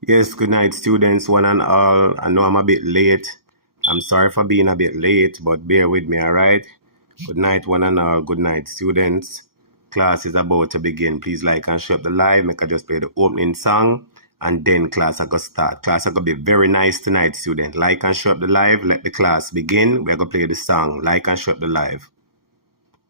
Yes, good night, students, one and all. I know I'm a bit late. I'm sorry for being a bit late, but bear with me, all right? Good night, one and all. Good night, students. Class is about to begin. Please like and share the live. Make I just play the opening song, and then class I go start. Class I go be very nice tonight, student. Like and share the live. Let the class begin. We're going to play the song. Like and share the live.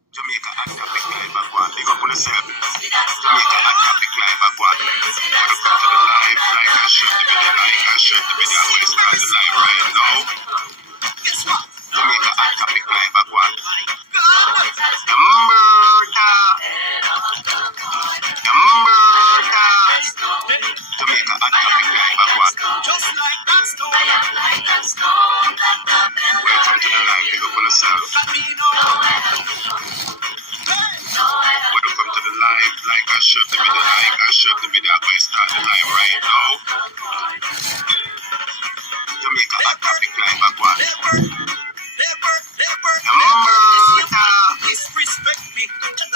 Jamaica hot topic live back one. Big up on yourself. Jamaica hot topic live back one. Welcome to the live. Like and share the video. Like and share the video. I'm going to start the live right now. Guess what? Jamaica hot topic live back one. The murder. The murder. Jamaica hot topic live back one. Just like that stone. Welcome to the live. Big up on yourself. Welcome to the live. Like and share the video. Like and share the video. I'm going to start the live right now. Jamaica hot topic live back one. The murder. Disrespect me. The murder.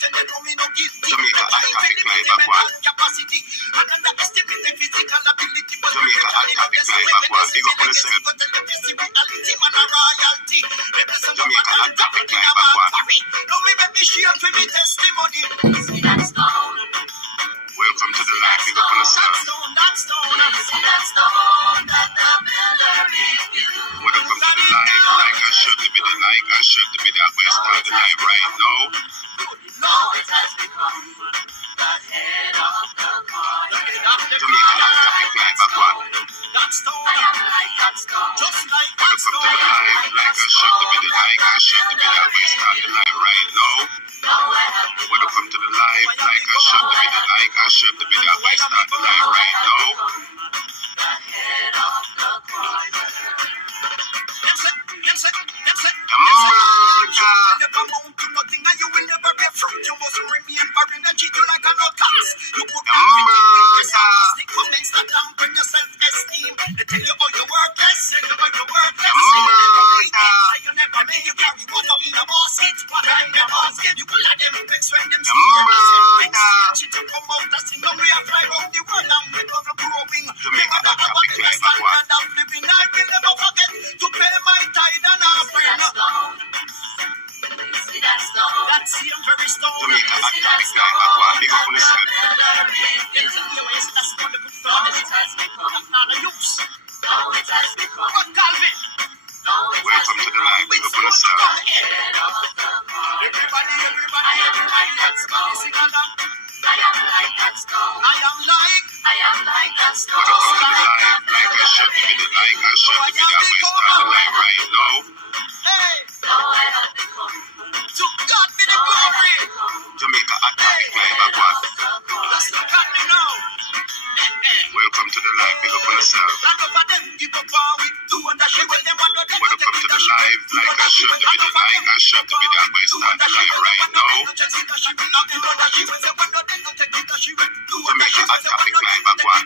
Jamaica hot topic live back one. Jamaica hot topic live back one. Big up on yourself. Jamaica hot topic live back one. Welcome to the live. Big up on yourself. Welcome to the live. Like and share the video. Like and share the video. I'm going to start the live right now. Jamaica hot topic live back one.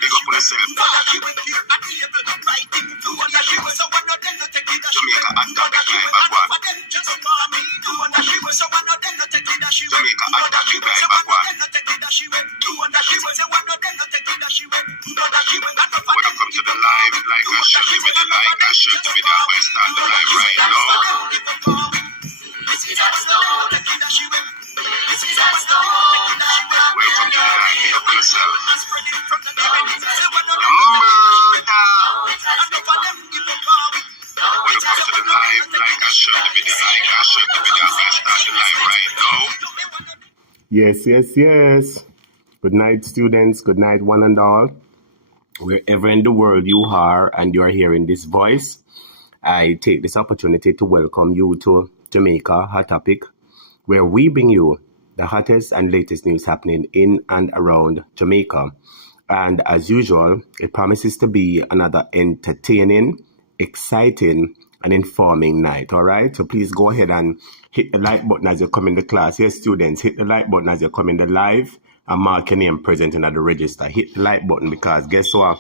Welcome to the live. Like and share the video. Like and share the video. I'm going to start the live right now. Welcome to the live. Like and share the video. Like and share the video. I'm going to start the live right now. Yes. Good night, students. Good night, one and all. Wherever in the world you are and you are hearing this voice, I take this opportunity to welcome you to Jamaica Hot Topic, where we bring you the hottest and latest news happening in and around Jamaica. And as usual, it promises to be another entertaining, exciting, and informing night, all right? So please go ahead and hit the like button as you come in the class. Yes, students, hit the like button as you come in the live and mark your name present in the register. Hit the like button because guess what?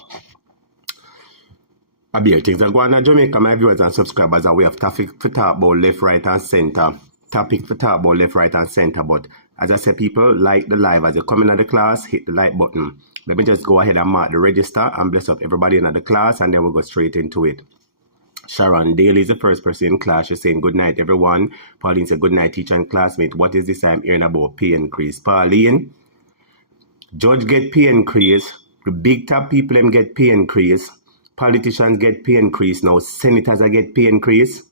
I be things that go on in Jamaica, my viewers and subscribers, and we have topic for talk about left, right, and center. Topic for talk about left, right, and center, but As I said, people, like the live. As you come into the class, hit the like button. Let me just go ahead and mark the register and bless up everybody in the class, and then we'll go straight into it. Sharon Daly is the first person in class. She's saying good night, everyone. Pauline said good night, teacher and classmate. What is this I'm hearing about pay increase? Pauline, judge get pay increase. The big top people them get pay increase. Politicians get pay increase. Now senators are get pay increase.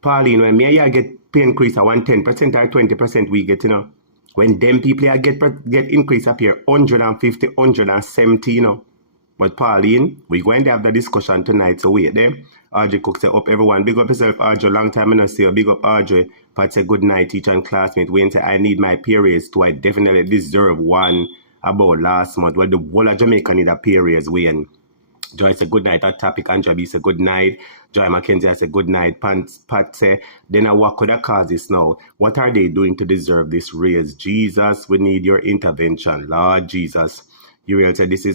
Pauline, when me I get pay increase, I want 10% or 20% we get, you know. When them people I get increase up here, 150, 170, you know. But Pauline, we're going to have the discussion tonight, so wait there. Audrey Cook say up everyone. Big up yourself, Audrey. Long time I not see you. Big up Audrey. Pat say good night, teacher and classmate. Wayne say I need my pay raise too. I definitely deserve one about last month. Well, the whole of Jamaica need a pay raise, Wayne. Joy say good night. That topic. Andrew B say good night. Joy Mackenzie I say good night. Pat say then what could have caused this now? What are they doing to deserve this raise? Jesus, we need your intervention. Lord Jesus. Uriel said this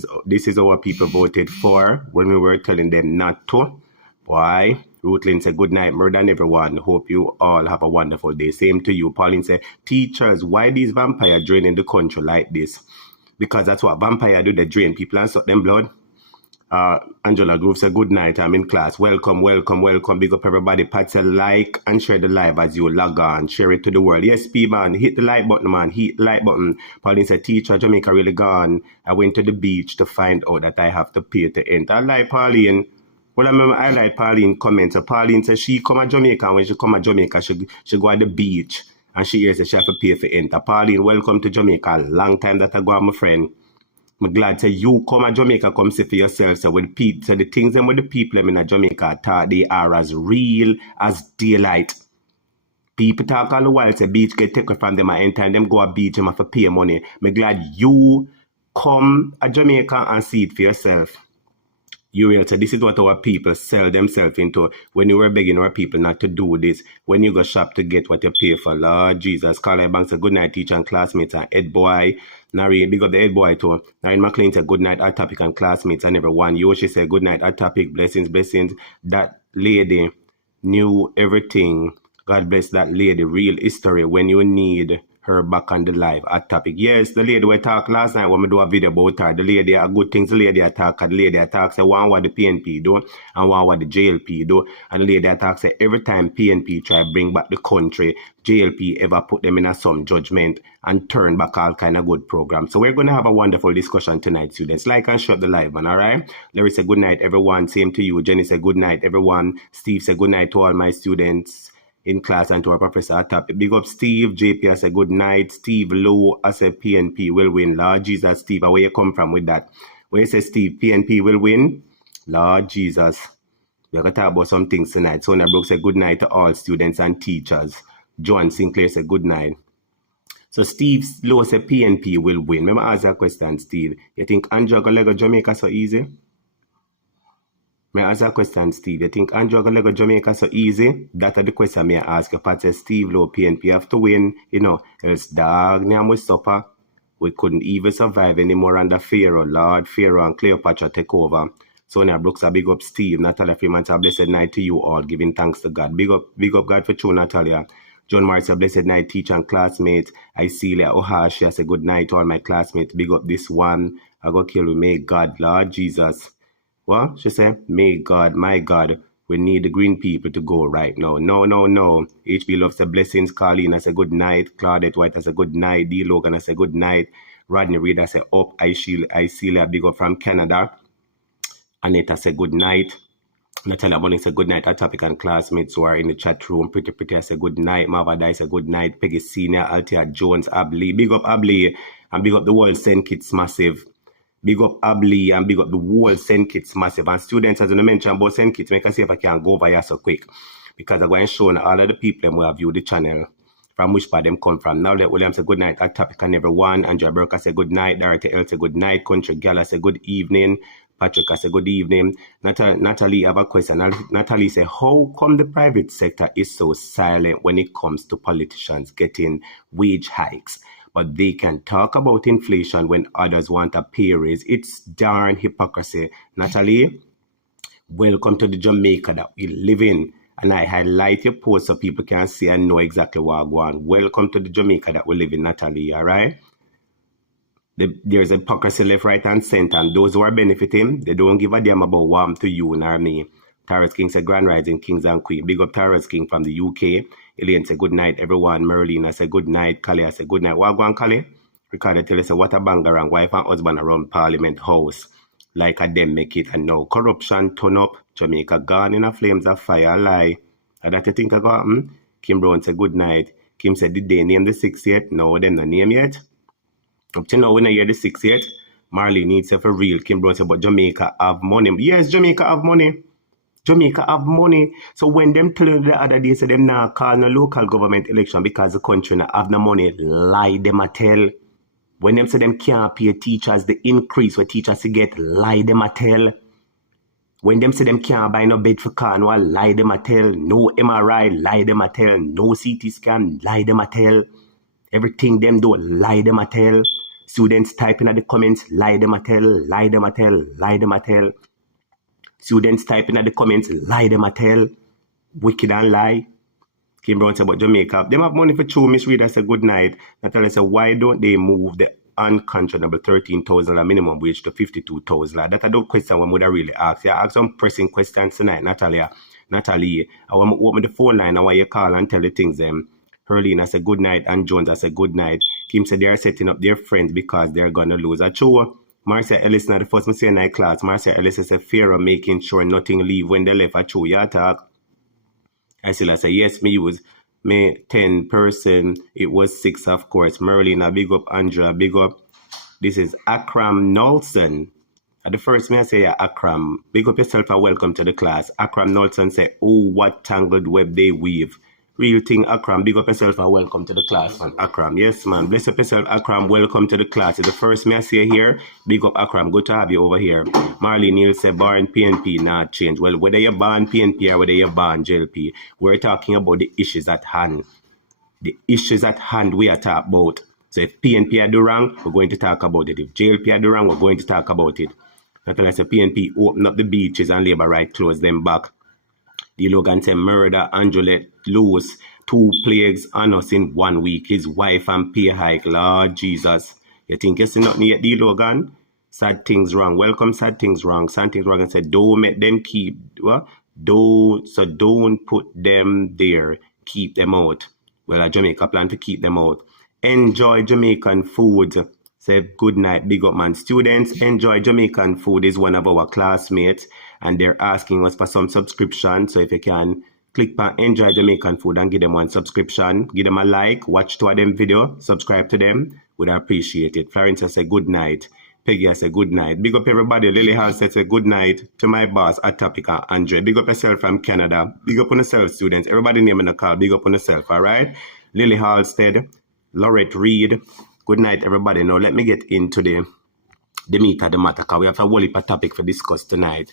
is our people voted for when we were telling them not to. Why? Ruthlin said good night, murder and everyone. Hope you all have a wonderful day. Same to you. Pauline said, teachers, why these vampires draining the country like this? Because that's what vampires do. They drain people and suck them blood. Angela Groove said good night, I'm in class. Welcome. Big up everybody. Pat said like and share the live as you log on. Share it to the world. Yes, P man, hit the like button, man. Hit the like button. Pauline said teacher Jamaica really gone. I went to the beach to find out that I have to pay to enter. I like Pauline. Well, I remember I like Pauline comments. So Pauline said she come to Jamaica, and when she come to Jamaica, she go at the beach and she hears that she have to pay for enter. Pauline, welcome to Jamaica. Long time that I go, my friend. I'm glad say you come to Jamaica, come see for yourself. So with people, so the things them with the people in Jamaica thought they are as real as daylight. People talk all the while, say beach get taken from them and enter them go a beach and have to pay money. I'm glad you come to Jamaica and see it for yourself. You will say this is what our people sell themselves into when you were begging our people not to do this. When you go shop to get what you pay for. Lord Jesus. Carla Banks said good night, teacher and classmates. And Ed Boy, Nari, big up the Ed Boy too. Nari McLean said good night, Hot Topic and classmates and everyone. Yoshi said good night, Hot Topic, blessings. That lady knew everything. God bless that lady. Real history when you need her back on the live Hot Topic. Yes, the lady we talked last night when we do a video about her. The lady are good things. The lady attack. The lady attack say one what the PNP do and one what the JLP do. And the lady attack say every time PNP try bring back the country, JLP ever put them in some judgment and turn back all kind of good programs. So we're going to have a wonderful discussion tonight, students. Like and share the live one, all right? Larry said good night, everyone. Same to you. Jenny said good night, everyone. Steve said good night to all my students in class and to our professor at top. Big up Steve. JP, I said good night. Steve Low, I said PNP will win. Lord Jesus, Steve, where you come from with that? When you say Steve, PNP will win? Lord Jesus. We're going to talk about some things tonight. Sonia Brooks said good night to all students and teachers. John Sinclair said good night. So Steve Low said PNP will win. Let me ask that question, Steve. You think Andrew going to let go Jamaica so easy? May I ask a question, Steve? You think Andrew going to go Jamaica so easy? That's the question may I ask. If I say Steve Low, PNP have to win, you know, else dog name we suffer. We couldn't even survive anymore under Pharaoh, Lord. Pharaoh and Cleopatra take over. Sonia Brooks, a big up Steve. Natalia Freeman, a blessed night to you all, giving thanks to God. Big up God for true, Natalia. John Morris, a blessed night, teacher and classmate. Icelia Ohashi, I say good night to all my classmates. Big up this one. I go kill you. May God, Lord Jesus. What? She said, may God, my God, we need the green people to go right now. No. HB loves the blessings. Carlene, I say good night. Claudette White, I say good night. D. Logan, I say good night. Rodney Reed, I say up. I see a big up from Canada. Annette, I say good night. Natalia Bonnie say good night. Our topic and classmates who are in the chat room. Pretty, I say good night. Marva Dye say good night. Peggy Senior, Althea Jones, Abley. Big up Abley. And big up the world St. Kitts Massive. Big up Abley and big up the whole St. Kitts Massive. And students, as I mentioned about St. Kitts, make us see if I can go over here so quick. Because I'm going to show all of the people who have viewed the channel from which part them come from. Now let William say good night. That topic and everyone. Andrea Burke say good night. Dorothy L say good night. Country Gala say good evening. Patrick say good evening. Natalie have a question. Natalie say, how come the private sector is so silent when it comes to politicians getting wage hikes? But they can talk about inflation when others want a pay raise. It's darn hypocrisy. Natalie, welcome to the Jamaica that we live in. and I highlight your post so people can see and know exactly what I go on. Welcome to the Jamaica that we live in, Natalie, all right? There's hypocrisy left, right, and center, and those who are benefiting, they don't give a damn about what happened to you nor me. Taurus King said, Grand Rising, Kings and Queen. Big up Taurus King from the UK. Elaine said, good night, everyone. Merlina said, good night. Kali, I said, good night. What go on, Kali? Ricardo tell us, what a bangarang, wife and husband around Parliament House. Like a them make it, and now corruption turn up. Jamaica gone in a flames of fire, lie. And that you think I got happen? Kim Brown said, good night. Kim said, did they name the 6 yet? No, they no name yet. Up to now, we don't hear the 6 yet. Marley needs it for real. Kim Brown said, but Jamaica have money. Yes, Jamaica have money. Jamaica have money. So when them tell you the other day, say them now call no local government election because the country not have no money, lie them a tell. When them say them can't pay teachers the increase where teachers get, lie them a tell. When them say them can't buy no bed for Cornwall, lie them a tell. No MRI, lie them a tell. No CT scan, lie them a tell. Everything them do, lie them a tell. Students typing at the comments, lie them a tell, lie them a tell, lie them a tell. Students typing at the comments, lie them a tell. Wicked and lie. Kim Brown said about Jamaica. Them have money for true. Miss Reader said good night. Natalia said, why don't they move the unconscionable $13,000 minimum wage to $52,000? That's a good question we would have really asked. I asked some pressing questions tonight, Natalie, I want to open the phone line. I want you to call and tell the things them. Herlene said good night, and Jones I said good night. Kim said they are setting up their friends because they're gonna lose. A true. Marcia Ellis now the first say night class. Marcia Ellis is a fear of making sure nothing leave when they left. A true. You talk. I still say yes, me use me 10 person. It was 6 of course. Merlina, big up Andrea, big up. This is Akram Nolson. At the first me I say Akram. Big up yourself and welcome to the class. Akram Nolson say, oh what tangled web they weave. Real thing, Akram. Big up yourself and welcome to the class, man. Akram, yes, man. Bless up yourself, Akram. Welcome to the class. It's the first me I say here. Big up, Akram. Good to have you over here. Marley Neal said, born PNP, not change. Well, whether you're born PNP or whether you're born JLP, we're talking about the issues at hand. The issues at hand we are talking about. So if PNP are do wrong, we're going to talk about it. If JLP are do wrong, we're going to talk about it. Not unless the PNP open up the beaches and Labour right close them back. The Logan said murder Andrew let loose 2 plagues on us in 1 week. His wife and pay hike. Lord Jesus. You think you see nothing yet, D Logan? Sad things wrong. Welcome sad things wrong. Sad things wrong and said don't make them keep what? Don't put them there. Keep them out. Well, a Jamaica plan to keep them out. Enjoy Jamaican food. Say good night, big up man. Students, enjoy Jamaican food is one of our classmates. And they're asking us for some subscription. So if you can, click on Enjoy Jamaican Food and give them 1 subscription. Give them a like, watch 2 of them video, subscribe to them. Would appreciate it. Florence said good night. Peggy said good night. Big up everybody. Lily Hall said good night to my boss at Topica Andre. Big up yourself from Canada. Big up on yourself, students. Everybody name in the call. Big up on yourself, all right? Lily Halstead, Laurette Reed. Good night, everybody. Now let me get into the meat of the matter because we have a whole heap of topic for discuss tonight.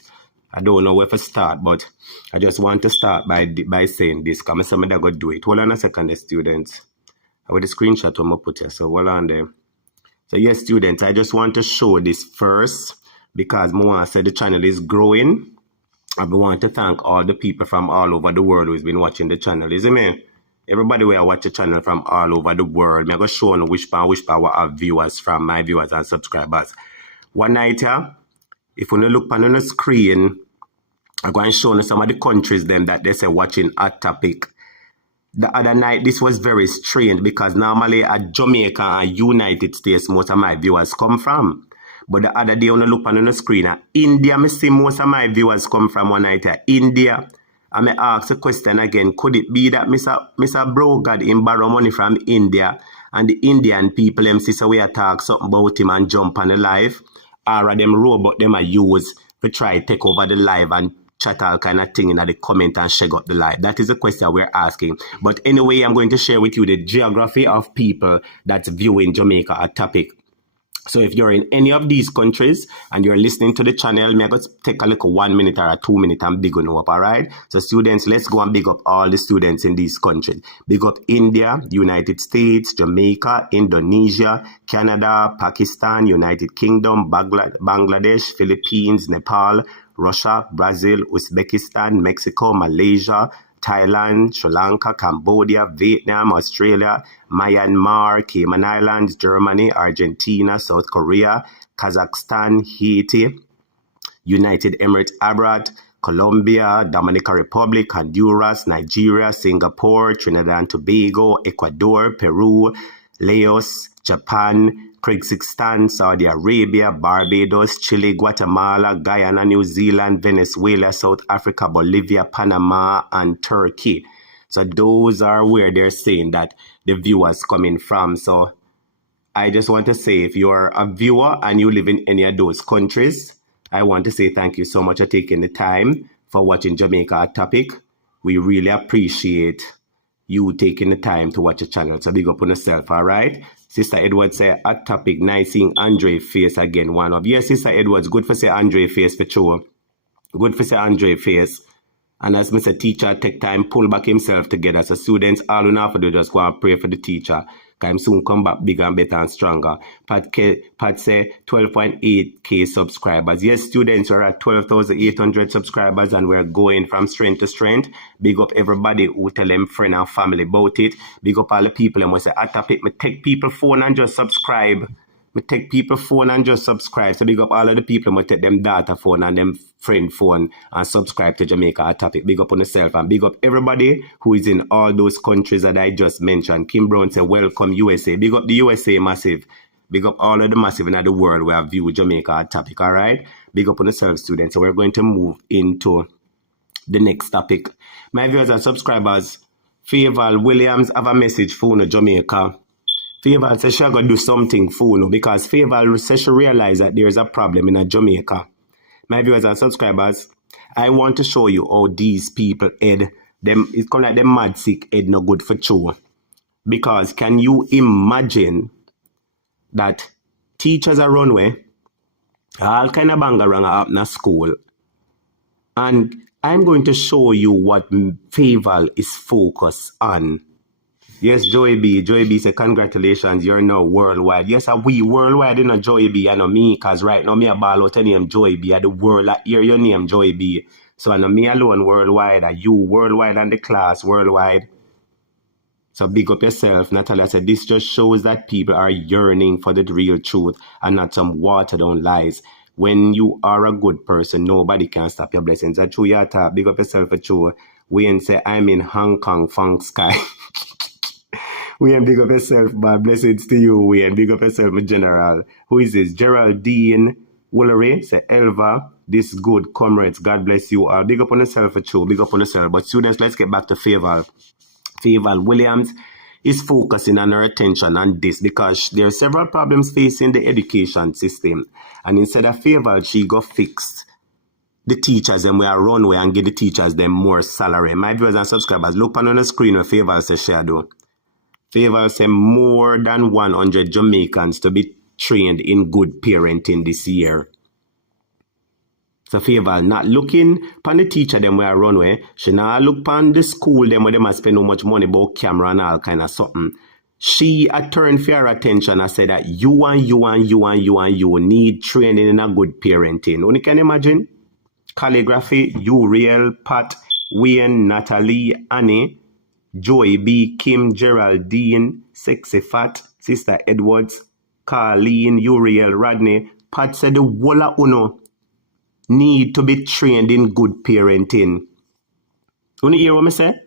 I don't know where to start, but I just want to start by saying this because I'm going to do it. Hold on a second, students. I will the screenshot I'm going to put here, so hold on there. So yes, students, I just want to show this first because I want to say the channel is growing. I want to thank all the people from all over the world who's been watching the channel, isn't it? Everybody will watch the channel from all over the world. I'm going to show you which part we have viewers from, my viewers and subscribers. One night here, if you look on the screen, I'm going to show you some of the countries them that they say watching Hot Topic. The other night, this was very strange because normally at Jamaica and United States, most of my viewers come from. But the other day, when I look on the screen, India, I see most of my viewers come from one night. India, I may ask a question again. Could it be that Mr. Brogard him borrow money from India and the Indian people them see so we talk something about him and jump on the live? Or are them robot them are used to try to take over the live and chat all kind of thing in the comment and shake up the live? That is the question we're asking. But anyway, I'm going to share with you the geography of people that's viewing Jamaica Hot Topic. So if you're in any of these countries and you're listening to the channel, may I go take a little 1 minute or a 2 minute and big on up, all right? So students, let's go and big up all the students in these countries. Big up India, United States, Jamaica, Indonesia, Canada, Pakistan, United Kingdom, Bangladesh, Philippines, Nepal, Russia, Brazil, Uzbekistan, Mexico, Malaysia, Thailand, Sri Lanka, Cambodia, Vietnam, Australia, Myanmar, Cayman Islands, Germany, Argentina, South Korea, Kazakhstan, Haiti, United Emirates Arab, Colombia, Dominican Republic, Honduras, Nigeria, Singapore, Trinidad and Tobago, Ecuador, Peru, Laos, Japan, Kyrgyzstan, Saudi Arabia, Barbados, Chile, Guatemala, Guyana, New Zealand, Venezuela, South Africa, Bolivia, Panama, and Turkey. So those are where they're saying that the viewers coming from. So I just want to say, if you're a viewer and you live in any of those countries, I want to say thank you so much for taking the time for watching Jamaica Hot Topic. We really appreciate you taking the time to watch the channel. So big up on yourself, all right? Sister Edward say, Hot Topic, nice seeing Andre face again. One of yes, Sister Edwards, good for say Andre face for sure. Good for say Andre face. And as Mr. Teacher take time, pull back himself together. So students, all you have to do just go and pray for the teacher. Can soon come back bigger and better and stronger. Pat say 12.8k subscribers. Yes, students, we're at 12,800 subscribers and we're going from strength to strength. Big up everybody who tell them friend and family about it. Big up all the people and we say, Hot Topic, me take people phone and just subscribe. Me take people phone and just subscribe. So big up all of the people who take them data phone and them friend phone and subscribe to Jamaica Hot Topic. Big up on yourself and big up everybody who is in all those countries that I just mentioned. Kim Brown said, welcome USA. Big up the USA massive. Big up all of the massive in the world where I view Jamaica Hot Topic, all right? Big up on yourself, students. So we're going to move into the next topic. My viewers and subscribers, Favour Williams have a message for Jamaica. Favour says she's going to do something for you because Favour says she realized that there is a problem in Jamaica. My viewers and subscribers, I want to show you how these people head them. It's kind of like them mad sick head no good for chew. Because can you imagine that teachers are runway, all kind of bangarang up in school, and I'm going to show you what Favour is focused on. Yes, Joey B. Joey B said, congratulations, you're now worldwide. Yes, we worldwide in a Joey B. I know me, because right now me a ball out a name Joey B. The world I hear your name Joey B. So I know me alone worldwide, and you worldwide and the class worldwide. So big up yourself. Natalia said, this just shows that people are yearning for the real truth and not some watered down lies. When you are a good person, nobody can stop your blessings. That's true, yeah, big up yourself for true. Wayne say, I'm in Hong Kong, Funk Sky. Wayne, big up yourself, man. Blessings to you, Wayne. Big up yourself, my general. Who is this? Geraldine Woolery. Say, Elva, this good comrades. God bless you all. Big up on yourself for true. Big up on yourself. But students, let's get back to Favour. Favour Williams is focusing on her attention on this because there are several problems facing the education system. And instead of Favour, she got fixed the teachers and we are runway and give the teachers them more salary. My viewers and subscribers, look on the screen where Favour says shadow. Favour say more than 100 Jamaicans to be trained in good parenting this year. So Favour not looking upon the teacher them where I runway. She not look upon the school them where they must spend no much money about camera and all kind of something. She turned for her attention and said that you need training in a good parenting. Only can imagine? Calligraphy, Uriel, Pat, Wayne, Natalie, Annie, Joey B, Kim, Geraldine, Sexy Fat, Sister Edwards, Carleen, Uriel, Rodney. Pat said the whole uno need to be trained in good parenting. You hear what I say?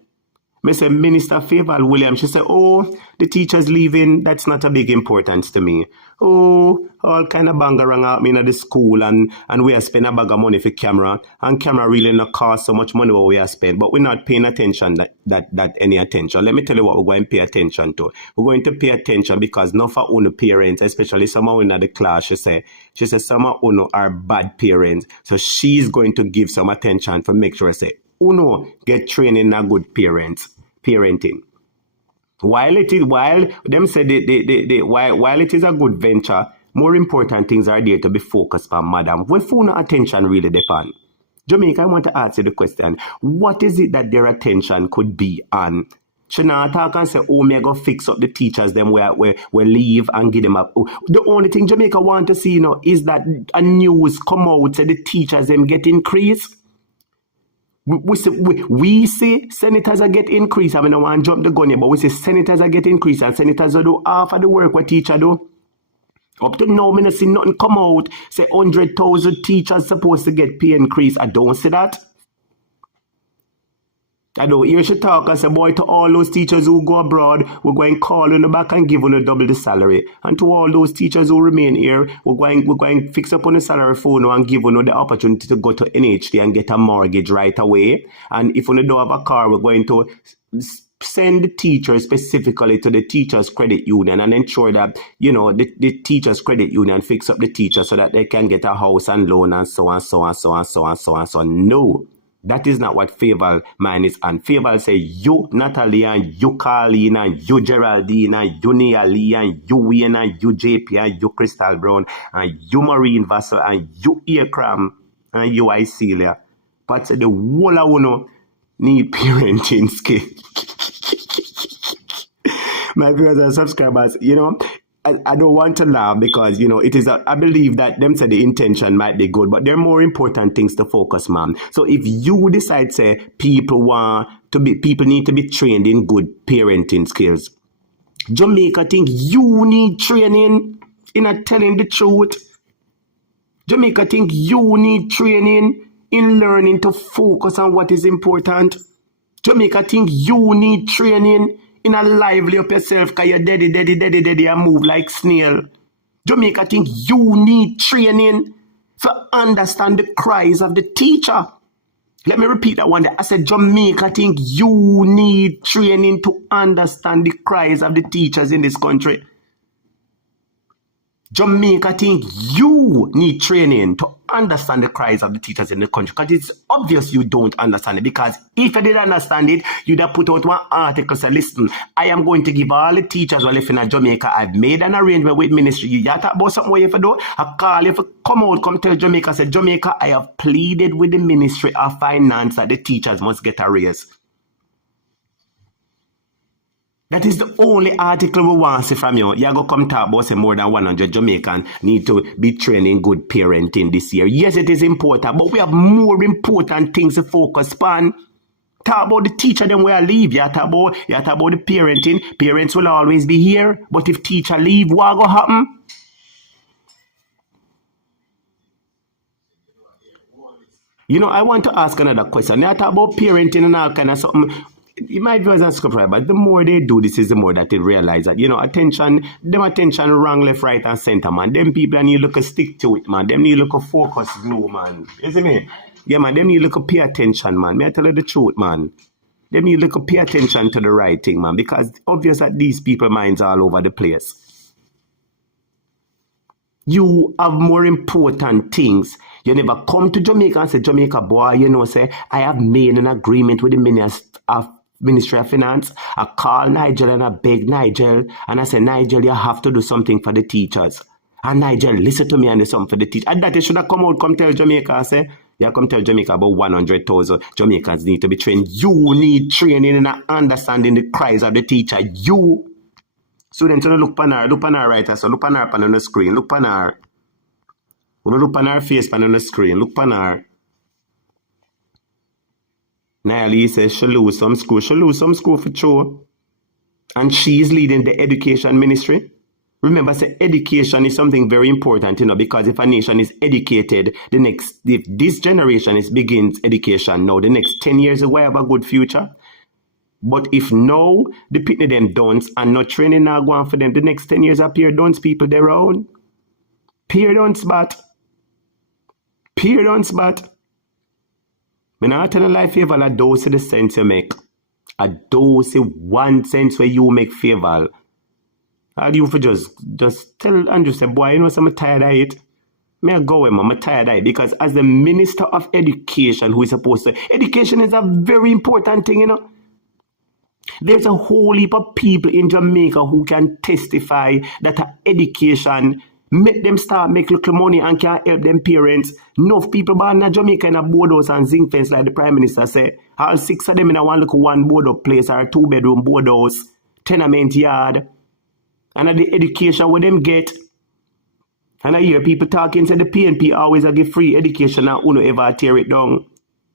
I say Minister Favour Williams, she said, oh, the teachers leaving, that's not a big importance to me. Oh, all kind of bangarang out me in the school and we are spending a bag of money for camera and camera really not cost so much money what we are spending, but we're not paying attention that any attention. Let me tell you what we're going to pay attention to. We're going to pay attention because not for own parents, especially some of in the class, she said some of uno are bad parents. So she's going to give some attention for make sure say, uno get trained in a good parenting. While it is a good venture, more important things are there to be focused on, madam. When phone attention really depend. Jamaica, I want to ask you the question. What is it that their attention could be on? Should not talk and say, oh, me go fix up the teachers them where leave and give them up. Oh, the only thing Jamaica want to see, is that a news come out say the teachers them get increased. We say senators are get increased. I mean, I want to jump the gun here, but we say senators are get increased, and senators will do half of the work what teacher do. Up to now, I see nothing come out. Say 100,000 teachers supposed to get pay increase. I don't see that. I don't hear she talk and say, boy, to all those teachers who go abroad, we're going to call on the back and give them double the salary. And to all those teachers who remain here, we're going to fix up on the salary for you and give them the opportunity to go to NHT and get a mortgage right away. And if you don't have a car, we're going to send the teachers specifically to the teachers credit union and ensure that, you know, the teachers credit union fix up the teachers so that they can get a house and loan and so on, so on, so on, so on, so on, so on. No. That is not what Favour man is. And Favour say, you Natalie and you Carleen and you Geraldine and you Nia Lee and you Wayne and you JP and you Crystal Brown and you Maureen Vassell and you Earcram and you Icelia. But the whole of you need parenting skill. My viewers and subscribers, you know, I don't want to laugh because, you know, it is, I believe that them say the intention might be good, but there are more important things to focus, man. So if you decide, say, people need to be trained in good parenting skills, Jamaica think you need training in telling the truth. Jamaica think you need training in learning to focus on what is important. Jamaica think you need training in a lively up yourself because you're daddy and move like snail. Jamaica think you need training to understand the cries of the teacher. Let me repeat that one there. I said Jamaica think you need training to understand the cries of the teachers in this country. Jamaica think you need training to understand the cries of the teachers in the country because it's obvious you don't understand it, because if you did understand it, you'd have put out one article saying, listen, I am going to give all the teachers who are living in Jamaica, I've made an arrangement with ministry. You talk about something where you have to do, I call you to come out, come tell Jamaica, say, Jamaica, I have pleaded with the Ministry of Finance that the teachers must get a raise. That is the only article we want to see from you. You go come talk about say more than 100 Jamaicans need to be trained in good parenting this year. Yes, it is important, but we have more important things to focus on. Talk about the teacher, then we'll leave. You talk about the parenting. Parents will always be here, but if teacher leave, what will happen? You know, I want to ask another question. You talk about parenting and all kind of something. It might be as a subscriber, but the more they do this is the more that they realize that, you know, attention wrong, left, right, and center, man. Them people need to look stick to it, man. Them need to look focus glue, man. You see me? Yeah, man, them need to look pay attention, man. May I tell you the truth, man? Them need to look pay attention to the right thing, man, because obvious that these people minds all over the place. You have more important things. You never come to Jamaica and say, Jamaica, boy, you know, say, I have made an agreement with the Ministry of Finance. I call Nigel and I beg Nigel and I say, Nigel, you have to do something for the teachers. And Nigel, listen to me and do something for the teachers. And that you should have come out, come tell Jamaica and say, yeah, come tell Jamaica about 100,000 Jamaicans need to be trained. You need training and understanding the cries of the teacher. You. Students, look on her right, so look on her on the screen, look on her. Look on her face on the screen, look on her. Naili says she lose some school for sure. And she's leading the education ministry. Remember, say education is something very important, you know, because if a nation is educated, if this generation begins education now, the next 10 years we have a good future. But if now the people them don't and not training now going for them, the next 10 years appear don't people their own. Peer don't spot. Peer don't spot. When I tell a life favor, a dose of the sense you make. A dose of 1 cent where you make favor. How do you for just tell Andrew, say, boy, you know, so I'm tired of it. May I go him, I'm tired of it. Because as the Minister of Education, who is supposed to, education is a very important thing, you know. There's a whole heap of people in Jamaica who can testify that education make them start make little money and can help them parents. Enough people born in Jamaica in a boardhouse and zinc fence, like the Prime Minister say. All 6 of them in a one board up place or a 2-bedroom boardhouse, tenement yard. And the education what them get. And I hear people talking, say the PNP always give free education and uno ever tear it down.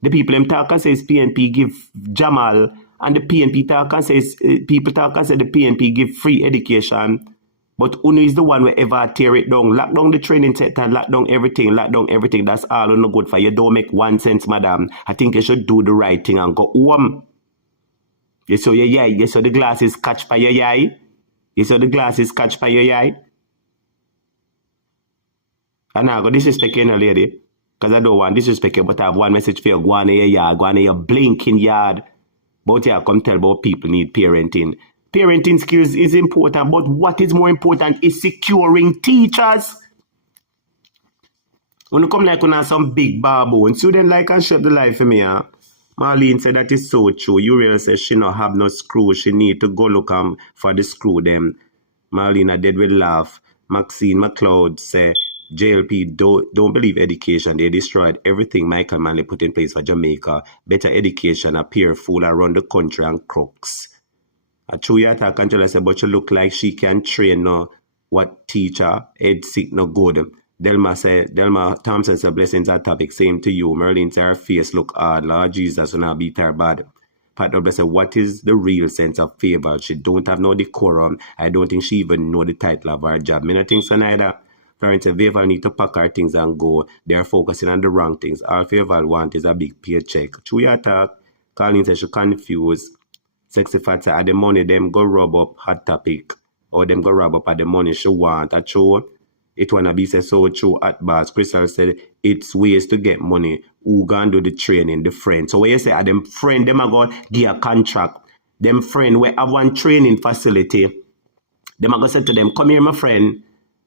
The people them talk and says PNP give Jamal, and the PNP talk and says people talk and say the PNP give free education. But Uno is the one who ever tear it down. Lock down the training sector, lock down everything, lock down everything. That's all no good for you. Don't make 1 cent, madam. I think you should do the right thing and go home. You saw your eye. You saw the glasses catch by your eye. You saw the glasses catch by your eye. And I go disrespect you, lady. Because I don't want disrespect you, but I have one message for you. Go on in your yard. Go on in your blinking yard. But yeah, come tell about people need parenting. Parenting skills is important, but what is more important is securing teachers. When you come like on some big baboon, student like and shut the life for me. Marlene said that is so true. Uriel says she no have no screw. She need to go look for the screw them. Marlene, I did with laugh. Maxine McLeod say, JLP don't believe education. They destroyed everything Michael Manley put in place for Jamaica. Better education, appear fool around the country and crooks. A true yata control say, but you look like she can train no what teacher, ed sick no good. Delma Thompson said, blessings are topic. Same to you. Merlin said her face look hard. Lord Jesus, when I beat her bad. Pat W said, what is the real sense of favor? She don't have no decorum. I don't think she even know the title of her job. Me not think so neither. Florence said, Favorite need to pack her things and go. They're focusing on the wrong things. All Favorite want is a big paycheck. True attack. Colleen said she confused. Sexy Fat said, the money them go rub up hot topic. Or them go rub up at the money she want. A true. It wanna be said so true at bars. Crystal said it's ways to get money. Who gonna do the training, the friend. So when you say them friend, them are going to give a contract. Them friend, we have one training facility. Them are going to say to them, come here, my friend.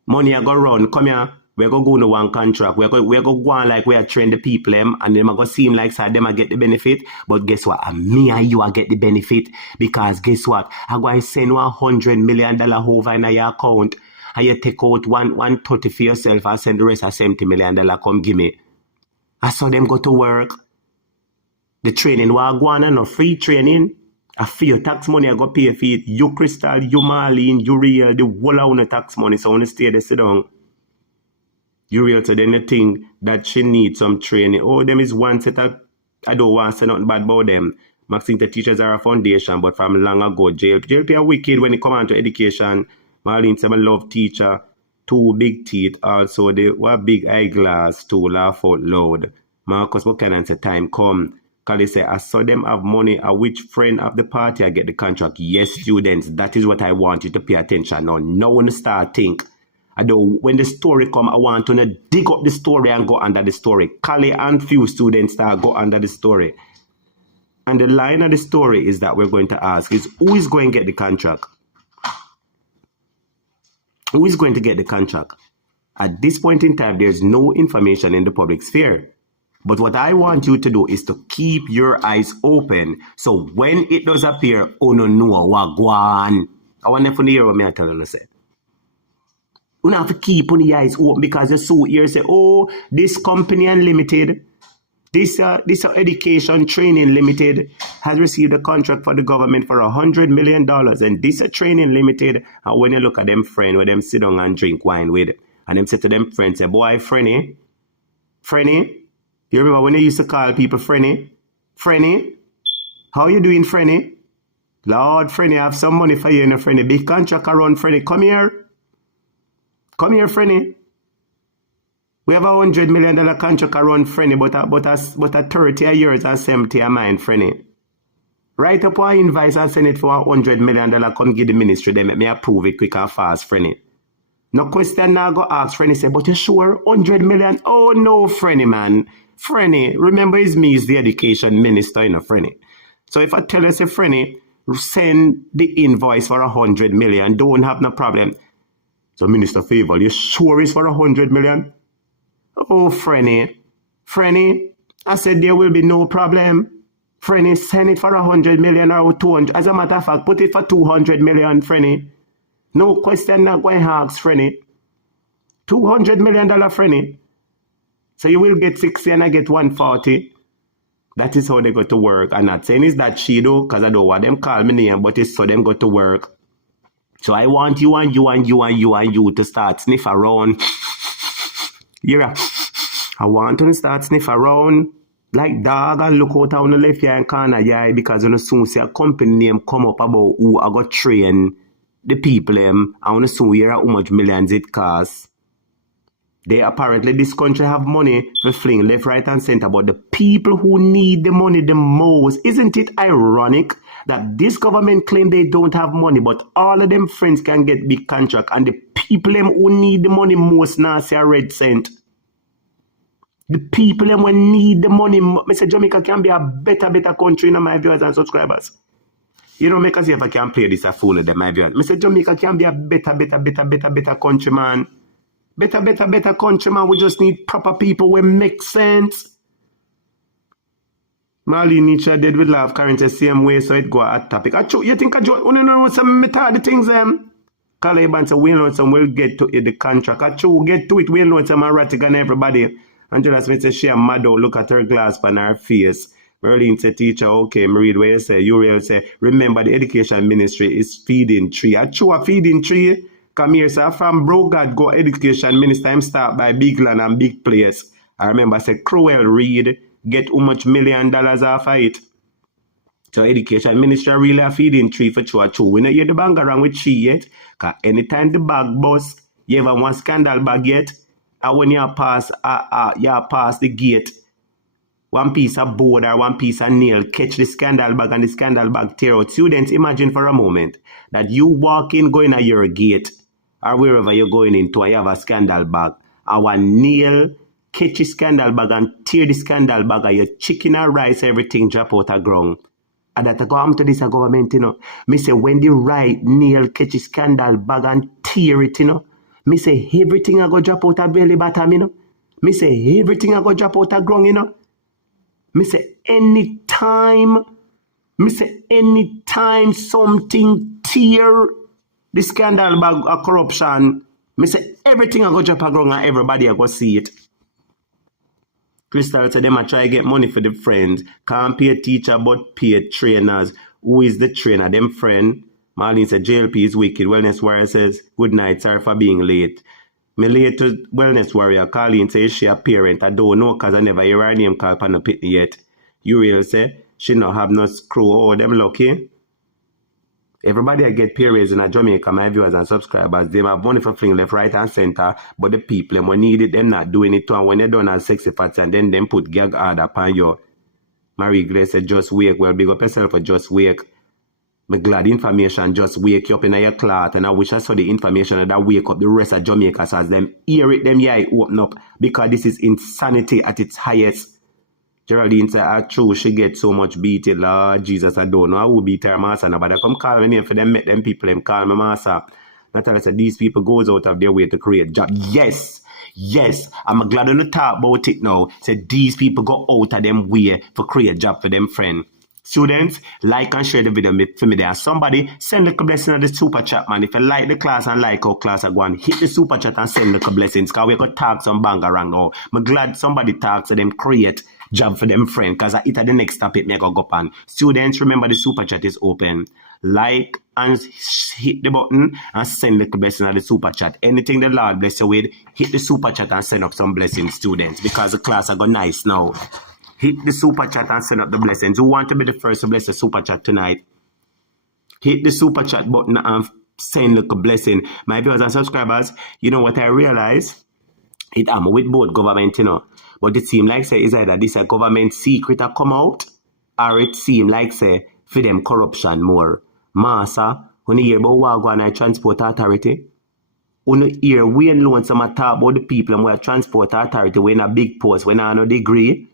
Money are going to run. Come here. We're going to go to one contract. We're going to go on like we are train the people them, and them are going to seem like so them are get the benefit. But guess what? Me and you are get the benefit. Because guess what? I'm going to send $100 million over in your account. And you take out 130 for yourself and send the rest of $70 million. Come give me. I saw them go to work. The training was going on, no free training. I feel tax money I go pay for it. You Crystal, you Marlene, you Real, the whole of the tax money. So I want to stay there, sit down. You Real, so then the thing that she needs some training. Oh, them is one set of, I don't want to say nothing bad about them. Maxine, the teachers are a foundation, but from long ago, JLP are wicked when it comes on to education. Marlene said, I love teacher. 2 big teeth. Also, they were big eyeglass to laugh out loud. Marcus Buchanan said, time come. Kali said, I saw them have money. Which friend of the party I get the contract? Yes, students. That is what I want you to pay attention now. Now when you start think. When the story come, I want to dig up the story and go under the story. Kali and few students start go under the story. And the line of the story is that we're going to ask is, who is going to get the contract? Who is going to get the contract? At this point in time, there's no information in the public sphere. But what I want you to do is to keep your eyes open. So when it does appear, oh no, what go on. I want to hear what I tell you. You have to keep on the eyes open because you so here say, oh, this company unlimited, this education training limited has received a contract for the government for $100 million. And this training limited. And when you look at them friend, where them sit down and drink wine with, and them say to them friends, say, boy, Frenny, you remember when they used to call people Frenny? Frenny, how you doing, Frenny? Lord, Frenny, I have some money for you, you know, Frenny. Big contract around, Frenny. Come here. Come here, Frenny. We have a $100 million contract around Frenny, but a 30 of yours and 70 of mine, Frenny. Write up our invoice and send it for $100 million. Come give the ministry. They make me approve it quick and fast, Frenny. No question now go ask Frenny, say, but you sure? $100 million? Oh, no, Frenny, man. Frenny, remember it's me, is the education minister, you know, Frenny. So if I tell you, say, Frenny, send the invoice for $100 million, don't have no problem. So, Minister Favor, you sure it's for $100 million? Oh, Frenny, I said there will be no problem. Frenny, send it for $100 million or 200. As a matter of fact, put it for $200 million, Frenny. No question not going to ask, Frenny. $200 million, Frenny. So you will get 60 and I get 140. That is how they go to work. I'm not saying it's that she do, because I don't want them call me name, but it's so them go to work. So I want you and you and you and you and you to start sniff around. Yeah. I want to start sniff around. like dog and look out on the left hand corner, yeah, because you soon see a company name come up about who I got train the people and you soon hear how much millions it costs. They apparently, this country have money for fling left, right, and center, but the people who need the money the most, isn't it ironic that this government claim they don't have money, but all of them friends can get big contract, and the people them who need the money most now say a red cent. The people them who need the money, Mr. Jamaica can be a better country in my viewers and subscribers. You know, make us see if I can play this a fool of them, my viewers. Mr. Jamaica can be a better country, man. Better country, man. We just need proper people who make sense. Marlene Nietzsche did with love currency same way, so it go at topic. You think I know some method things, Caliban said, we'll know some, we'll get to it, the contract. Get to it, we'll know some erratic and everybody. Angela Smith said, she a mad out, look at her glass on her face. Marlene said, teacher, okay, read what you say. You will say, remember the education ministry is feeding tree. A feeding tree. Come here, sir, from Brogard go education minister, I'm start by big land and big place. I remember I said, Cruel Reed get how much $1 million off of it. So education minister really a feeding tree for true. We don't hear the bang around with tree yet. Because anytime the bag bust, you ever want scandal bag yet? And when you pass the gate, one piece of board or one piece of nail catch the scandal bag and the scandal bag tear out. Students, imagine for a moment that you walk in going at your gate or wherever you're going into and you have a scandal bag. And one nail catch the scandal bag and tear the scandal bag and your chicken and rice, everything drop out of ground. And that go on to this government, you know. Me say when the right nail catch the scandal bag and tear it, you know. Me say everything I go drop out of belly bottom, you know. Me say everything I go drop out of ground, you know. Me say anytime something tear the scandal bag of corruption, me say everything I go drop out ground and everybody I go see it. Crystal said them I try to get money for the friends. Can't pay a teacher but pay trainers. Who is the trainer? Them friend. Marlene said JLP is wicked. Wellness Warrior says good night. Sorry for being late. Me late to Wellness Warrior. Colleen says she a parent. I don't know because I never hear her name called on the pit yet. Uriel say she not have no screw. Oh, them lucky. Everybody I get pay raise in Jamaica, my viewers and subscribers, they have money for fling left, right and center, but the people, them when need it, them not doing it too, and when they don't have sexy fats and then them put gag hard upon you. Marie Grace said, just wake. Well, big up yourself for just wake. Me glad information just wake you up in your cloth, and I wish I saw the information that wake up the rest of Jamaica so as them hear it, them yeah, open up, because this is insanity at its highest. Geraldine said, true, she gets so much beating. Lord Jesus, I don't know how who beat her master. Nobody come call me name for them, make them people them call me master. Natalia said, these people goes out of their way to create job. Yes, I'm glad on the talk about it now. Said these people go out of them way for create job for them friend. Students, like and share the video for me there. Somebody send a blessing on the super chat, man. If you like the class and like our class, I go and hit the super chat and send the blessings. Because we got talk some bang around now. I'm glad somebody talks to them create job for them friend. Because I hit at the next topic, me go up on. Students, remember the super chat is open. Like and hit the button and send the blessing on the super chat. Anything the Lord bless you with, hit the super chat and send up some blessings, students. Because the class I got nice now. Hit the super chat and send up the blessings. Who want to be the first to bless the super chat tonight? Hit the super chat button and send a blessing. My viewers and subscribers, you know what I realize? It am with both government, you know. But it seems like say is either this a government secret a come out, or it seems like say for them corruption more. Massa, when you hear about Wagwan and Transport Authority, when you hear we alone some talk about the people and we are Transport Authority, we in a big post, when I no degree.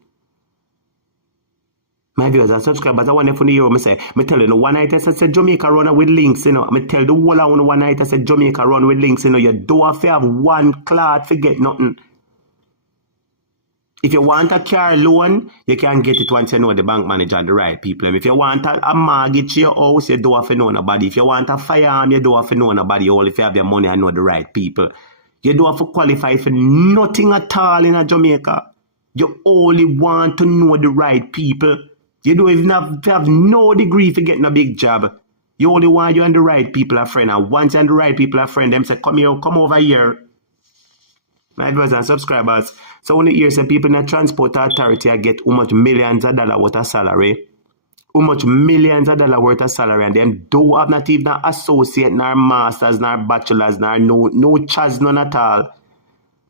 My viewers and subscribers, I want to hear me say, me tell you, no, one night I said Jamaica run with links, you know. Me tell the whole of one night I said Jamaica run with links, you know. You don't have to have one cloth, forget nothing. If you want a car loan, you can get it once you know the bank manager and the right people. If you want a mortgage to your house, you don't have to know nobody. If you want a firearm, you don't have to know nobody. Only if you have your money and know the right people. You don't have to qualify for nothing at all in Jamaica. You only want to know the right people. You don't even have no degree for getting a big job. You only want you and the right people are friend. And once you and the right people are friend, them say, come here, come over here. My viewers and subscribers. So when you hear some people in the transport authority get how much millions of dollars worth of salary, how much millions of dollars worth of salary, and them don't have not even an associate, nor masters, nor bachelors, nor no chas, none at all.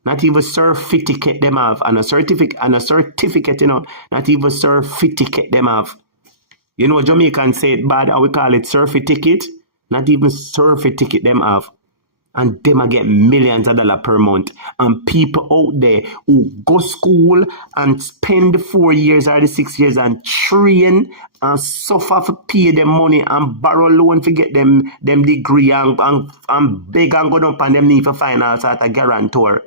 Not even certificate them have, and a certificate, you know, not even certificate them have. You know, Jamaicans say it bad, how we call it certificate. Not even certificate them have. And them get millions of dollars per month. And people out there who go school and spend the 4 years or the 6 years and train and suffer for pay them money and borrow loan to get them degree and beg and go up and them need for final sort of guarantor.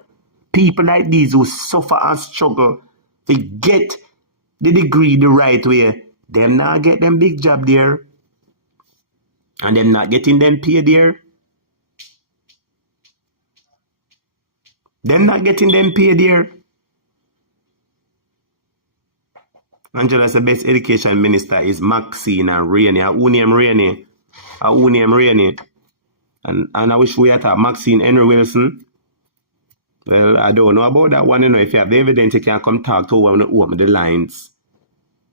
People like these who suffer and struggle to get the degree the right way, them not get them big job there. And them not getting them pay there. Them not getting them pay there. Angela said the best education minister is Maxine and Rainey. Who name Rainey? Who name Rainey? And I wish we had Maxine Henry Wilson. Well, I don't know about that one. You know, if you have the evidence, you can come talk to one and open the lines.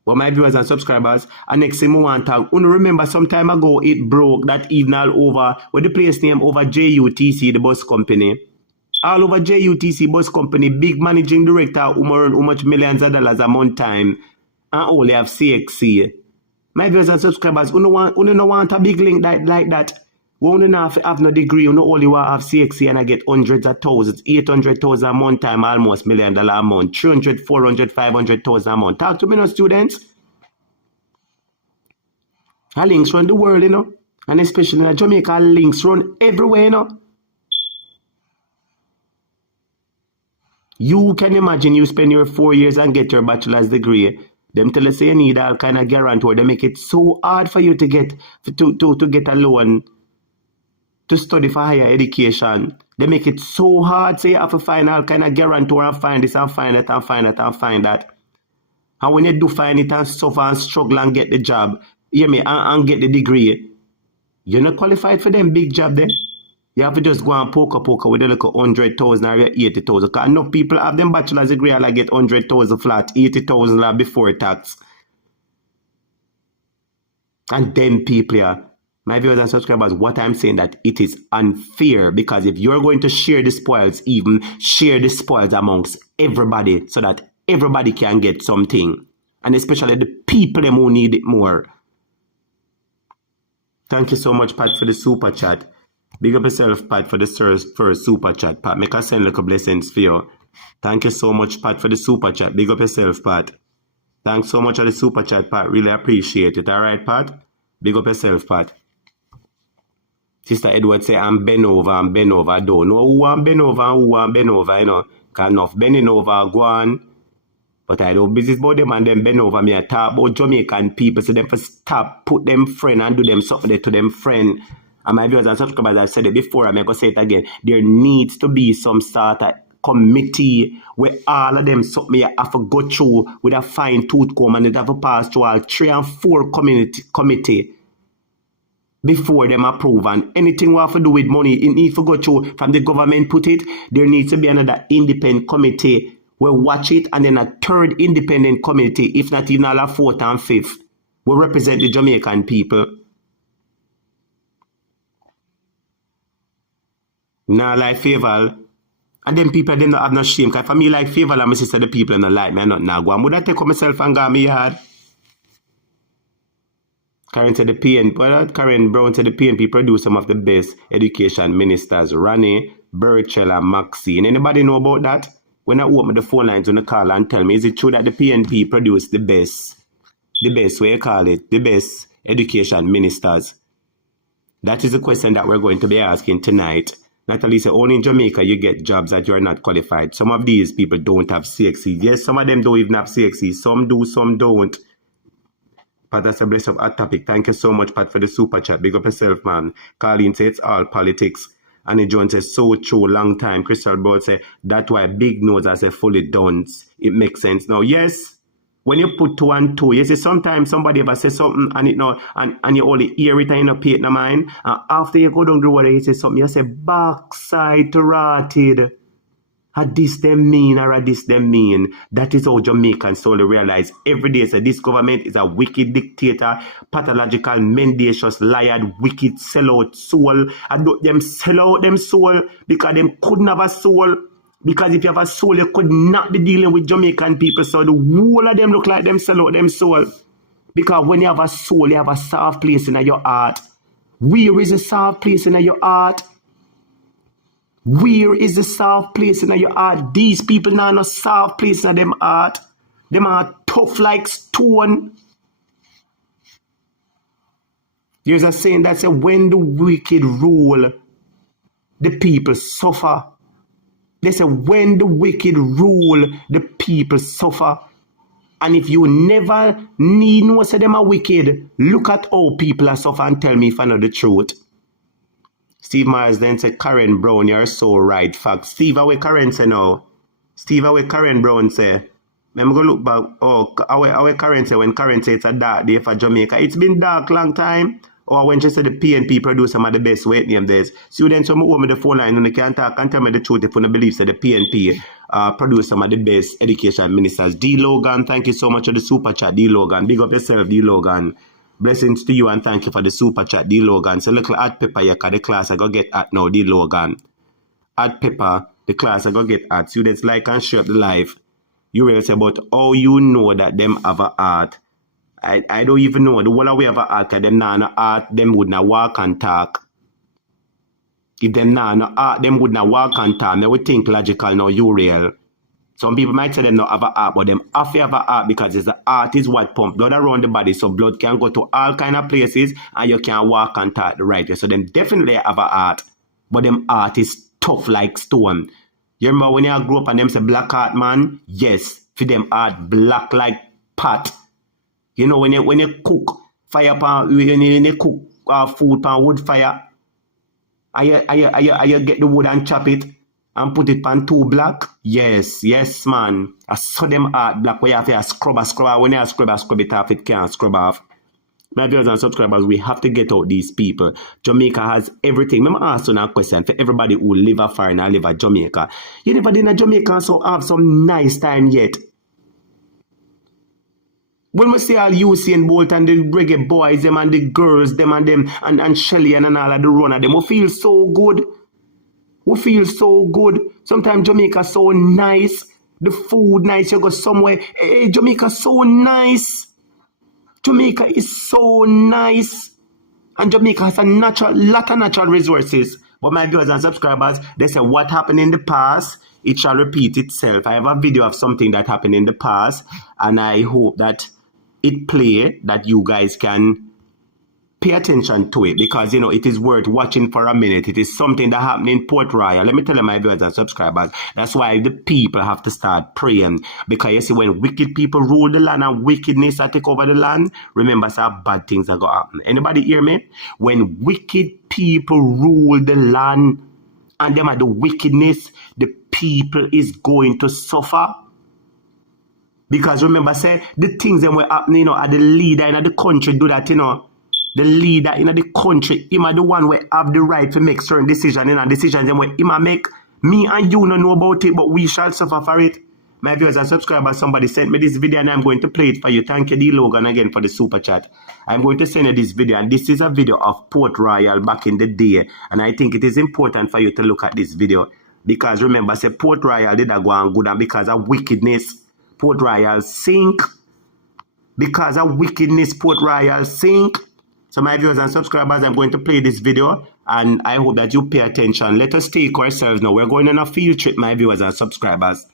But my viewers and subscribers, and next thing I want to talk, remember some time ago it broke that evening all over, with the place name over JUTC, the bus company. All over JUTC bus company, big managing director who earn how much millions of dollars a month time, and only have CXC. My viewers and subscribers, who don't want a big link like that. We don't have no degree, you only want to have CXC and I get hundreds of thousands, 800,000 a month time, almost $1 million a month, 300, 400, 500,000 a month. Talk to me now, students. Our links run the world, you know, and especially in Jamaica, links run everywhere, you know. You can imagine you spend your 4 years and get your bachelor's degree. Them tell us you need all kind of guarantor. They make it so hard for you to get a loan to study for higher education. They make it so hard, say you have to find all kind of guarantor and find this and find that and find that and find that. And when you do find it and suffer and struggle and get the job, hear me, and get the degree, you're not qualified for them big job there. You have to just go and poker with a little 100,000 or 80,000. Because enough people have them bachelor's degree and like get 100,000 flat, 80,000 before tax. And then people here, my viewers and subscribers, what I'm saying that it is unfair, because if you're going to share the spoils, even share the spoils amongst everybody so that everybody can get something. And especially the people who need it more. Thank you so much, Pat, for the super chat. Big up yourself, Pat, for the first super chat, Pat. Make us send little blessings for you. Thank you so much, Pat, for the super chat. Big up yourself, Pat. Thanks so much for the super chat, Pat. Really appreciate it. All right, Pat? Big up yourself, Pat. Sister Edward say, I'm bend over. I don't know who I'm bend over and who I'm bend over, you know. Because enough bending over, go on. But I don't business about them and them bend over me. I talk about Jamaican people, so them for stop, put them friend and do them something to them friend. And my viewers and subscribers, I've said it before, I'm going to say it again. There needs to be some sort of committee where all of them something you have to go through with a fine tooth comb and they have to pass through all 3 and 4 committee before them approve. And anything we have to do with money, it needs to go through from the government put it. There needs to be another independent committee where watch it, and then a 3rd independent committee, if not even all a 4th and 5th, will represent the Jamaican people. Now like Favour, and then people them not have no shame. Because for me like Favour and my sister, the people in the like me not now go. And would I take up myself and go me yard? Karen said the Karen Brown said the PNP produced some of the best education ministers, Rani, Burchell and Maxine. Anybody know about that? When I open the phone lines on the call and tell me, is it true that the PNP produced the best, what you call it, the best education ministers? That is the question that we're going to be asking tonight. Natalie said, only in Jamaica you get jobs that you are not qualified. Some of these people don't have CXC. Yes, some of them don't even have CXC. Some do, some don't. Pat, that's a bless of a topic. Thank you so much, Pat, for the super chat. Big up yourself, man. Carleen said, it's all politics. Annie Jones says, so true, long time. Crystal Ball said, that's why big nose as a fully done. It makes sense. Now, yes, when you put 2 and 2, you see sometimes somebody ever say something and it no, and you only hear it and you don't pay it no mind. And after you go down the water, you say something, you say backside to rotted. a this them mean or a this them mean. That is how Jamaicans slowly realize every day that this government is a wicked dictator, pathological, mendacious, liar, wicked, sellout soul. And them sell out them soul because them couldn't have a soul. Because if you have a soul, you could not be dealing with Jamaican people. So the whole of them look like them sell out them soul. Because when you have a soul, you have a soft place in your heart. Where is the soft place in your heart? Where is the soft place in your heart? These people now no soft place in them heart. Them are tough like stone. There's a saying that says, when the wicked rule, the people suffer. They say, when the wicked rule, the people suffer. And if you never need no say them are wicked, look at how people are suffer and tell me if I know the truth. Steve Myers then said, Karen Brown, you're so right. Fact. Steve, how Karen say now? Steve, how Karen Brown say? I'm going to look back. Oh, how Karen say when Karen say it's a dark day for Jamaica? It's been dark long time. Or when she said the PNP produce some of the best weight name days. Students from home the phone line and they can't talk and tell me the truth if you don't believe that the PNP produce some of the best education ministers. D. Logan, thank you so much for the super chat, D. Logan. Big up yourself, D. Logan. Blessings to you and thank you for the super chat, D. Logan. So little at Pepper, you the class I go get at now, D. Logan. At Pepper, the class I go get at. Students like and share the life. You will say about how you know that them have a art. I don't even know. The whole way of a art, them now no art, them would not walk and talk. If them now no art, them would not walk and talk. They would think logical, no, you real. Some people might say them not have a art, but them have to have a art because the art is what pump blood around the body, so blood can go to all kind of places and you can walk and talk the right way. So them definitely have a art, but them art is tough like stone. You remember when you grew up and them say black art, man? Yes, for them art black like pot. You know, when you cook fire pan, when you cook food pan wood fire, you get the wood and chop it and put it pan too black. Yes, man. I saw them art black where you have to scrub. When you scrub it off, it can't scrub off. My viewers and subscribers, we have to get out these people. Jamaica has everything. Let me ask you a question for everybody who live a foreign and live at Jamaica. You never been in Jamaica so have some nice time yet. When we see all Usain Bolt and the reggae boys, them and the girls, them and Shelly and all of the runner, them, we feel so good. We feel so good. Sometimes Jamaica so nice. The food nice. You go somewhere. Hey, Jamaica so nice. Jamaica is so nice. And Jamaica has a lot of natural resources. But my viewers and subscribers, they say what happened in the past, it shall repeat itself. I have a video of something that happened in the past, and I hope that it play that you guys can pay attention to it, because you know it is worth watching for a minute. It is something that happened in Port Royal. Let me tell you, my viewers and subscribers, that's why the people have to start praying, because you see, when wicked people rule the land and wickedness that take over the land, remember some bad things are going to happen. Anybody hear me? When wicked people rule the land and them are the wickedness, the people is going to suffer. Because remember, say, the things that were happening, you know, are the leader in the country do that, you know. The leader in the country, him are the one who have the right to make certain decisions, you know, decisions them where him make. Me and you don't know about it, but we shall suffer for it. My viewers and subscribers, somebody sent me this video and I'm going to play it for you. Thank you, D. Logan, again for the super chat. I'm going to send you this video, and this is a video of Port Royal back in the day. And I think it is important for you to look at this video. Because remember, say Port Royal did a go on good, and because of wickedness, Port Royal sink. Because of wickedness, Port Royal sink. So my viewers and subscribers, I'm going to play this video, and I hope that you pay attention. Let us take ourselves now. We're going on a field trip, my viewers and subscribers.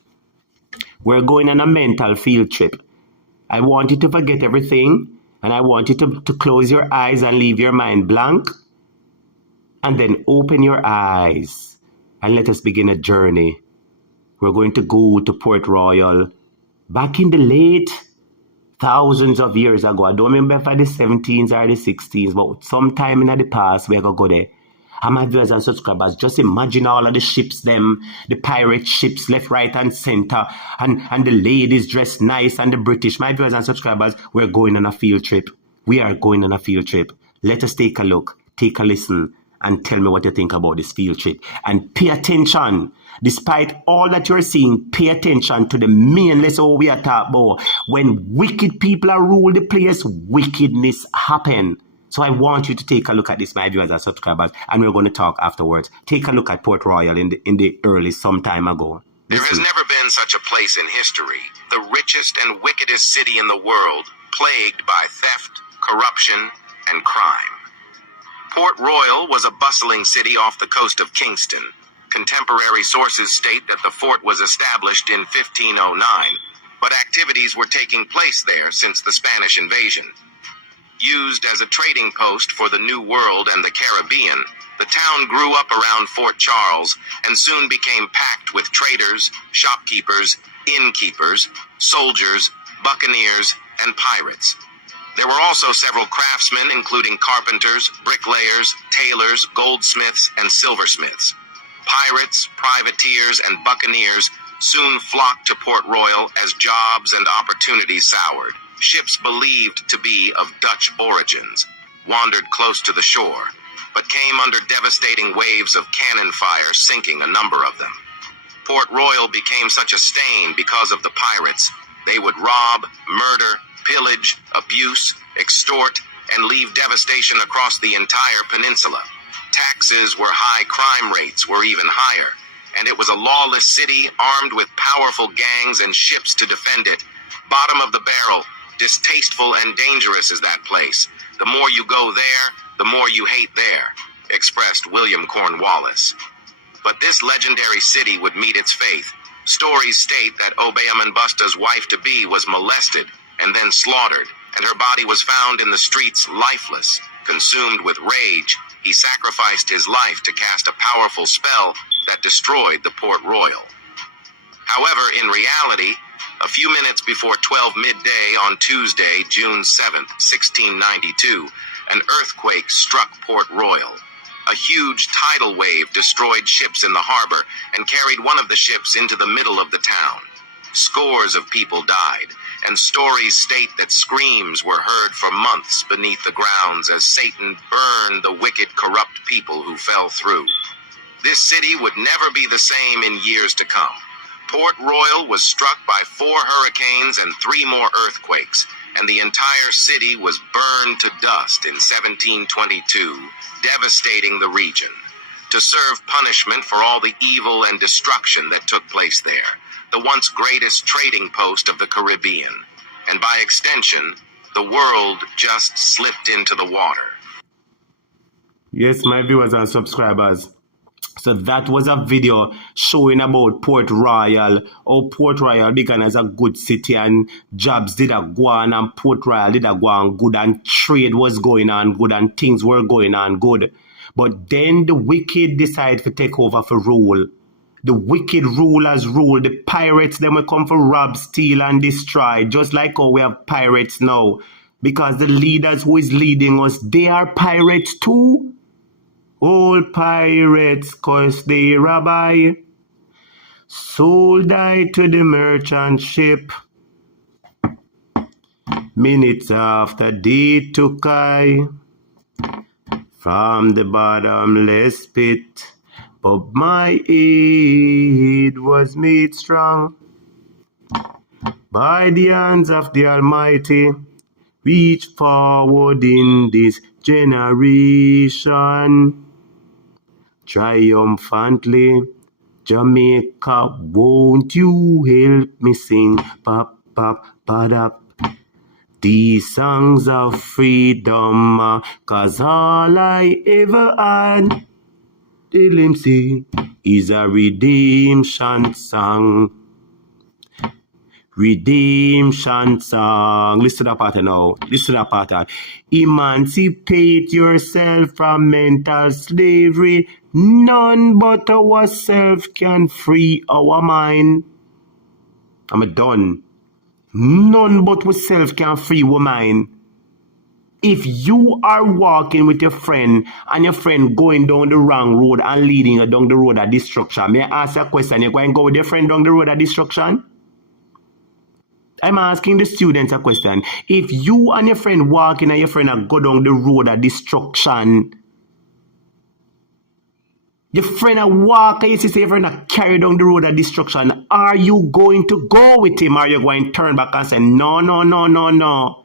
We're going on a mental field trip. I want you to forget everything, and I want you to close your eyes and leave your mind blank, and then open your eyes, and let us begin a journey. We're going to go to Port Royal. Back in the late thousands of years ago, I don't remember if it's the 17s or the 16s, but sometime in the past, we're going to go there. And my viewers and subscribers, just imagine all of the ships, them, the pirate ships, left, right, and center, and the ladies dressed nice, and the British. My viewers and subscribers, we're going on a field trip. We are going on a field trip. Let us take a look, take a listen, and tell me what you think about this field trip. And pay attention. Despite all that you're seeing, pay attention to the main lesson we are talking about. When wicked people are rule the place, wickedness happen. So I want you to take a look at this, my viewers and subscribers, and we're going to talk afterwards. Take a look at Port Royal in the early some time ago. There has never been such a place in history, the richest and wickedest city in the world, plagued by theft, corruption, and crime. Port Royal was a bustling city off the coast of Kingston. Contemporary sources state that the fort was established in 1509, but activities were taking place there since the Spanish invasion. Used as a trading post for the New World and the Caribbean, the town grew up around Fort Charles and soon became packed with traders, shopkeepers, innkeepers, soldiers, buccaneers, and pirates. There were also several craftsmen, including carpenters, bricklayers, tailors, goldsmiths, and silversmiths. Pirates, privateers, and buccaneers soon flocked to Port Royal as jobs and opportunities soured. Ships believed to be of Dutch origins wandered close to the shore, but came under devastating waves of cannon fire, sinking a number of them. Port Royal became such a stain because of the pirates. They would rob, murder, pillage, abuse, extort, and leave devastation across the entire peninsula. Taxes were high, crime rates were even higher, and it was a lawless city armed with powerful gangs and ships to defend it. Bottom of the barrel, distasteful and dangerous is that place. The more you go there, the more you hate there, expressed William Cornwallis. But this legendary city would meet its fate. Stories state that Obeah-Menbusta's wife-to-be was molested and then slaughtered, and her body was found in the streets lifeless. Consumed with rage, he sacrificed his life to cast a powerful spell that destroyed the Port Royal. However, in reality, a few minutes before 12 midday on Tuesday, June 7th, 1692, an earthquake struck Port Royal. A huge tidal wave destroyed ships in the harbor and carried one of the ships into the middle of the town. Scores of people died, and stories state that screams were heard for months beneath the grounds as Satan burned the wicked, corrupt people who fell through. This city would never be the same in years to come. Port Royal was struck by 4 hurricanes and 3 more earthquakes, and the entire city was burned to dust in 1722, devastating the region. To serve punishment for all the evil and destruction that took place there, the once greatest trading post of the Caribbean, and by extension, the world just slipped into the water. Yes, my viewers and subscribers. So that was a video showing about Port Royal, how Port Royal began as a good city and jobs did a go on and Port Royal did a go on good and trade was going on good and things were going on good. But then the wicked decided to take over for rule. The wicked rulers rule. The pirates, them will come for rob, steal and destroy, just like how we have pirates now. Because the leaders who is leading us, they are pirates too. All pirates, cause they rabbi, sold I to the merchant ship. Minutes after they took I from the bottomless pit, but my aid was made strong by the hands of the Almighty. Reach forward in this generation. Triumphantly, Jamaica, won't you help me sing? Pop, pop, padap. These songs of freedom, 'cause all I ever had, LMC, is a redemption song. Redemption song. Listen to that part now. Listen to that part. Emancipate yourself from mental slavery. None but ourselves can free our mind. I'm done. None but ourselves can free our mind. If you are walking with your friend and your friend going down the wrong road and leading you down the road of destruction, may I ask you a question? You're going to go with your friend down the road of destruction? I'm asking the students a question. If you and your friend walking and your friend are go down the road of destruction, Your friend a walk, you see your friend a carry down the road of destruction. Are you going to go with him, or are you going to turn back and say, no, no, no, no, no?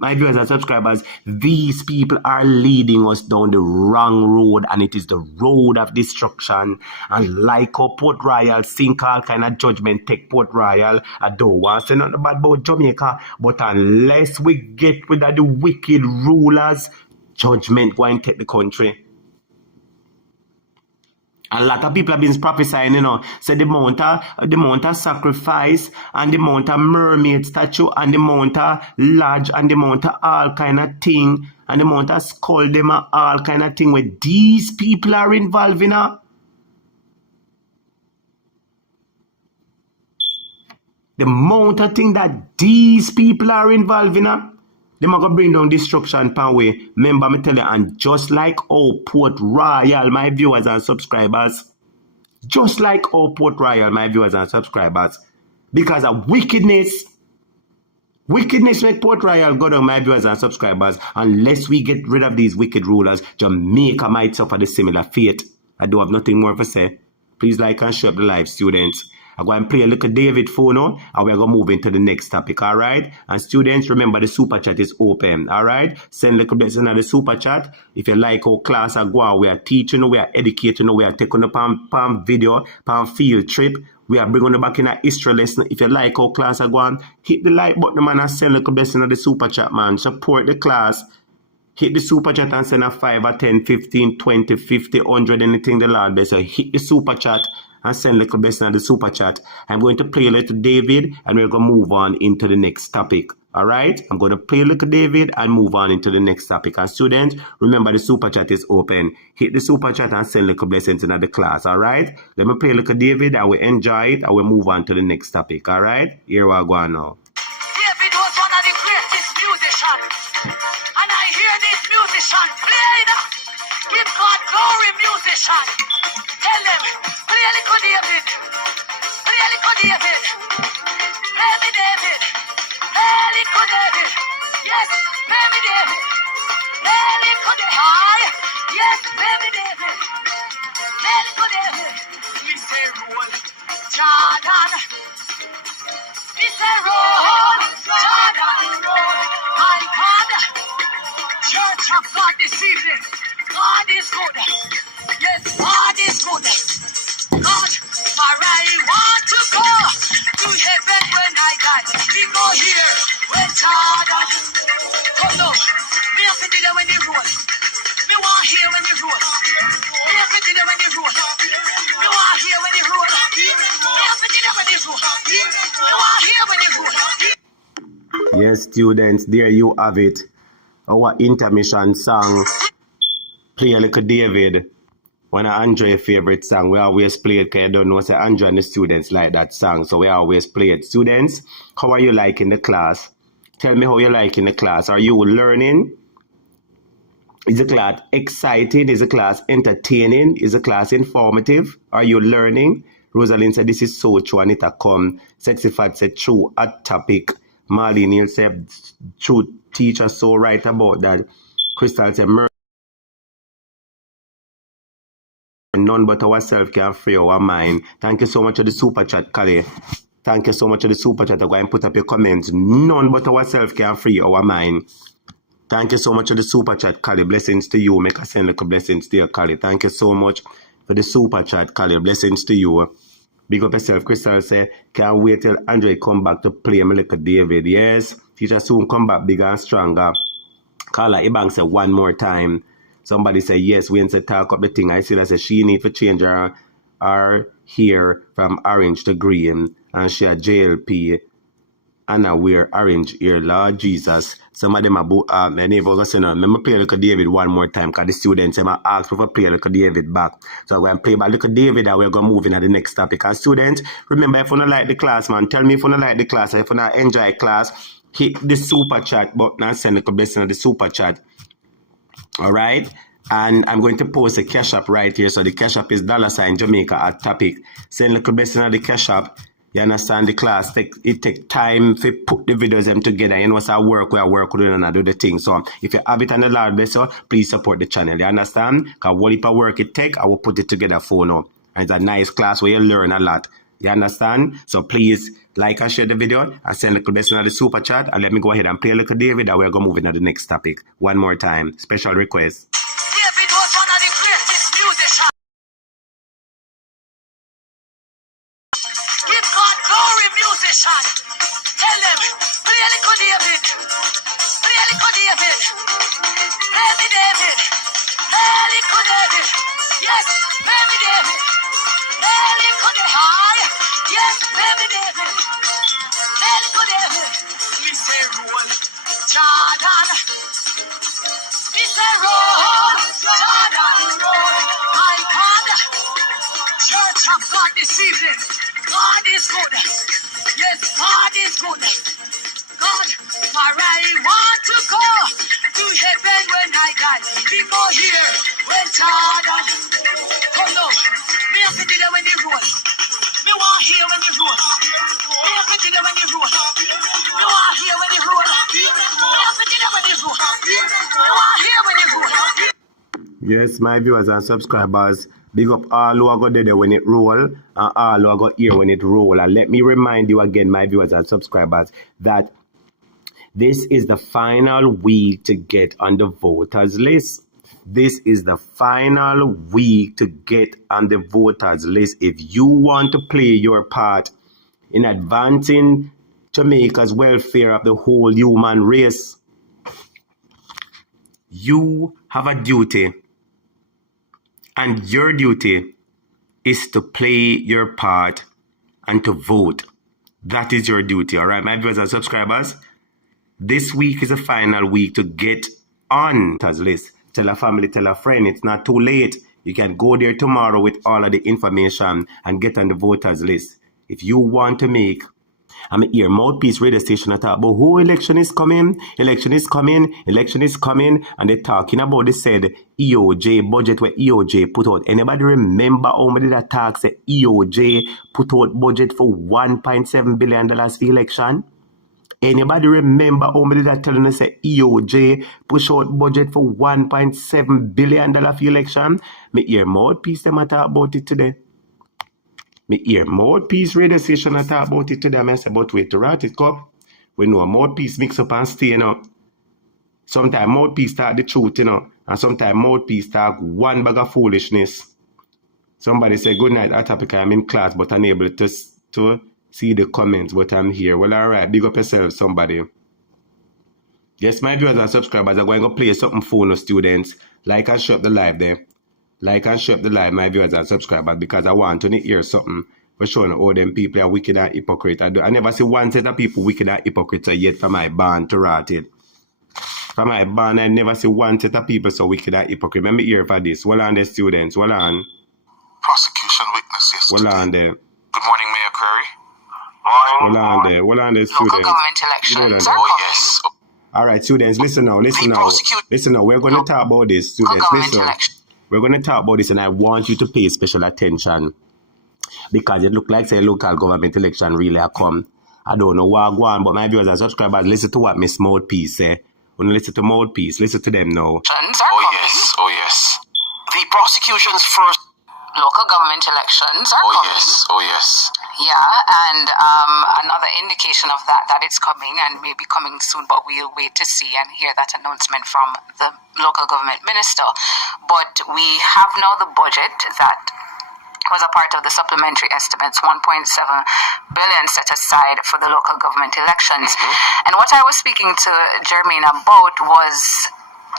My viewers and subscribers, these people are leading us down the wrong road, and it is the road of destruction. And like how Port Royal sink all kind of judgment take Port Royal, I don't want to say nothing bad about Jamaica, but unless we get rid of the wicked rulers, judgment going to take the country. A lot of people have been prophesying, say the amount of sacrifice and the amount of mermaid statue and the amount of lodge and the amount of all kind of thing and the amount of skull them and all kind of thing where these people are involved in. The amount of thing that these people are involved in. Them are going to bring down destruction pan way. Remember me tell you, and just like Port Royal, my viewers and subscribers, just like Port Royal, my viewers and subscribers, because of wickedness make Port Royal go down, my viewers and subscribers. Unless we get rid of these wicked rulers, Jamaica might suffer the similar fate. I don't have nothing more to say. Please like and share the live, students. I'm going to play a little David phone now, and we're going to move into the next topic, all right? And students, remember the super chat is open, all right? Send little bits in the super chat. If you like our class, we are teaching, we are educating, we are taking up on video, on field trip. We are bringing you back in a history lesson. If you like our class, hit the like button, man, and send little bits in the super chat, man. Support the class. Hit the super chat and send a 5 or 10, 15, 20, 50, 100, anything the Lord bless. So hit the super chat and send little best in the super chat. I'm going to play a little David and we're going to move on into the next topic. All right? I'm going to play a little David and move on into the next topic. And students, remember the super chat is open. Hit the super chat and send little blessings into the class. All right? Let me play a little David. I will enjoy it. I will move on to the next topic. All right? Here we go now. David was one of the greatest musicians. And I hear this musician playing. Give God glory, musician. Tell them, play a little David. Play a little David. Play me David. Play a little David. Yes, play me David. Play a little David. Yes, play me David. Play a little David. Listen, roll. Jordan. Listen, roll. Jordan, roll. My God. Church of God this evening. God is good. Yes, God is good. God, for I want to go to heaven when I die. We go here when Jordan. Come now. Me have to do that when you roll. Me want hear when you roll. Me have to do that when you roll. Me want hear when you roll. Me have to do that when you roll. Me want hear when you roll. Yes, students, there you have it. Our intermission song. Play a little David. One of Andre's favorite song. We always play it because I don't know, say Andre and the students like that song. So we always play it. Students, how are you liking the class? Tell me how you like in the class. Are you learning? Is the class exciting? Is the class entertaining? Is the class informative? Are you learning? Rosalind said, this is so true. Anita come. Sexy Fat said, true. Hot topic. Marlene Hill said, true. Teacher so right about that. Crystal said, none but ourselves can free our mind. Thank you so much for the super chat, Kali. Thank you so much for the super chat. Go and put up your comments. None but ourselves can free our mind. Thank you so much for the super chat, Kali. Blessings to you. Make us send little blessings to you, Kali. Thank you so much for the super chat, Kali. Blessings to you. Big up yourself. Crystal say, can't wait till Andre come back to play me like a David. Yes. Teacher soon come back bigger and stronger. Carla Ibang say one more time. Somebody say yes. We say talk up the thing. I see that say she need to change her hair from orange to green. And she a JLP. And I wear orange here. Lord Jesus. Some of them are my neighbors are saying, let me play little David one more time. Because the students say, I ask for play little David back. So I'm going to play by little David and we're going to move into the next topic. And students, remember if you don't like the class, man, tell me if you don't like the class. If you don't enjoy class, hit the super chat button and send a blessing on the super chat. All right. And I'm going to post a cash app right here. So the cash app is $Jamaica at topic. Send a little blessing on the cash app. You understand? The class it take time to put the videos them together. You know, so I work with it and I do the thing. So if you have it on the Lord bless you, please support the channel. You understand? Because what if I work it take, I will put it together for now. And it's a nice class where you learn a lot. You understand? So please like and share the video and send a little blessing on the super chat, and let me go ahead and play a little David, and we're going to move into the next topic. One more time. Special request. David was one of the greatest musicians. Give God glory, musician. Tell them, play a little David. Play a little David. Play me David. Play a little David. Yes, play me David. Play a little David. Yes, play me David. Play a little David. Listen, roll. Jordan. Listen, roll. Jordan, roll. My God. Church of God this evening. God is good. Yes, God is good. God, for I want to go to heaven when I die. People here when Jordan. Come now. Me have to do that when you roll. Me want hear when you roll. Me have to do that when you roll. Me want hear when you roll. Me have to do that when you roll. Me want hear when you roll. Yes, my viewers and subscribers, big up all who are going to there when it roll and all who are going to hear when it roll. And let me remind you again, my viewers and subscribers, that this is the final week to get on the voters list. This is the final week to get on the voters list. If you want to play your part in advancing Jamaica's welfare of the whole human race, you have a duty. And your duty is to play your part and to vote. That is your duty, all right, my viewers and subscribers? This week is the final week to get on the list. Tell a family, tell a friend. It's not too late. You can go there tomorrow with all of the information and get on the voters list. If you want to make here, Mouthpiece radio station at about who election is coming, and they're talking about they said EOJ budget where EOJ put out. Anybody remember how many that tax say EOJ put out budget for $1.7 billion for election? Anybody remember how many that telling us say EOJ push out budget for $1.7 billion for election? Me hear Mouthpiece them talk about it today. Me hear Mouthpiece radio station talk about it today. I say, but wait, to rat it up. We know Mouthpiece mix up and stay, you know. Sometimes Mouthpiece talk the truth, you know. And sometimes Mouthpiece talk one bag of foolishness. Somebody say, good night, Atapika, I'm in class, but unable to see the comments, but I'm here. Well, all right, big up yourself, somebody. Yes, my viewers and subscribers are going to play something for no students. Like and share up the live there. Like and share up the live, my viewers and subscribers, because I want to hear something for showing all them people are wicked and hypocrite. I never see one set of people wicked and hypocrite yet from my band to rat it. From my band, I never see one set of people so wicked and hypocrite. Let me hear for this. Well on the students, well on. Prosecution witnesses. Well on there. Good morning, Mayor Curry. Well on there. Well on the students. Local government elections are Oh, yes. All right, students, listen now. Listen now. We're going to talk about this, students. Listen. We're going to talk about this, and I want you to pay special attention because it looks like say local government election really have come. I don't know what go on, but my viewers and subscribers, listen to what Miss Mouthpiece say. When you listen to Mouthpiece, listen to them now. Oh, yes. The prosecution's first local government elections are coming. Oh, yes. Yeah, and another indication of that it's coming and maybe coming soon, but we'll wait to see and hear that announcement from the local government minister. But we have now the budget that was a part of the supplementary estimates, 1.7 billion set aside for the local government elections. And what I was speaking to Jermaine about was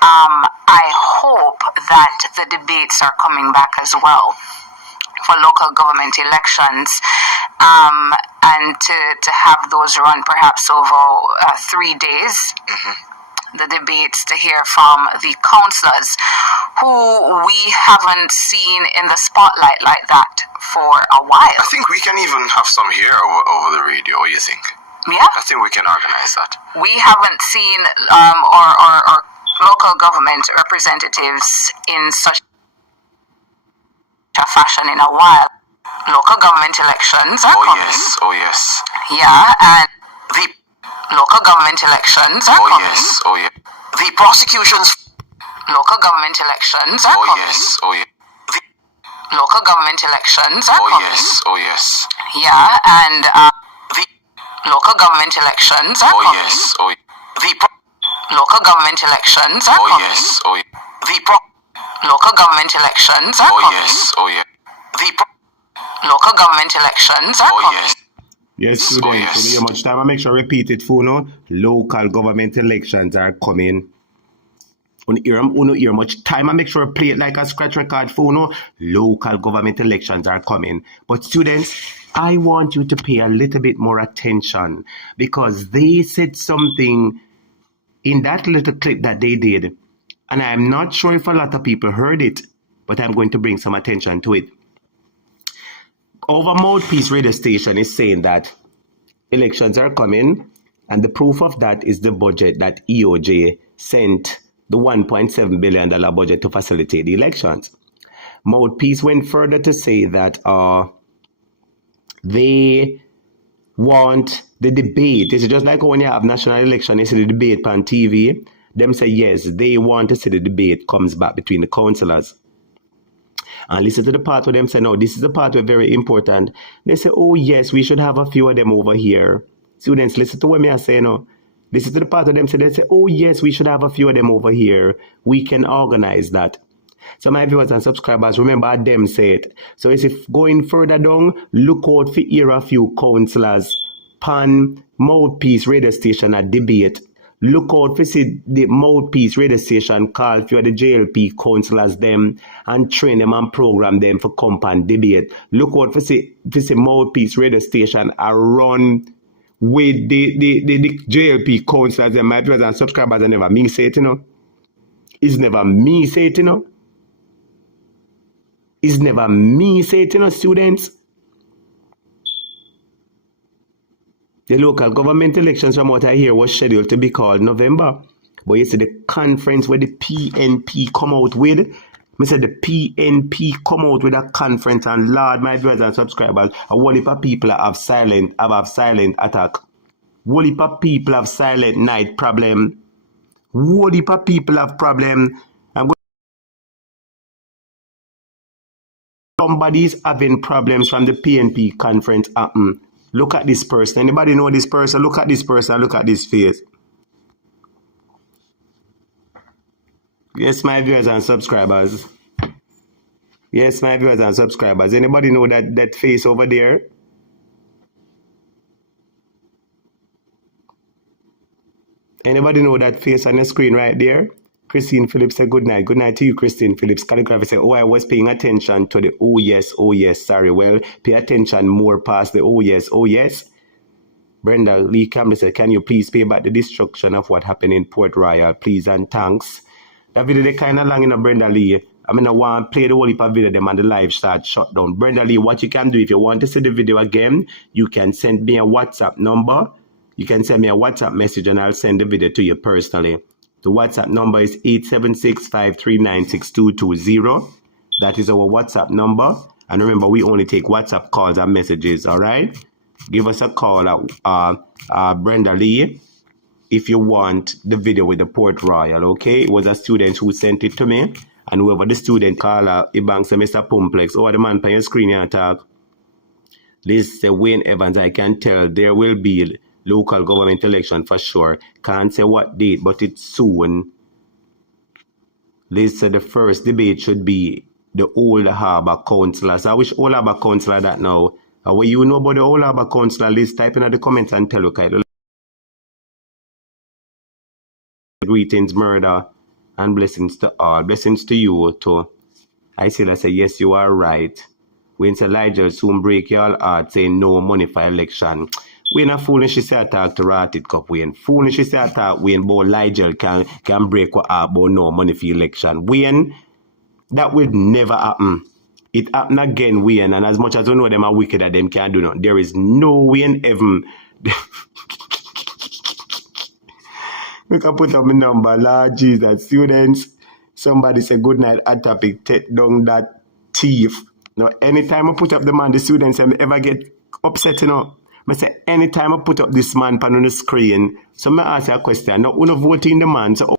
I hope that the debates are coming back as well for local government elections, and to have those run perhaps over 3 days. The debates to hear from the councillors who we haven't seen in the spotlight like that for a while. I think we can even have some here over the radio. What do you think? Yeah. I think we can organize that. We haven't seen or local government representatives in such a fashion in a while. local government elections are Oh coming. yes, oh yes. Yeah, and the local government elections are Oh coming. yes, oh yes. The prosecutions, local government elections are Oh coming. yes, oh yes. The local government elections are Oh coming. yes, oh yes. Yeah, and the local government elections are Oh coming. yes, oh yes. The local government elections are Oh coming. yes, oh yes. The local government elections are Oh coming. yes, oh yes. The local government elections are Oh coming. yes. Yes, Oh, students, yes. so you much time I make sure I repeat it for now. Local government elections are coming. Uno hear much time I make sure I play it like a scratch record for now. Local government elections are coming. But students, I want you to pay a little bit more attention because they said something in that little clip that they did. And I'm not sure if a lot of people heard it, but I'm going to bring some attention to it. Over Mouthpiece radio station is saying that elections are coming, and the proof of that is the budget that EOJ sent, the $1.7 billion budget to facilitate the elections. Mouthpiece went further to say that they want the debate. It's just like when you have national election, you see the debate on TV. Them say yes, they want to see the debate comes back between the councillors. And listen to the part where them say, no, this is the part where very important. They say, oh yes, we should have a few of them over here. Students, listen to what me I say now. Listen to the part of them say, they say, oh yes, we should have a few of them over here. We can organize that. So my viewers and subscribers, remember them say it. So if going further down, look out for hear a few councillors pan Mouthpiece radio station at debate. Look out for see the Mouthpiece radio station call for the JLP councillors them and train them and program them for come and debate. Look out for see Mouthpiece radio station are run with the JLP councillors and my viewers and subscribers. And never me say it, you know. It's never me say it, you know. It's never me say it, you know, students. The local government elections, from what I hear, was scheduled to be called November. But you see the conference where the PNP come out with, I said the PNP come out with a conference, and Lord, my viewers and subscribers, a whole heap of people have silent attack. Whole heap of people have silent night problem. Whole heap of people have problem. Somebody's having problems from the PNP conference happen. Look at this person. Anybody know this person? Look at this person. Look at this face. Yes, my viewers and subscribers. Yes, my viewers and subscribers. Anybody know that face over there? Anybody know that face on the screen right there? Christine Phillips said good night. Good night to you, Christine Phillips. Calligraphy said, oh, I was paying attention to the oh yes, sorry. Well, pay attention more past the oh yes. Brenda Lee Campbell said, can you please pay back the destruction of what happened in Port Royal, please and thanks. That video they kind of long, you know, Brenda Lee. I mean, I want to play the whole heap of video them and the live start shut down. Brenda Lee, what you can do if you want to see the video again, you can send me a WhatsApp number. You can send me a WhatsApp message and I'll send the video to you personally. The WhatsApp number is 876-539-6220. That is our WhatsApp number. And remember, we only take WhatsApp calls and messages, all right? Give us a call at Brenda Lee if you want the video with the Port Royal, okay? It was a student who sent it to me. And whoever the student call Ibang say, Mr. Pumplex, oh, the man on your screen here talk. This Wayne Evans, I can tell there will be local government election for sure. Can't say what date, but it's soon. Liz said the first debate should be the Old Harbour councillors. I wish Old Harbour councillor that now. What you know about the Old Harbour councillor, Liz, type in the comments and tell you. Greetings, murder, and blessings to all. Blessings to you too. I say, yes, you are right. When Elijah soon break your heart saying no money for election. We not foolish to say attack to Ratit Cup. We ain't foolish to say attack when Bo Ligel can break what heart about no money for election. When that will never happen. It happen again, when, and as much as we know them are wicked that them can't do nothing. There is no way in heaven. We can put up my number, Lord Jesus. Students, somebody say good night at topic, take down that thief. No, anytime I put up the man, the students ever get upset, I say, anytime I put up this man on the screen, so I ask you a question. No, you voting the man. So,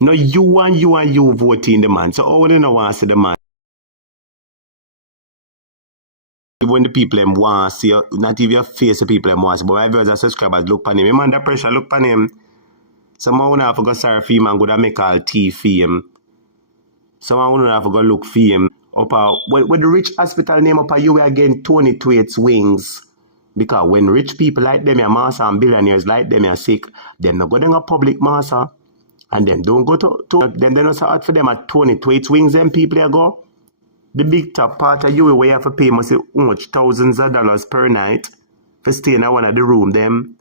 no, you and you voting the man. So, how do you know want to see the man? When the people want to see you, not even your face, the people want to see, but my viewers and subscribers look on him. Him under pressure, look on him. Someone have to go sorry for him and go to make all tea for him. Someone have to go look for him. When the rich hospital name up you again, Tony Twait's wings. Because when rich people like them are master and billionaires like them are sick, them not go down a public master. And them don't go to them they not so hard for them at Tony Twait's wings, them people they go. The big top part of you where you have to pay must say much thousands of dollars per night for staying in one of the room them.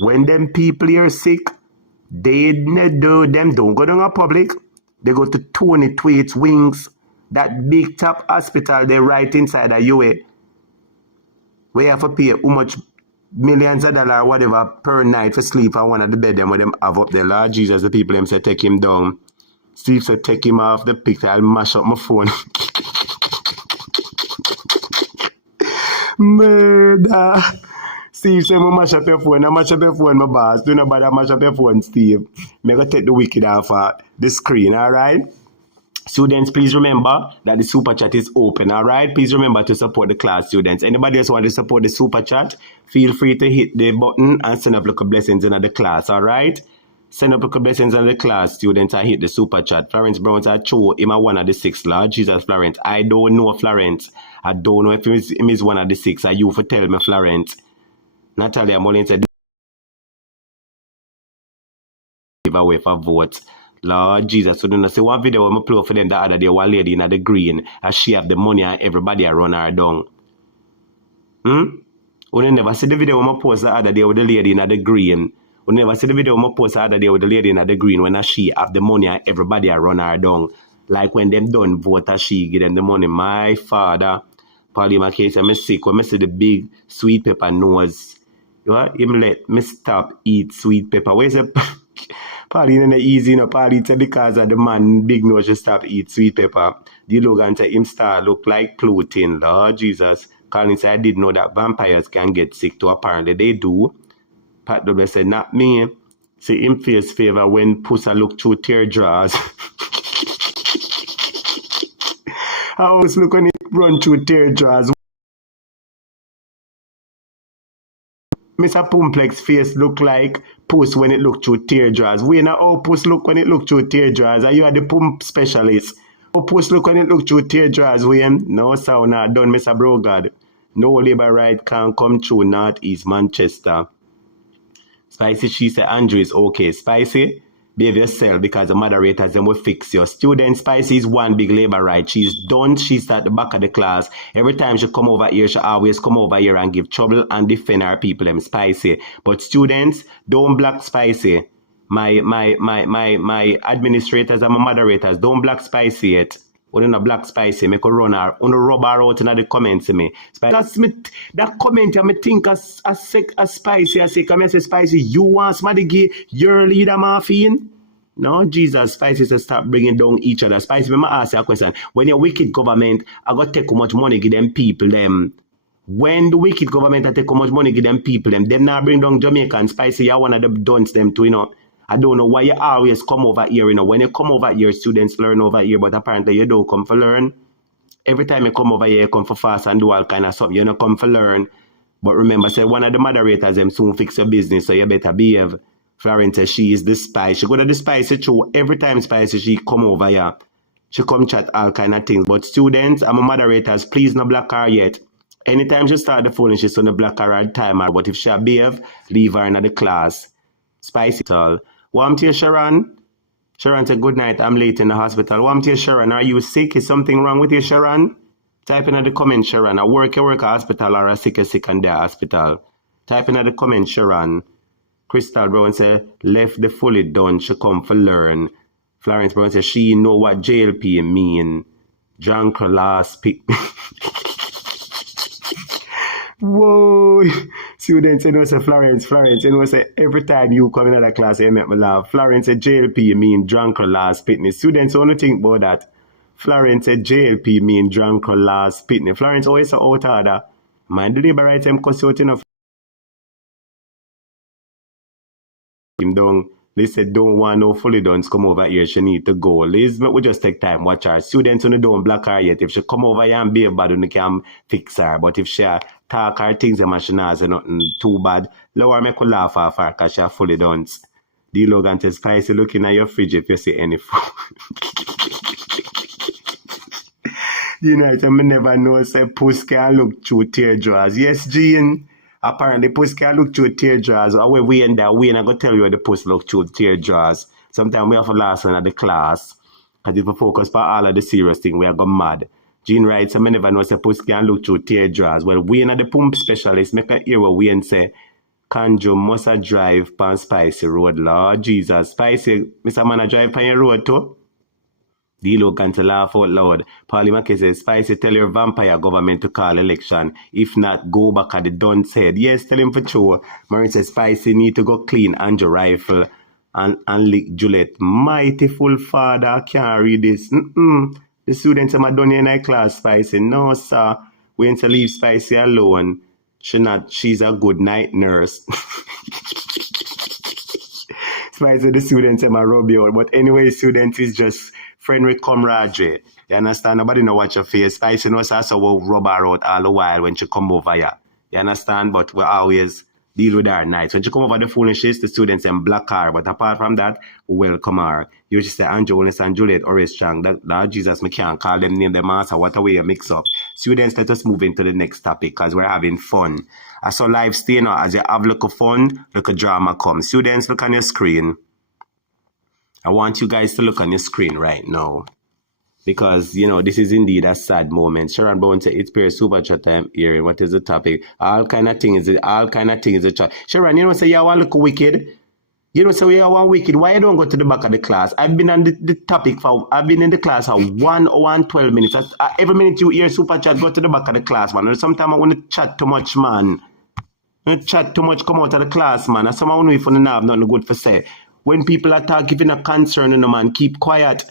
When them people are sick, them don't go down a public. They go to Tony Twait's wings. That big top hospital they right inside of UA. Where you have to pay how much millions of dollars or whatever per night for sleep on one of the bed them where them have up there. Lord Jesus, the people them say take him down. Steve said take him off the picture. I'll mash up my phone. Murder. Steve said, mash up your phone. I mash up your phone, my boss. Do not bother mash up your phone, Steve. I'm going to take the wicked off the screen, all right? Students, please remember that the super chat is open, all right? Please remember to support the class, students. Anybody else want to support the super chat, feel free to hit the button and send up little blessings in the class, all right? Send up little blessings in the class, students. I hit the super chat. Florence Brown, I show him one of the 6, Lord Jesus, Florence. I don't know Florence. I don't know if him is one of the 6. Are you for tell me, Florence? Natalia Mullins said, give away for votes. Lord Jesus, so don't say one video when I play for them the other day, one lady in the green, as she have the money and everybody run her down. You never see the video when I post the other day with the lady in the green. You never see the video when I post the other day with the lady in the green when she have the money and everybody run her down. Like when them done vote as she give them the money. My father, Pauline McKay, I'm sick when I see the big sweet pepper nose. You know, him let me stop eat sweet pepper. Where's it? Pauline ain't easy, Pauline say because of the man big nose just stop eat sweet pepper. The Logan say him start look like Plutin, Lord Jesus. Colin said I didn't know that vampires can get sick too. Apparently they do. Pat W said not me. See him face favor when Pussa look through teardrops. I always look when it run through teardrops. Mr. Pumplex face look like Puss when it look through teardrops. We know how Puss look when it look through teardrops. Are you are the pump specialist? How Puss look when it look through teardrops, William? No sound not done, Mr. Brogard. No labor right can come through Northeast Manchester. Spicy, she said Andrew is okay. Spicy, behave yourself because the moderators then will fix your student. Spicy is one big labor right. She's done. She's at the back of the class. Every time she come over here, she always come over here and give trouble and defend her people. Them Spicy. But students, don't block Spicy. My administrators and my moderators, don't block Spicy yet. When you block Spicy, make a run her. On the rub her out in the comments to me. That's me. That comment, I think as Spicy. I say Spicy. You want somebody give your leader morphine? No, Jesus, Spicy says stop bringing down each other. Spicy, let me ask you a question. When your wicked government, I got to take how much money give them people them. When the wicked government I take how much money give them people them now bring down Jamaican. Spicy, you one of them dunce them too, I don't know why you always come over here, When you come over here, students learn over here, but apparently you don't come for learn. Every time you come over here, you come for fast and do all kind of stuff. You don't come for learn. But remember, say one of the moderators, them soon fix your business, so you better behave. Florence says she is the spy. She go to the Spicy show. Every time Spicy, she come over here. She come chat all kind of things. But students and moderators, please no block her yet. Anytime she start the phone, and she's on the block her all time. But if she behave, leave her in the class. Spicy all. Warm to you, Sharon. Sharon said, good night. I'm late in the hospital. Warm to you, Sharon. Are you sick? Is something wrong with you, Sharon? Type in the comment, Sharon. You work at hospital or a sick in the hospital. Type in the comment, Sharon. Crystal Brown said, left the fully done. She come for learn. Florence Brown said, she know what JLP mean. Drunk last pick. Whoa, students, say Florence, say every time you come in another class, you make me laugh. Florence said JLP, you mean drunk or last fitness. Students, only think about that. Florence said JLP mean drunk or last pitney. Florence always so out order. Man, the neighbor right him cuss out enough. Him down. They said don't want no fully done come over here. She need to go. Liz, we just take time, watch her. Students who don't block her yet. If she come over here and be bad, we can fix her. But if she talk her things and she not say nothing too bad, lower me could laugh off her because she fully done. The Logan says, Spicy looking at your fridge if you see any food. You know, I never know say puss can look through teardrops. Yes, Jean. Apparently, puss can look through teardrops. Or we end that way, and I go tell you where the puss look through teardrops. Sometimes we have to last one at the class. Because if we focus on all of the serious thing, we are go mad. Jean writes, I never know say puss can look through teardrops. Well, we are the pump specialist. Make a hear what we and say, Kanjo must a drive pan Spicy Road. Lord Jesus. Spicy, Mr. Man, I drive pan your road too? D-Lo can to laugh out loud. Paulie Mackey says, Spicy, tell your vampire government to call election. If not, go back at the dunce head. Yes, tell him for sure. Maureen says, Spicy need to go clean Andrew rifle and lick Juliet. Mighty full father, I can't read this. The students are done in my class, Spicy. No, sir. We ain't to leave Spicy alone. She's a good night nurse. Spicy, the students are my rub you out. But anyway, students is just friendly camaraderie. You understand? Nobody know what your face. Spicy knows also we'll rub her out all the while when she come over here. You understand? But we always deal with her nice. When she come over the foolishness, the students and block her. But apart from that, we welcome her. You just say Andrew, and Juliet, or strong. That Jesus, me can't call them name them answer. What a way you mix up. Students, let us move into the next topic because we're having fun. I saw live stay now. As you have look of fun, look at drama come. Students, look on your screen. I want you guys to look on your screen right now. Because, you know, this is indeed a sad moment. Sharon Bowen said, it's pure super chat I'm hearing. What is the topic? All kind of things is a chat. Sharon, you know, say you want to look wicked. You know, say you want wicked. Why you don't go to the back of the class? I've been on the topic I've been in the class for 1 hour and 12 minutes. Every minute you hear super chat, go to the back of the class, man. Sometimes I want to chat too much, man. I chat too much, come out of the class, man. And someone if you don't have nothing good for say. When people are talking, giving a concern, you know, man, keep quiet.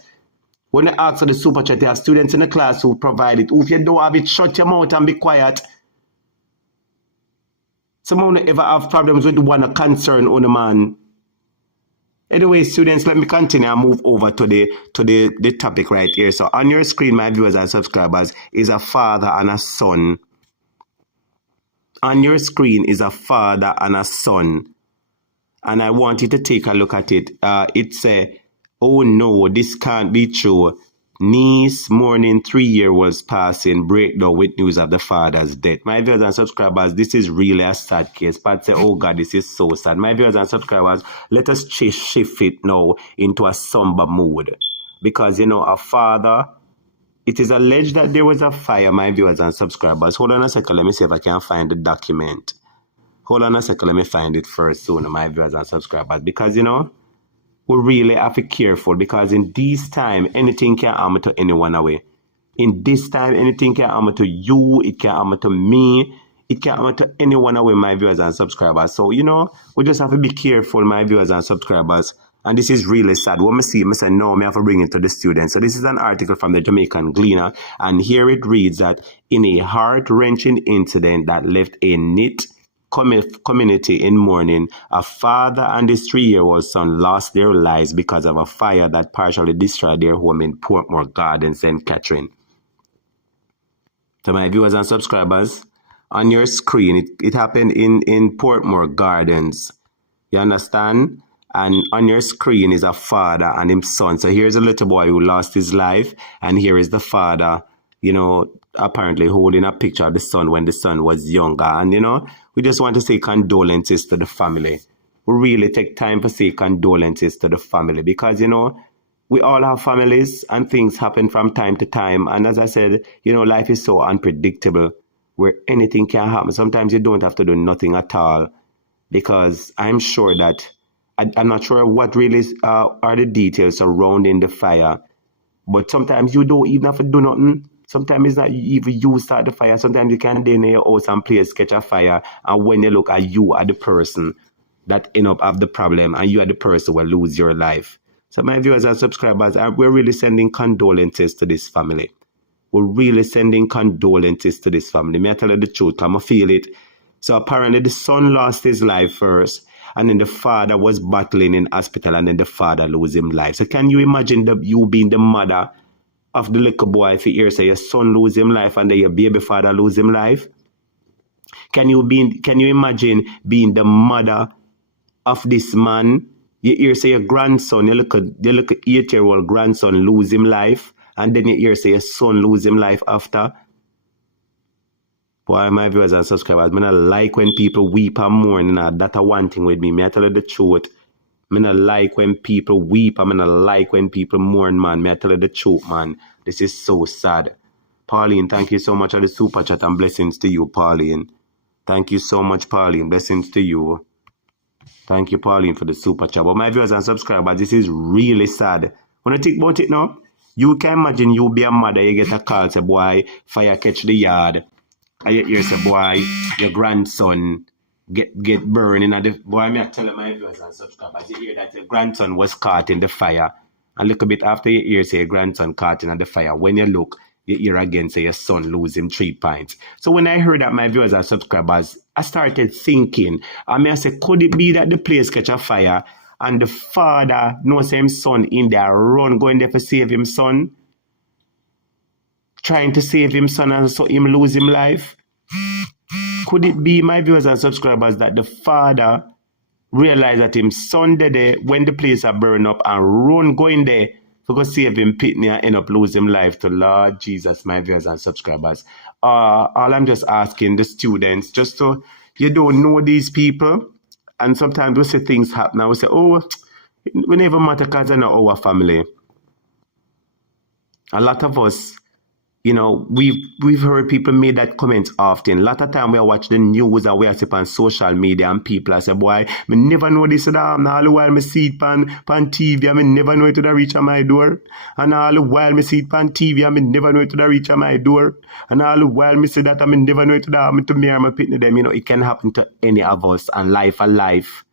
When I ask for the super chat, there are students in the class who provide it. If you don't have it, shut your mouth and be quiet. Someone ever have problems with one concern on a man. Anyway, students, let me continue and move over to the topic right here. So on your screen, my viewers and subscribers, is a father and a son. On your screen is a father and a son. And I want you to take a look at it. It's a, oh no, this can't be true. Niece mourning 3-year-olds passing, breakdown with news of the father's death. My viewers and subscribers, this is really a sad case. But say, oh God, this is so sad. My viewers and subscribers, let us shift it now into a somber mood. Because, you know, a father, it is alleged that there was a fire, my viewers and subscribers. Hold on a second, let me see if I can find the document. Hold on a second, let me find it first soon, my viewers and subscribers. Because, you know, we really have to be careful because in this time, anything can happen to anyone away. In this time, anything can happen to you, it can happen to me, it can happen to anyone away, my viewers and subscribers. So, you know, we just have to be careful, my viewers and subscribers. And this is really sad. When I see it, I say, no, I have to bring it to the students. So this is an article from the Jamaican Gleaner. And here it reads that in a heart-wrenching incident that left a knit community in mourning, a father and his 3-year-old son lost their lives because of a fire that partially destroyed their home in Portmore Gardens, St. Catherine. To my viewers and subscribers, on your screen, it happened in Portmore Gardens. You understand? And on your screen is a father and his son. So here's a little boy who lost his life, and here is the father, you know, apparently holding a picture of the son when the son was younger. And, you know, we just want to say condolences to the family. We really take time to say condolences to the family because, you know, we all have families and things happen from time to time. And as I said, you know, life is so unpredictable where anything can happen. Sometimes you don't have to do nothing at all because I'm sure that, I'm not sure what really are the details surrounding the fire, but sometimes you don't even have to do nothing. Sometimes it's not even you start the fire. Sometimes you can stay in your house and play sketch a fire. And when you look at you are the person that end up have the problem and you are the person who will lose your life. So my viewers and subscribers, we're really sending condolences to this family. We're really sending condolences to this family. May I tell you the truth? I'm going to feel it. So apparently the son lost his life first, and then the father was battling in hospital, and then the father lose his life. So can you imagine you being the mother of the little boy if you hear say your son lose his life and then your baby father lose his life? Can you imagine being the mother of this man? You hear say your grandson, your little 8-year-old grandson lose his life, and then you hear say your son lose his life after. Boy, my viewers and subscribers, I don't like when people weep and mourn. That's one thing with me. May I tell you the truth? I don't like when people weep. I don't like when people mourn, man. May I tell you the truth, man? This is so sad. Pauline, thank you so much for the super chat, and blessings to you, Pauline. Thank you so much, Pauline. Blessings to you. Thank you, Pauline, for the super chat. But my viewers and subscribers, this is really sad. When I think about it now, you can imagine you be a mother, you get a call, say, boy, fire catch the yard. And you hear say, boy, your grandson get burned in the boy. I tell my viewers and subscribers, you hear that your grandson was caught in the fire. And a little bit after you hear say your grandson caught in the fire, when you look, you hear again say your son losing 3 points. So when I heard that, my viewers and subscribers, I started thinking, I say, could it be that the place catch a fire and the father knows his son in there, run going there to save him son? Trying to save him son and so him lose him life? Could it be, my viewers and subscribers, that the father realized that him son dead when the place are burned up and run going there to go save him pitney and end up losing life to Lord Jesus, my viewers and subscribers? All I'm just asking the students, just so you don't know these people, and sometimes we see things happen and we say, oh, we never matter because they're not our family. A lot of us, you know, we've heard people make that comment often. A lot of time we watch the news and we are on social media and people say, boy, I never know this and all the while I see it on TV, I never know it would reach my door. And all the while I see it on TV, I never know it would reach my door. And all the while I say that I never know it would happen to me or my pitney them. You know, it can happen to any of us, and life a life.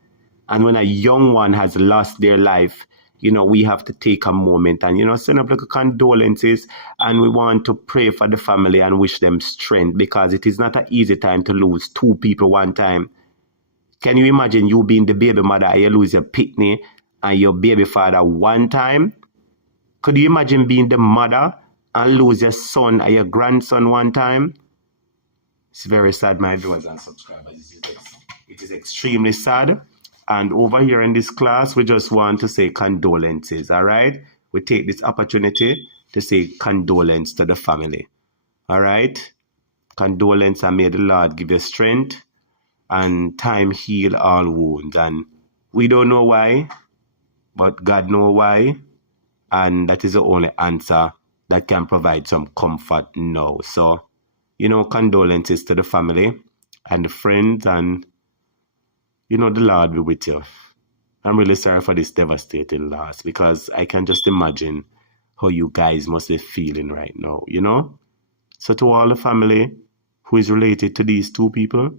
And when a young one has lost their life, you know, we have to take a moment and, you know, send up like a condolences, and we want to pray for the family and wish them strength, because it is not an easy time to lose 2 people one time. Can you imagine you being the baby mother and you lose your pitney and your baby father one time? Could you imagine being the mother and lose your son and your grandson one time? It's very sad, my viewers and subscribers. It is extremely sad. And over here in this class, we just want to say condolences, all right? We take this opportunity to say condolence to the family, all right? Condolence, and may the Lord give you strength and time heal all wounds. And we don't know why, but God knows why. And that is the only answer that can provide some comfort now. So, you know, condolences to the family and the friends, and you know, the Lord be with you. I'm really sorry for this devastating loss, because I can just imagine how you guys must be feeling right now, you know? So to all the family who is related to these 2 people,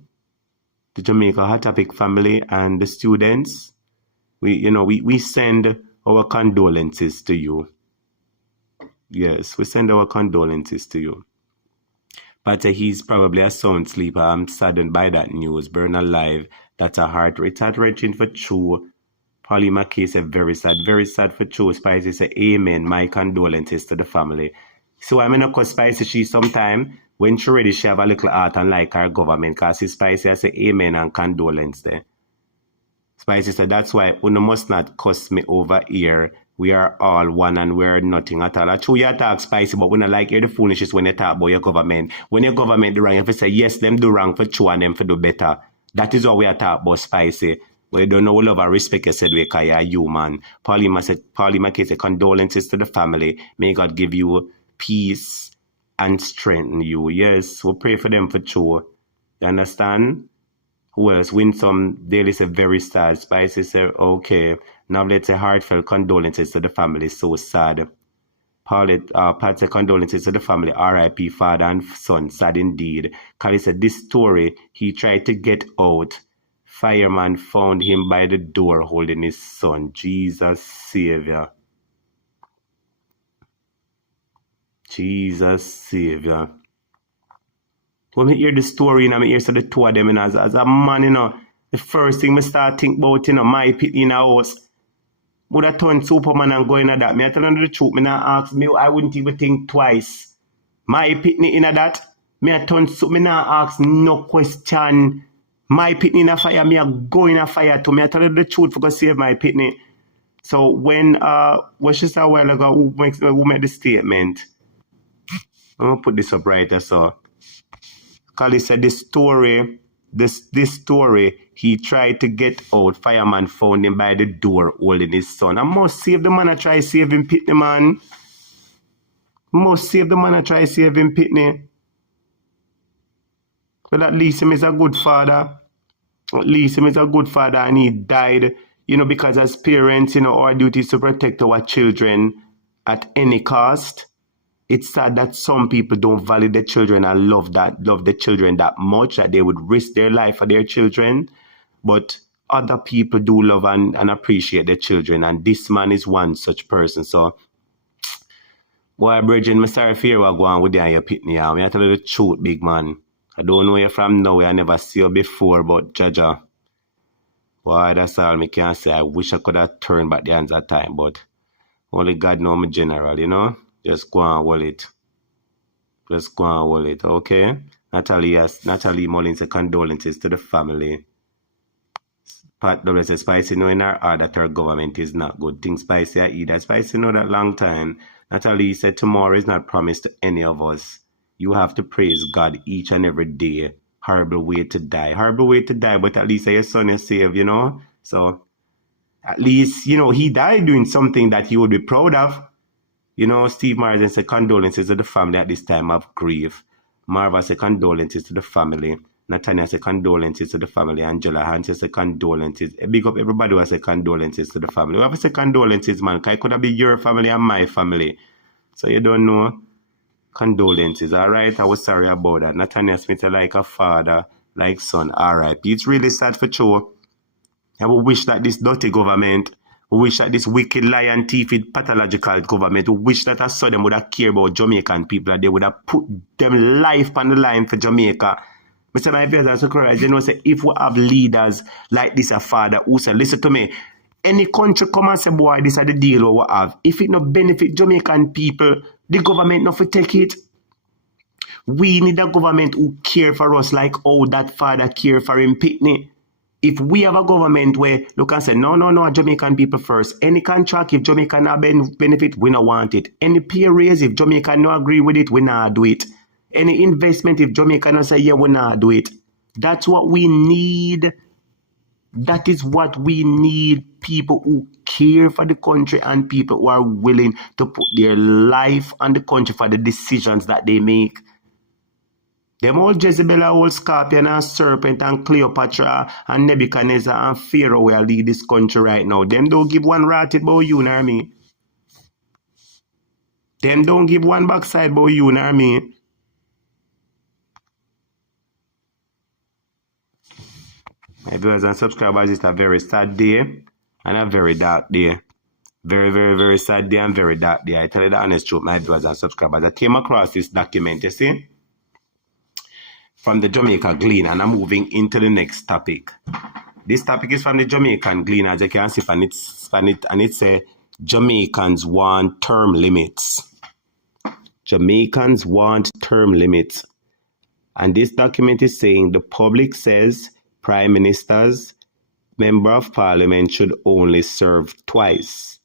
the Jamaica Hot Topic family and the students, we send our condolences to you. Yes, we send our condolences to you. But he's probably a sound sleeper. I'm saddened by that news. Burned alive. That's a heart-wrenching for true. Pauline McKay said, very sad for true. Spicy said, amen. My condolences to the family. So I'm in a Spicy, she sometime, when she ready, she have a little heart and like our government. Because she Spicy, I say amen and condolence there. Spicy said, that's why you must not cuss me over here. We are all one and we're nothing at all. True, you talk Spicy, but we don't like hear the foolishness when you talk about your government. When your government do wrong, if you say, yes, them do wrong for true and them for do better. That is what we are talking about, Spicy. We don't know, we love and respect you, said we, because you're human. Pauline McKay said, condolences to the family. May God give you peace and strengthen you. Yes, we'll pray for them for true. You understand? Who else? Winsome Daily said, very sad. Spicy said, okay. Now let's say heartfelt condolences to the family. So sad. Pat said, condolences to the family. R.I.P. father and son. Sad indeed. Kali said, this story, he tried to get out Fireman found him by the door holding his son. Jesus Savior. Jesus Savior. When I hear the story, I hear the two of them, as a man, the first thing I start think about, my pit in a house. Would have turned Superman and go into that. I tell you the truth, I wouldn't even think twice. My pitney in that, I ask no question. My pitney in a fire, I go in a fire to me. I tell you the truth for to save my pitney. So when what she said a while ago, who made the statement? I'm gonna put this up right there, so. Kali said this story, he tried to get out. Fireman found him by the door holding his son. I must save the man. I try to save him, Pitney, man. Must save the man. I try to save him, Pitney. But at least him is a good father. At least him is a good father, and he died, because as parents, our duty is to protect our children at any cost. It's sad that some people don't value their children and love the children that much that they would risk their life for their children. But other people do love and appreciate their children, and this man is one such person. So, boy, Bridget, I'm sorry for you going with you and your pitney. I tell you the truth, big man. I don't know you from now. I never see you before, but Jaja. Boy, that's all I can say. I wish I could have turned back the hands at time, but only God knows my general, Just go and hold it. Just go and hold it, okay? Natalie Mullins said condolences to the family. Pat W says Spicy know in her heart that her government is not good. Think Spicy I eat that. Spicy know that long time. Natalie said tomorrow is not promised to any of us. You have to praise God each and every day. Horrible way to die. Horrible way to die, but at least your son is saved, So, at least, he died doing something that he would be proud of. Steve Marsden said condolences to the family at this time of grief. Marva said condolences to the family. Nathaniel said condolences to the family. Angela Hansen said condolences. Big up everybody who said condolences to the family. Whoever said condolences, man, because it could have been your family and my family. So you don't know. Condolences, all right? I was sorry about that. Nathaniel Smith like a father, like son, all right. It's really sad for sure. I would wish that this dirty government, we wish that this wicked lion teeth pathological government, we wish that I saw them would have cared about Jamaican people, that they would have put them life on the line for Jamaica. Mr. My brothers and sisters, say if we have leaders like this, a father who said, listen to me, any country come and say, boy, this is the deal we have. If it not benefit Jamaican people, the government not to take it. We need a government who care for us like how that father care for him pitney. If we have a government where look and say, no, Jamaican people first. Any contract, if Jamaica not benefit, we not want it. Any pay raise, if Jamaica not agree with it, we not do it. Any investment, if Jamaica not say, yeah, we not do it. That's what we need. That is what we need. People who care for the country and people who are willing to put their life on the country for the decisions that they make. Them all Jezebel, all Scorpion and Serpent and Cleopatra and Nebuchadnezzar and Pharaoh will lead this country right now. Them don't give one ratted about you, know me. Them don't give one backside about you, know me. My viewers and subscribers, it's a very sad day and a very dark day. Very, very, very sad day and very dark day. I tell you the honest truth, my viewers and subscribers. I came across this document, you see, from the Jamaica Gleaner, and I'm moving into the next topic. This topic is from the Jamaican Gleaner, as you can see, and it says Jamaicans want term limits. Jamaicans want term limits. And this document is saying the public says prime ministers, member of parliament should only serve twice.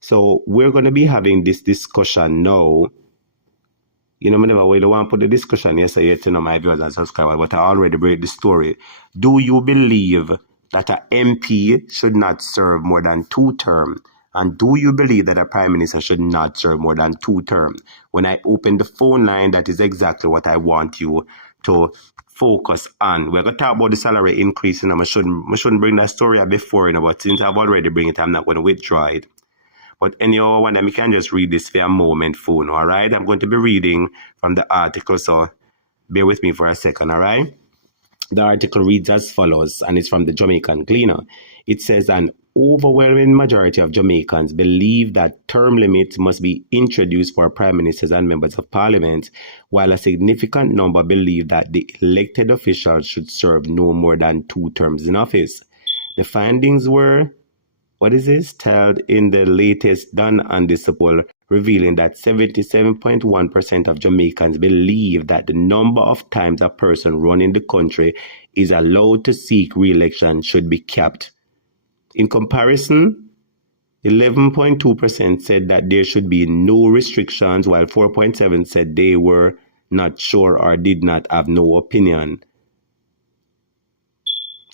So we're going to be having this discussion now. You know, I never really want to put the discussion yesterday to know my viewers and subscribers, but I already break the story. Do you believe that an MP should not serve more than 2 terms? And do you believe that a prime minister should not serve more than 2 terms? When I open the phone line, that is exactly what I want you to focus on. We're going to talk about the salary increase, and I shouldn't bring that story up before, but since I've already bring it, I'm not going to withdraw it. But anyhow, one we can just read this for a moment, phone, all right? I'm going to be reading from the article, so bear with me for a second, all right? The article reads as follows, and it's from the Jamaican Gleaner. It says an overwhelming majority of Jamaicans believe that term limits must be introduced for prime ministers and members of parliament, while a significant number believe that the elected officials should serve no more than 2 terms in office. The findings were, held in the latest Dun and Discipline poll, revealing that 77.1% of Jamaicans believe that the number of times a person running the country is allowed to seek re-election should be capped. In comparison, 11.2% said that there should be no restrictions, while 4.7% said they were not sure or did not have no opinion.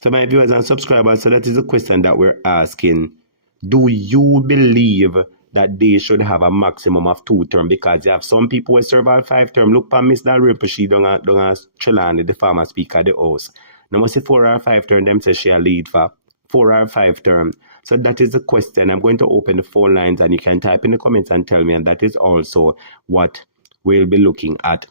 So my viewers and subscribers, so that is the question that we're asking. Do you believe that they should have a maximum of 2 terms? Because you have some people who serve all 5 terms. Look for Miss Dalrymple, she don't Trelawney, the former speaker of the House. Now must say 4 or 5 terms, them say she'll lead for 4 or 5 terms. So that is the question. I'm going to open the phone lines and you can type in the comments and tell me, and that is also what we'll be looking at.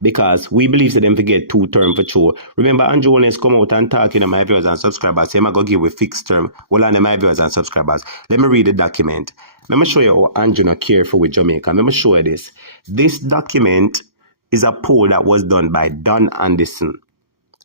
Because we believe that them forget 2 terms for sure. Remember, Andrew Holness come out and talking to my viewers and subscribers. Say, I'm going to give a fixed term. Hold on to my viewers and subscribers. Let me read the document. Let me show you how Andrew not careful with Jamaica. Let me show you this. This document is a poll that was done by Don Anderson.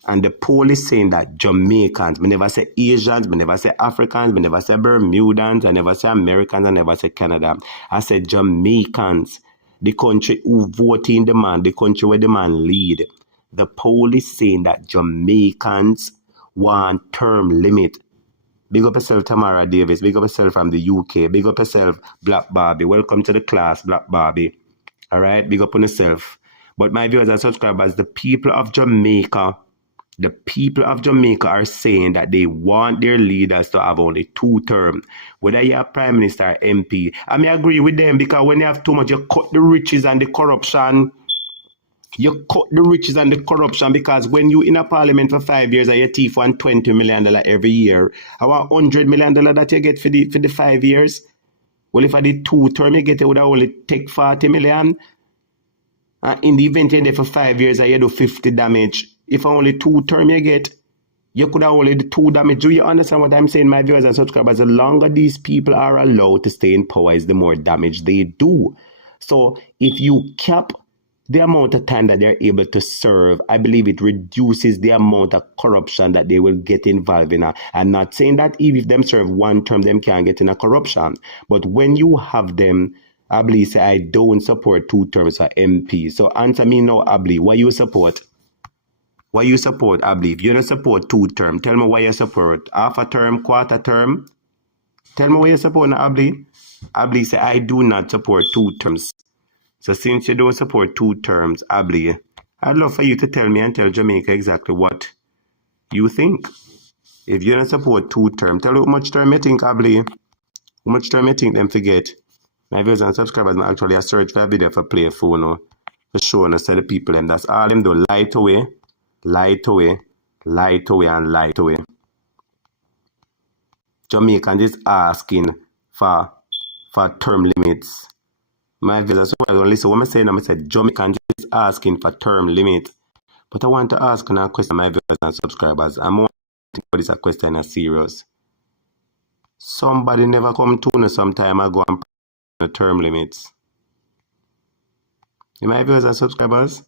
And the poll is saying that Jamaicans, we never say Asians, we never say Africans, we never say Bermudans, I never say Americans, I never say Canada. I said Jamaicans. The country who vote in the man, the country where the man lead. The poll is saying that Jamaicans want term limit. Big up yourself, Tamara Davis. Big up yourself from the UK. Big up yourself, Black Barbie. Welcome to the class, Black Barbie. All right, big up on yourself. But my viewers and subscribers, the people of Jamaica are saying that they want their leaders to have only 2 terms, whether you are prime minister or MP. I may agree with them, because when you have too much, you cut the riches and the corruption. You cut the riches and the corruption, because when you in a parliament for 5 years and you thief $120 million every year, how $100 million that you get for the 5 years? Well, if I did 2 terms, you get it would only take 40 million. In the event you're there for 5 years and you do 50 damage. If only 2 terms you get, you could have only do 2 damage. Do you understand what I'm saying, my viewers and subscribers? The longer these people are allowed to stay in power, is the more damage they do. So if you cap the amount of time that they're able to serve, I believe it reduces the amount of corruption that they will get involved in. I'm not saying that if them serve 1 term, them can't get in a corruption. But when you have them, I believe, say, I don't support 2 terms for MP. So answer me now, Abli, what you support? What you support, Abli? If you don't support 2 terms, tell me what you support. Half a term, quarter term? Tell me what you support now, Abli. Abli say, I do not support 2 terms. So since you don't support 2 terms, Abli, I'd love for you to tell me and tell Jamaica exactly what you think. If you don't support 2 terms, tell me how much term you think, Abli. How much term you think them forget. My viewers and subscribers actually I search for a video for play phone to show and tell the people, and that's all them do. Lie away, and lie away. Jamaican is asking for term limits. My viewers, don't listen what I'm saying. I said Jamaican is asking for term limit. But I want to ask a question, my viewers and subscribers. I'm wondering if this a question is serious. Somebody never come to me some time ago and the term limits. My viewers and subscribers,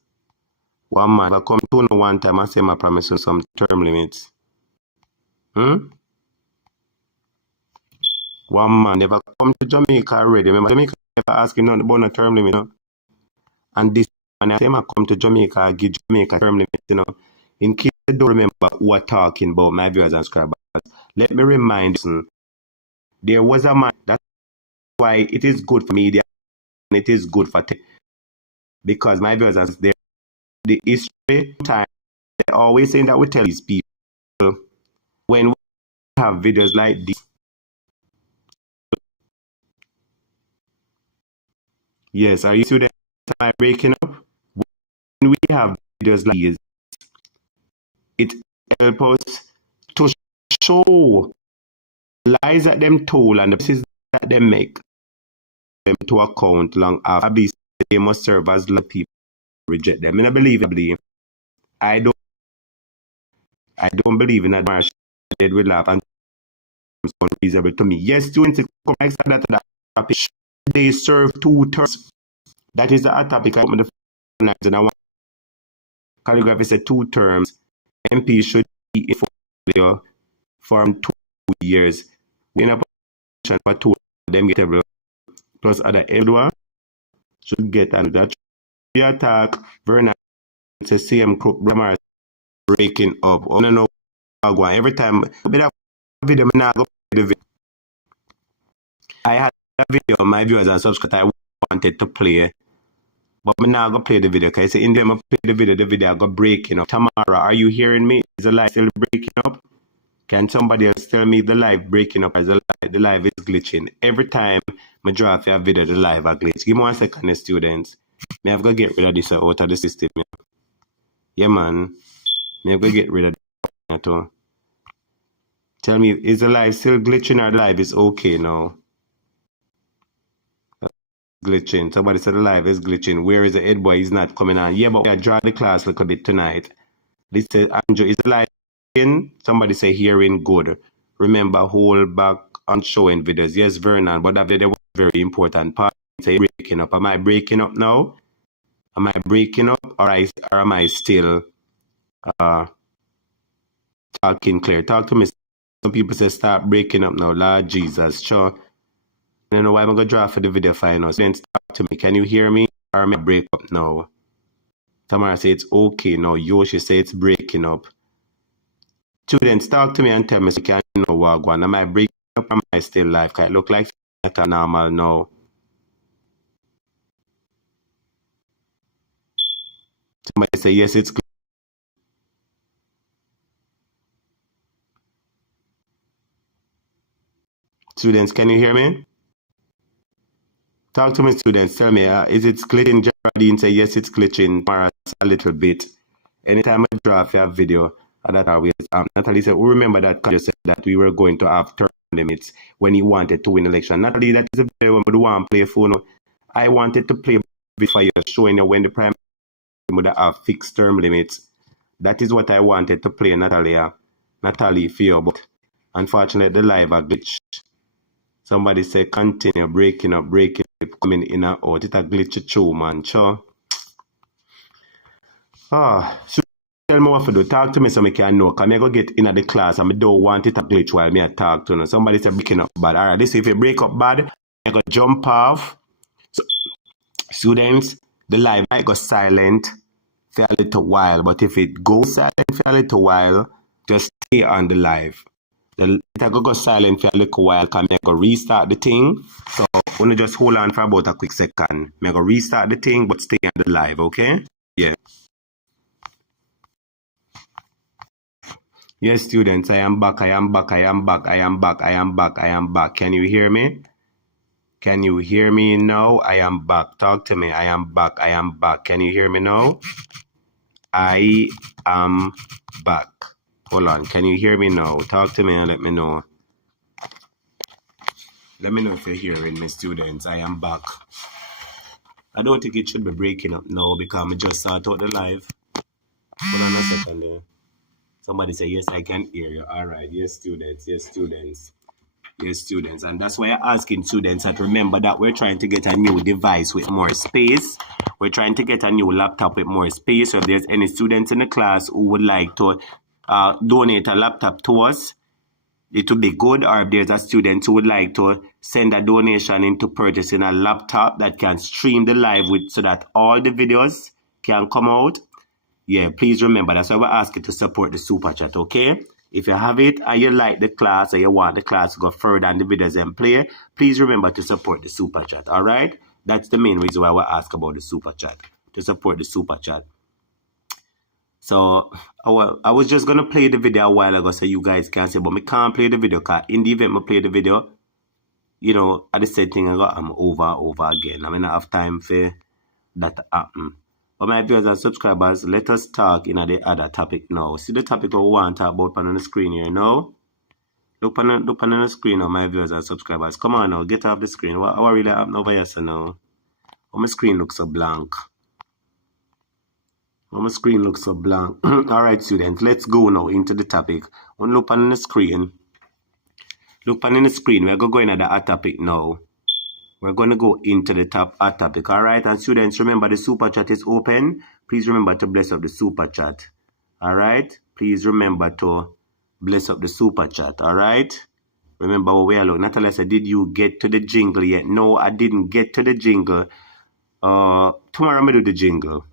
one man never come to me one time and say I promise you some term limits. One man never come to Jamaica already. Remember, Jamaica never asking nothing about a term limit, you know? And this man I say I come to Jamaica, I give Jamaica term limits, you know. In case you don't remember who I'm talking about, my viewers and subscribers, let me remind you, there was a man. That's why it is good for media and it is good for tech. Because my viewers and subscribers, the history time, they're always saying that we tell these people when we have videos like this. Yes, are you students breaking up? When we have videos like this, it helps us to show lies that them told and the places that they make them to account long after they must serve as people reject them. And I believe I don't I don't believe in that marriage with laugh and unreasonable to me. Yes, students come back that to that topic. They serve 2 terms. That is the topic I want the and I want calligraphy said 2 terms. MP should be in portfolio for 2 years. We in a position for 2 of them get every plus other everyone should get and that be attack. Vernon says same grammar breaking up. I don't know every time I video I go play the video. I had a video my viewers and subscribers I wanted to play. But I'm not going to play the video because in them I play the video I go breaking up. Tamara, are you hearing me? Is the live still breaking up? Can somebody else tell me the live breaking up as the live is glitching? Every time I draw a video, the live are glitch. Give me 1 second, students. I have to get rid of this out of the system. Yeah, man. I have to get rid of that. Tell me, is the live still glitching or the live is okay now? Glitching. Somebody said the live is glitching. Where is the head boy? He's not coming on. Yeah, but I draw the class a little bit tonight. This says Andrew, is the live in? Somebody say hearing good. Remember, hold back on showing videos. Yes, Vernon, but that video was very important. Part say breaking up. Am I breaking up now? Am I breaking up or am I still talking clear? Talk to me. Some people say start breaking up now. Lord Jesus, sure. I don't know why I'm going to draw for the video final. So then talk to me. Can you hear me? Or am I break up now? Tamara say it's okay now. Yoshi say it's breaking up. Students, talk to me and tell me so can you know what going. Am I breaking up or am I still live? Can it look like it's normal now? Somebody say yes, it's good. Students, can you hear me? Talk to me, students. Tell me, is it glitching? Geraldine say, yes, it's glitching. A little bit. Anytime I draw a video, that always, Natalie said, we remember that you said that we were going to have term limits when he wanted to win election. Natalie, that is a video when we want to play phone. I wanted to play for you, showing you when the prime would have fixed term limits. That is what I wanted to play, Natalie, for you, but unfortunately, the live are glitched. Somebody say continue breaking up, coming in and out. It's a glitch show, man. Sure. So tell me what to do. Talk to me so I can know. Because I go get in the class and I don't want it to glitch while I talk to you. Somebody say breaking up bad. Alright, this if you break up bad, I go jump off. So, students, the live might go silent for a little while. But if it goes silent for a little while, just stay on the live. It go silent for a little while because I go restart the thing. So I'm going to just hold on for about a quick second. I go restart the thing but stay on the live, okay? Yeah. Yes, students, I am back. Can you hear me? Can you hear me now? I am back. Talk to me. I am back. Can you hear me now? I am back. Hold on. Can you hear me now? Talk to me and let me know. Let me know if you're hearing me, students. I am back. I don't think it should be breaking up now because I just started out the live. Hold on a second there. Somebody say, yes, I can hear you. All right. Yes, students. And that's why I'm asking students that remember that we're trying to get a new device with more space. We're trying to get a new laptop with more space. So if there's any students in the class who would like to donate a laptop to us, it would be good. Or if there's a student who would like to send a donation into purchasing a laptop that can stream the live with so that all the videos can come out, yeah, please remember, that's why we're asking to support the super chat, okay? If you have it and you like the class or you want the class to go further and the videos and play, please remember to support the super chat, all right? That's the main reason why we're asking about the super chat, to support the super chat. So, I was just going to play the video a while ago so you guys can see, but I can't play the video because in the event I play the video, you know, at the same thing I'm over again. I mean, I have time for that to happen. But my viewers and subscribers, let us talk in the other topic now. See the topic we want to talk about on the screen here now? Look on the screen now, my viewers and subscribers. Come on now, get off the screen. What really happened over here so now? Oh, my screen looks so blank. My screen looks so blank. All right, students, let's go now into the topic. When look on the screen, we're going to go into the hot topic now. We're going to go into the top hot topic. All right, and students, remember the super chat is open. Please remember to bless up the super chat. All right, please remember to bless up the super chat. All right, remember what we are looking. Natalia said, did you get to the jingle yet? No, I didn't get to the jingle. Tomorrow I'm going to do the jingle.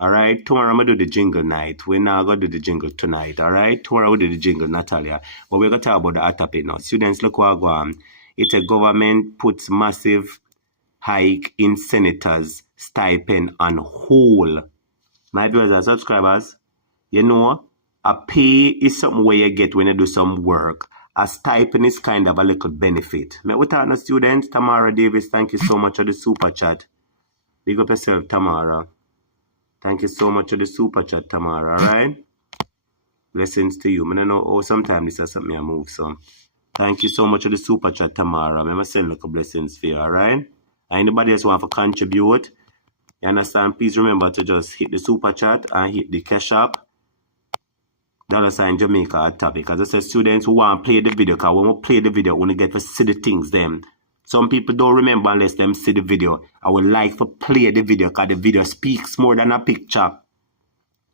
All right, tomorrow I'm going to do the jingle night. We're not going to do the jingle tonight. All right, tomorrow we'll do the jingle, Natalia. But we're going to talk about the hot topic now. Students, look what I go on. It's a government puts massive hike in senators' stipend on hold. My viewers and subscribers, you know, a pay is something where you get when you do some work. A stipend is kind of a little benefit. We talk to students. Tamara Davis, thank you so much for the super chat. Big up yourself, Tamara. Thank you so much for the super chat, Tamara, all right? Blessings to you. I don't know, sometimes this is something I move, so. Thank you so much for the super chat, Tamara. I'm going to send like a blessings for you, all right? Anybody else want to contribute? You understand? Please remember to just hit the super chat and hit the cash app. $sign Jamaica at top. Because I said students who want to play the video, because when we play the video, we only get to see the things them. Some people don't remember unless them see the video. I would like to play the video because the video speaks more than a picture.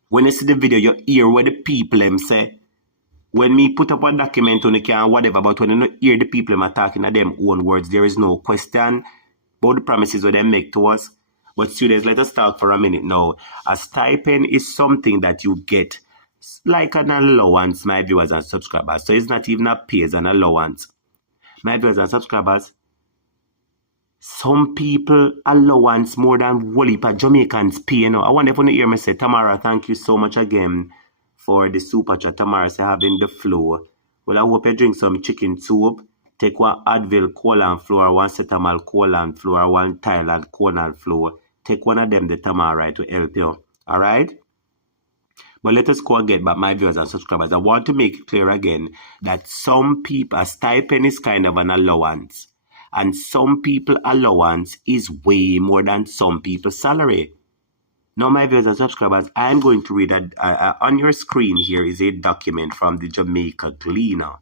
When you see the video, you hear what the people them say. When me put up a document on the can whatever, but when you don't hear the people them are talking at them own words, there is no question about the promises that they make to us. But students, let us talk for a minute now. A stipend is something that you get like an allowance, my viewers and subscribers. So it's not even a pay, it's an allowance. My viewers and subscribers, some people allowance more than whole heap of Jamaicans pay. You know. I wonder if you hear me say, Tamara, thank you so much again for the super chat. Tamara say having the flow. Well, I hope you drink some chicken soup. Take one Advil colon flour, one Cetamal colon flour, one Thailand colon flour. Take one of them, the Tamara, to help you. All right? But let us go again, but my viewers and subscribers, I want to make it clear again that some people, a stipend is kind of an allowance. And some people allowance is way more than some people's salary. Now, my viewers and subscribers, I am going to read on your screen here is a document from the Jamaica Gleaner.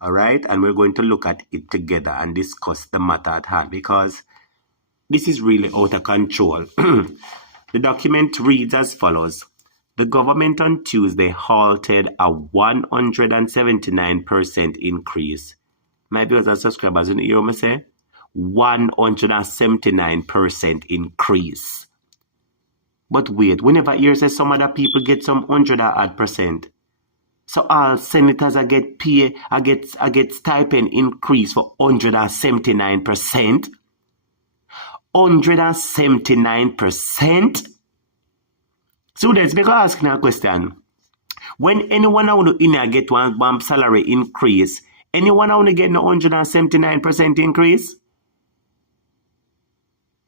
All right? And we're going to look at it together and discuss the matter at hand because this is really out of control. The document reads as follows. The government on Tuesday halted a 179% increase. My viewers and subscribers, you hear me say? 179% increase. But wait, whenever you say some other people get some 100%. So all senators I get pay, I get stipend increase for 179%. 179%. Students, because asking a question. When anyone in here get one salary increase, anyone only get no 179% increase?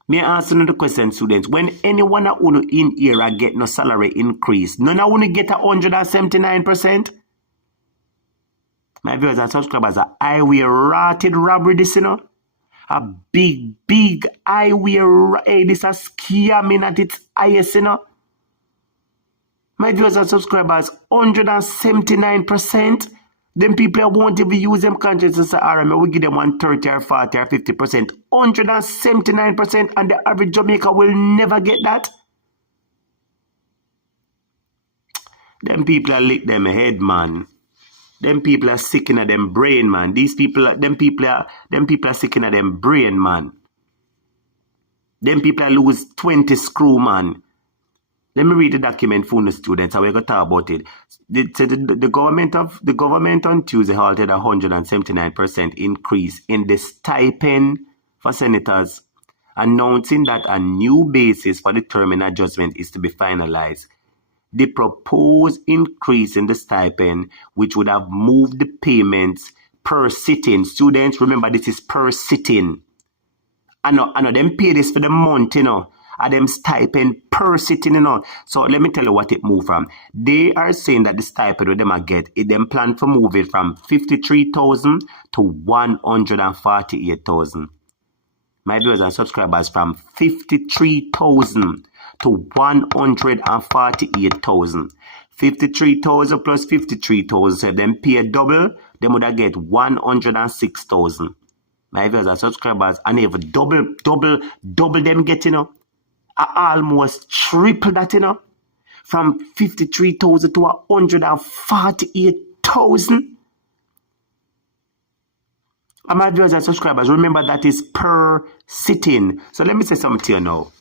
May I ask another question, students? When anyone in here get no salary increase, none of you get 179%? My viewers and subscribers, I will rotted robbery this, you know? A big I will this a scamming at its highest, you know? My viewers and subscribers, 179%. Them people won't even use them conscience and say, alright, we give them 130 or 40 or 50%. 179% and the average Jamaica will never get that. Them people are lick them head, man. Them people are sick in them brain, man. Them people are sick in them brain, man. Them people are lose 20 screw, man. Let me read the document for the students. We're going to talk about it. The government on Tuesday halted a 179% increase in the stipend for senators, announcing that a new basis for determining adjustment is to be finalized. The proposed increase in the stipend, which would have moved the payments per sitting. Students, remember this is per sitting. I know them pay this for the month, you know. And them stipend per sitting, you know. So let me tell you what it moved from. They are saying that the stipend with them I get, it them plan to move it from 53,000 to 148,000. My viewers and subscribers, from 53,000 to 148,000. 53,000 plus 53,000. So them pay double, they would have get 106,000. My viewers and subscribers, and if double them get, I almost triple that, from 53,000 to 148,000. And my viewers and subscribers, remember that is per sitting. So let me say something to you now.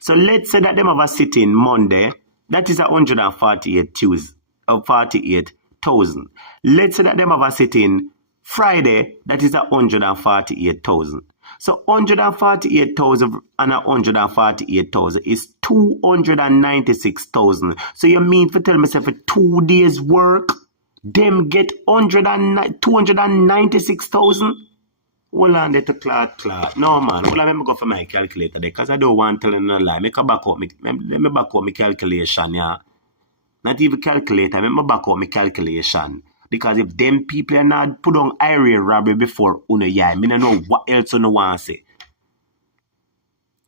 So let's say that them have a sitting Monday, that is 148,000. Let's say that them have a sitting Friday, that is 148,000. So 148,000 and 148,000 is 296,000. So you mean to tell me, say, for 2 days work, them get 296,000? Hold on, let the clock. No, man. Well, let me go for my calculator there, because I don't want to tell no lie. Let me back up my calculation, yeah. Not even calculator. Let me back up my calculation. Because if them people are not put on area robbery before, yeah, I don't know what else you want to say.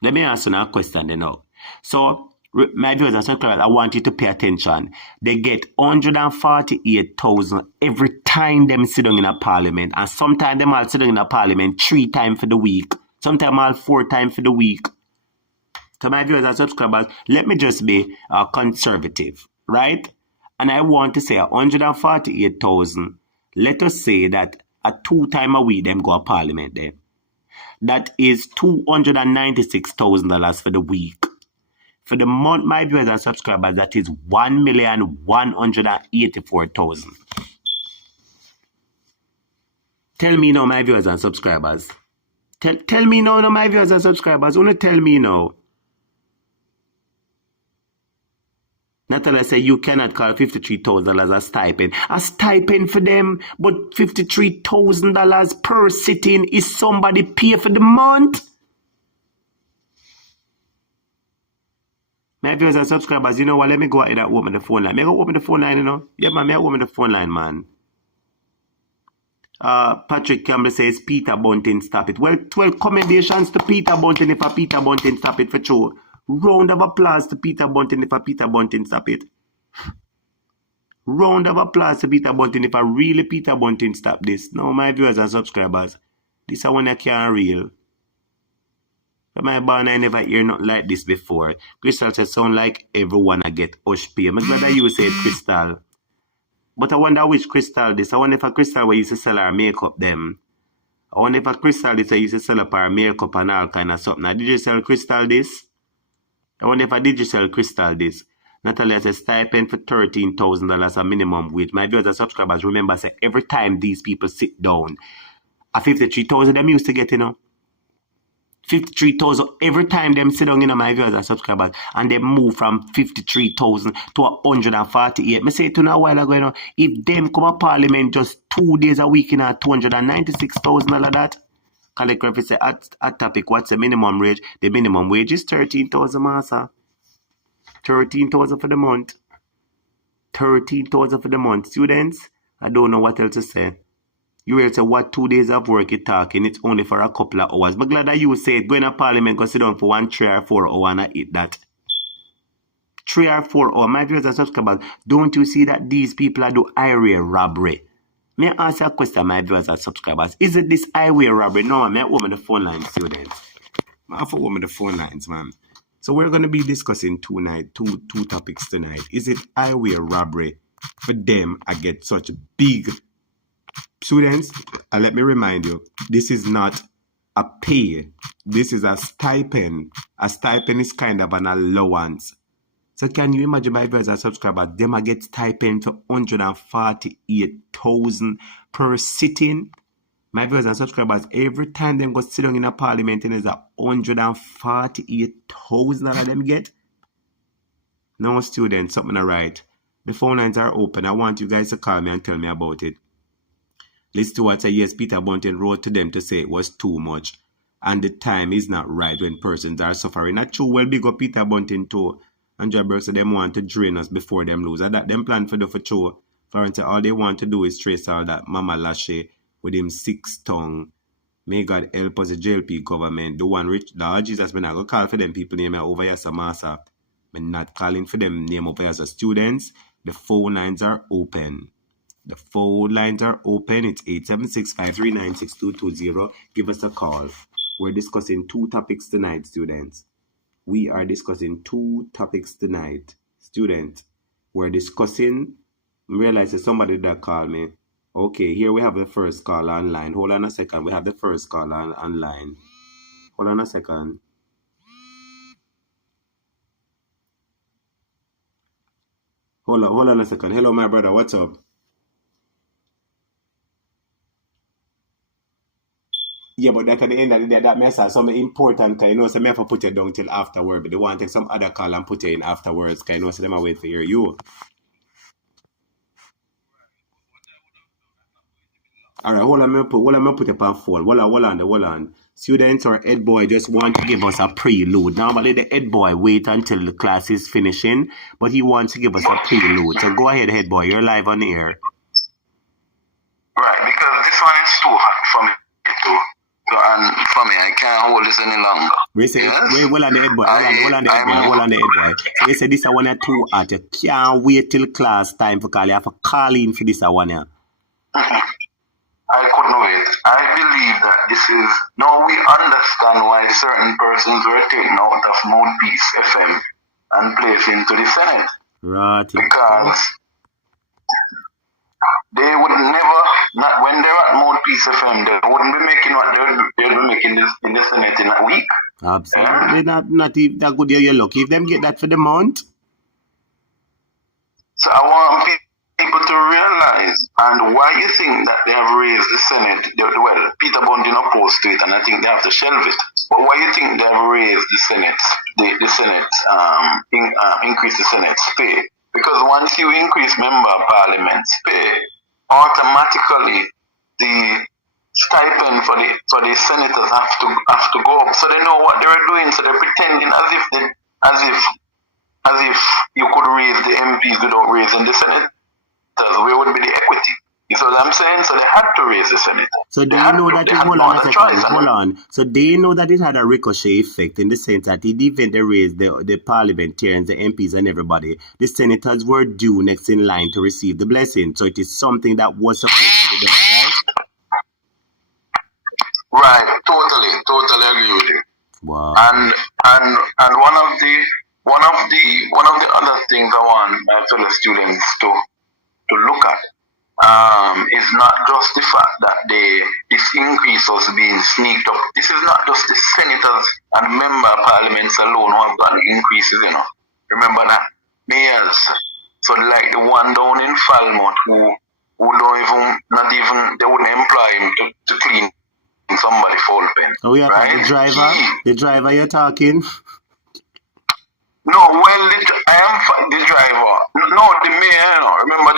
Let me ask you a question, now. So, my viewers and subscribers, I want you to pay attention. They get 148,000 every time them sit down in a parliament. And sometimes them all sit down in a parliament 3 times for the week. Sometimes all 4 times for the week. So my viewers and subscribers, let me just be conservative, right? And I want to say 148,000. Let us say that 2 times a week them go to parliament there. That is $296,000 for the week. For the month, my viewers and subscribers, that is 1,184,000. Tell me now, my viewers and subscribers. Tell me now, my viewers and subscribers. Only tell me now. Natalia say you cannot call $53,000 a stipend. A stipend for them, but $53,000 per sitting is somebody pay for the month. My viewers and subscribers, you know what? Let me go ahead and open the phone line. May I go open the phone line, Yeah, man, may I open the phone line, man? Patrick Campbell says, Peter Bunting, stop it. Well, 12 commendations to Peter Bunting if a Peter Bunting stop it for sure. Round of applause to Peter Bunting if a Peter Bunting stop it. Round of applause to Peter Bunting if a really Peter Bunting stop this. Now, my viewers and subscribers, this is one I can't reel. My barn, I never hear nothing like this before. Crystal says, sound like everyone I get hush pay. I'm glad that you said Crystal. But I wonder which Crystal this. I wonder if a Crystal where used to sell her makeup them. I wonder if a Crystal this I used to sell up her makeup and all kind of something. Now, did you sell Crystal this? I wonder if I did you sell Crystal this. Natalia says, stipend for $13,000 a minimum wage. My viewers and subscribers, remember, say every time these people sit down, a 53,000 them used to get, 53,000 every time them sit down, my viewers and subscribers, and they move from 53,000 to 148. Me say it to you a while ago, if them come to parliament just 2 days a week, $296,000 that. Collect Griffith say at topic, what's the minimum wage? The minimum wage is 13,000, master. 13,000 for the month. 13,000 for the month. Students, I don't know what else to say. You will say, what 2 days of work you talking? It's only for a couple of hours. But glad that you say it. Go in a parliament, go sit down for 1, 3 or 4 hours and I eat that. 3 or 4 hours. My viewers and subscribers, don't you see that these people are doing highway robbery? May I ask you a question, my viewers and subscribers? Is it this highway robbery? No, may I open the phone lines, students? I have to open the phone lines, man. So we're going to be discussing two topics tonight. Is it highway robbery for them I get such big... Students, let me remind you, this is not a pay. This is a stipend. A stipend is kind of an allowance. So can you imagine, my viewers and subscribers, them I get stipend for 148,000 per sitting? My viewers and subscribers, every time them go sit down in a parliament, and there's 148,000 that them get. No, students, something alright. The phone lines are open. I want you guys to call me and tell me about it. Liz Stewart said, yes, Peter Bunting wrote to them to say it was too much and the time is not right when persons are suffering. Not true. Well, big up Peter Bunting too. Andrea Burke said them want to drain us before them lose. And that them plan for the for sure. Florence said all they want to do is trace all that Mama Lashe with him 6 tongue May God help us, the JLP government. The one rich, Lord Jesus, I'm not going to call for them people name over here as a master. I'm not calling for them name over here as a students. The phone lines are open. The phone lines are open. It's 876-539-6220. Give us a call. We're discussing 2 topics tonight, students. We are discussing 2 topics tonight. Students, we're discussing, realize there's somebody that called me. Okay, here we have the first call online. Hold on a second. We have the first call online. Hold on a second. Hold on a second. Hello, my brother. What's up? Yeah, but that at the end of the day, that message something important. You know, so me have to put it down till afterward. But they want to take some other call and put it in afterwards. You know, so them are wait to hear you. Alright, hold on, put it on phone. Hold on. Students or head boy just want to give us a prelude. Normally the head boy wait until the class is finishing, but he wants to give us a prelude. So go ahead, head boy, you're live on the air. Right, because this one is too hot for me too. So, and for me, I can't hold this any longer. We say, hold on the head boy. Hold on the head boy. So you say this one is too hot. You can't wait till class time for call. You have to call in for this one here. I couldn't wait. I believe that this is... Now we understand why certain persons were taken out of Mouthpiece FM and placed into the Senate. Right. Because they would never... Not when they're at Mouthpiece FM, they wouldn't be making what they'll be making this in the Senate in a week. Absolutely. Not even that good. You're lucky if them get that for the month. So I want people to realize, and why you think that they have raised the Senate, well, Peter Bundy opposed to it, and I think they have to shelve it. But why you think they have raised the Senate, increase the Senate's pay? Because once you increase member of parliament's pay, automatically the stipend for the senators have to go up. So they know what they were doing. So they're pretending as if you could raise the MPs without raising the senators. Where would be the equity? You see what I'm saying? So they had to raise the Senate. So they know that hold on. So they know that it had a ricochet effect in the sense that even they raised the parliamentarians, the MPs and everybody, the senators were due next in line to receive the blessing. So it is something that was supposed to be done, right? Right, totally agree with you. Wow. And one of the other things I want my fellow students to look at is not just the fact that this increase was being sneaked up. This is not just the senators and member parliaments alone who have got the increases, you know. Remember that mayors, so like the one down in Falmouth who they wouldn't employ him to clean somebody's foul pen. Oh yeah, right? The driver you're talking? No, well, I am the driver. No, the mayor, no. Remember,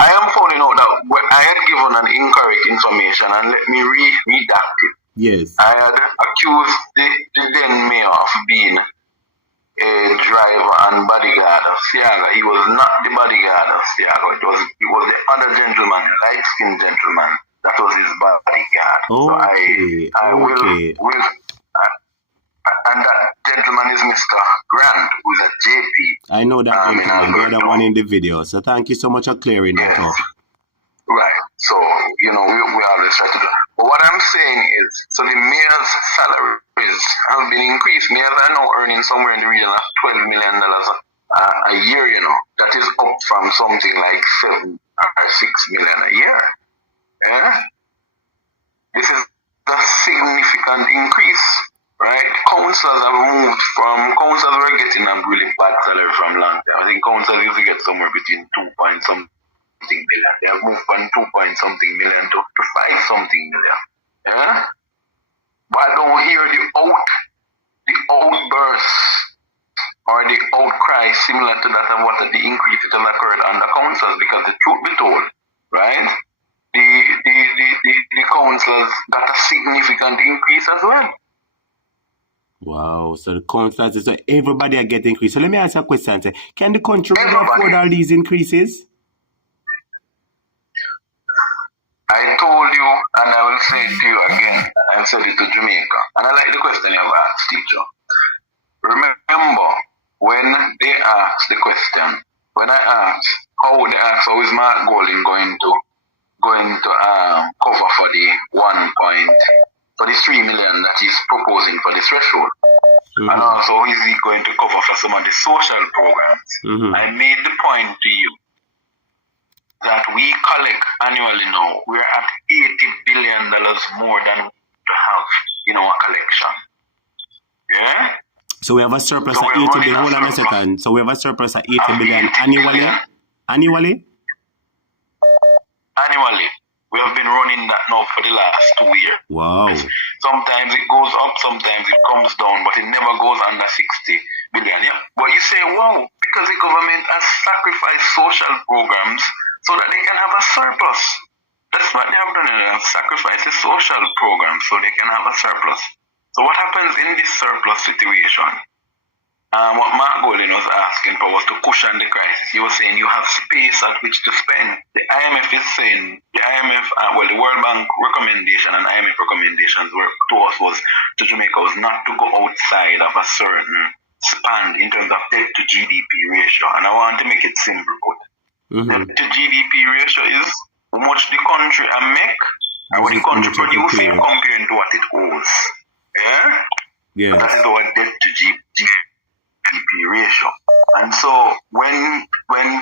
I am finding out that I had given an incorrect information, and let me redact it. Yes. I had accused the then mayor of being a driver and bodyguard of Siaga. He was not the bodyguard of Siaga. It was the other gentleman, the light-skinned gentleman, that was his bodyguard. Okay. So I will. And that gentleman is Mr. Grant, who's at JP. I know that gentleman, the other one in the video. So thank you so much for clearing that up. Right. So, you know, we always try to do. But what I'm saying is, so the mayor's salaries have been increased. Mayors are now earning somewhere in the region of $12 million a year, you know. That is up from something like $7 or $6 million a year. Yeah? This is a significant increase. Right, councillors were getting a really bad salary from long time. I think councillors used to get somewhere between 2 point something million. They have moved from 2 point something million to 5 something million. Yeah, but I don't hear the outbursts or the outcry similar to that of what the increase that has occurred under councillors. Because the truth be told, right, the councillors got a significant increase as well. Wow, so the councillors, so everybody are getting increased. So let me ask you a question. Say, can the country afford all these increases? I told you And I will say it to you again. I said it to Jamaica. And I like the question you have asked, teacher. Remember, when they asked the question, when I asked, how is Mark Golding going to cover for the for the 3 million that he's proposing for the threshold? Mm-hmm. And also, is he going to cover for some of the social programs? Mm-hmm. I made the point to you that we collect annually now, we're at $80 billion more than we have in our collection. Yeah? So we have a surplus of 80 billion. Hold on a second. So we have a surplus of 80 billion annually? Annually? Annually. We have been running that now for the last 2 years. Wow. Sometimes it goes up, sometimes it comes down, but it never goes under 60 billion. Yeah. But you say, wow, because the government has sacrificed social programs so that they can have a surplus. That's what they have done. They have sacrificed the social programs so they can have a surplus. So what happens in this surplus situation? What Mark Golding was asking for was to cushion the crisis. He was saying you have space at which to spend. The IMF is saying, the World Bank recommendation and IMF recommendations were to us to Jamaica was not to go outside of a certain span in terms of debt to GDP ratio. And I want to make it simple. Mm-hmm. Debt to GDP ratio is how much the country make and what the country produces comparing to what it owes. Yeah? Yeah. That is our debt to GDP ratio. And so when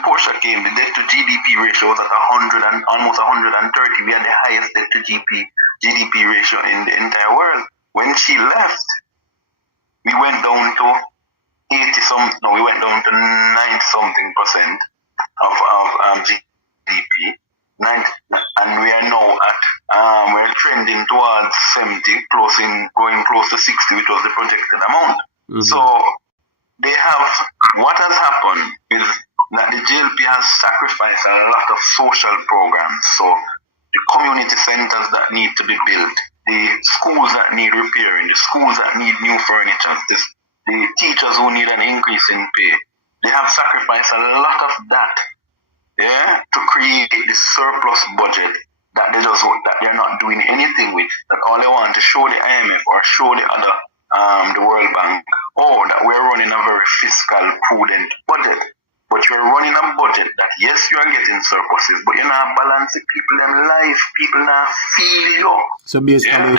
Portia came, the debt to GDP ratio was at 100 and almost 130. We had the highest debt to GDP ratio in the entire world. When she left, we went down to 90-something% of GDP. And we are now at we're trending towards 70, going close to 60, which was the projected amount. Mm-hmm. So what has happened is that the JLP has sacrificed a lot of social programs. So the community centers that need to be built, the schools that need repairing, the schools that need new furniture, the teachers who need an increase in pay, they have sacrificed a lot of that, to create this surplus budget that they're not doing anything with. That all they want to show the IMF or show the other the World Bank, that we're running a very fiscal, prudent budget. But you're running a budget that, yes, you are getting surpluses, but you're not balancing people in life. People not feel you. So basically,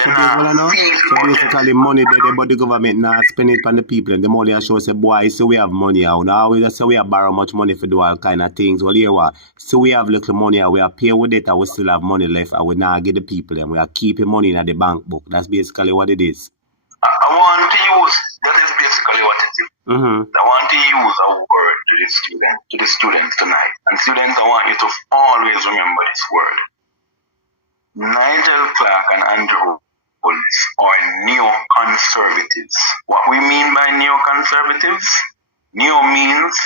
money there, but the government not spend it on the people. And the money I show say, boy, so we have money out. Now we just say we have borrow much money for do all kind of things. Well, here what? So we have little money, we are pay with it, and we still have money left, and we not get the people, and we are keeping money in the bank book. That's basically what it is. I want to use, that is basically what it is. Mm-hmm. I want to use a word to the students tonight. And students, I want you to always remember this word. Nigel Clark and Andrew Holmes are neo-conservatives. What we mean by neo-conservatives, neo means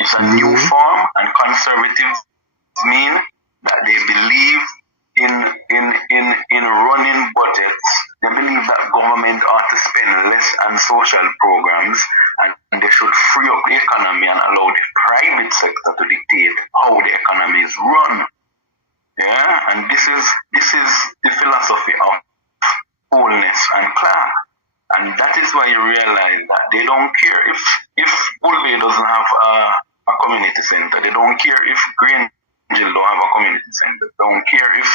it's a new form, and conservatives mean that they believe in running budgets. They believe that government ought to spend less on social programs, and they should free up the economy and allow the private sector to dictate how the economy is run. Yeah, and this is the philosophy of Holness and Clark, and that is why you realize that they don't care if Bulway doesn't have a community center. They don't care if Green don't have a community center. They don't care if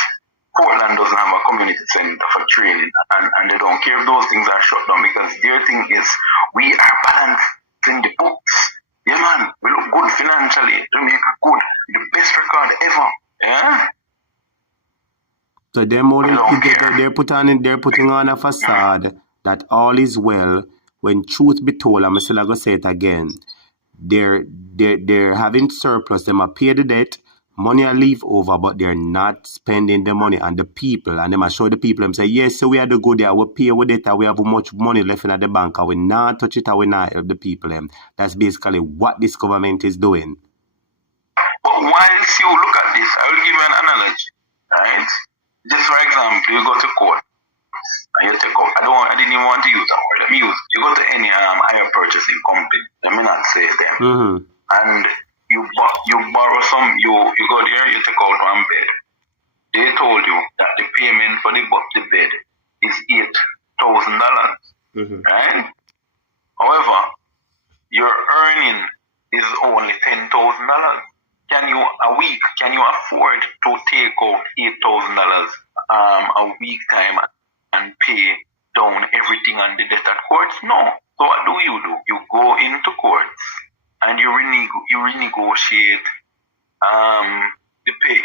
Portland doesn't have a community center for training, and they don't care if those things are shut down, because their thing is we are balancing the books. Yeah, man, we look good financially. Jamaica good, the best record ever. Yeah. So they're putting on a facade that all is well. When truth be told, I'm still gonna say it again. They're having surplus. They might pay the debt. Money are leave over, but they're not spending the money on the people. And they must show the people and say, yes, so we are the good there. We pay with it, and we have much money left in the bank, and we not touch it, and we not help the people. That's basically what this government is doing. But whilst you look at this, I will give you an analogy, right? Just for example, you go to court, and you take out, I didn't even want to use that word. Let me use it. You go to any higher purchasing company, let me not say them, and you borrow some, you go there, you take out one bed. They told you that the payment for the bed is $8,000, right? However, your earning is only $10,000. Can you afford to take out $8,000 a week time and pay down everything on the debt at courts? No. So what do? You go into courts and you renegotiate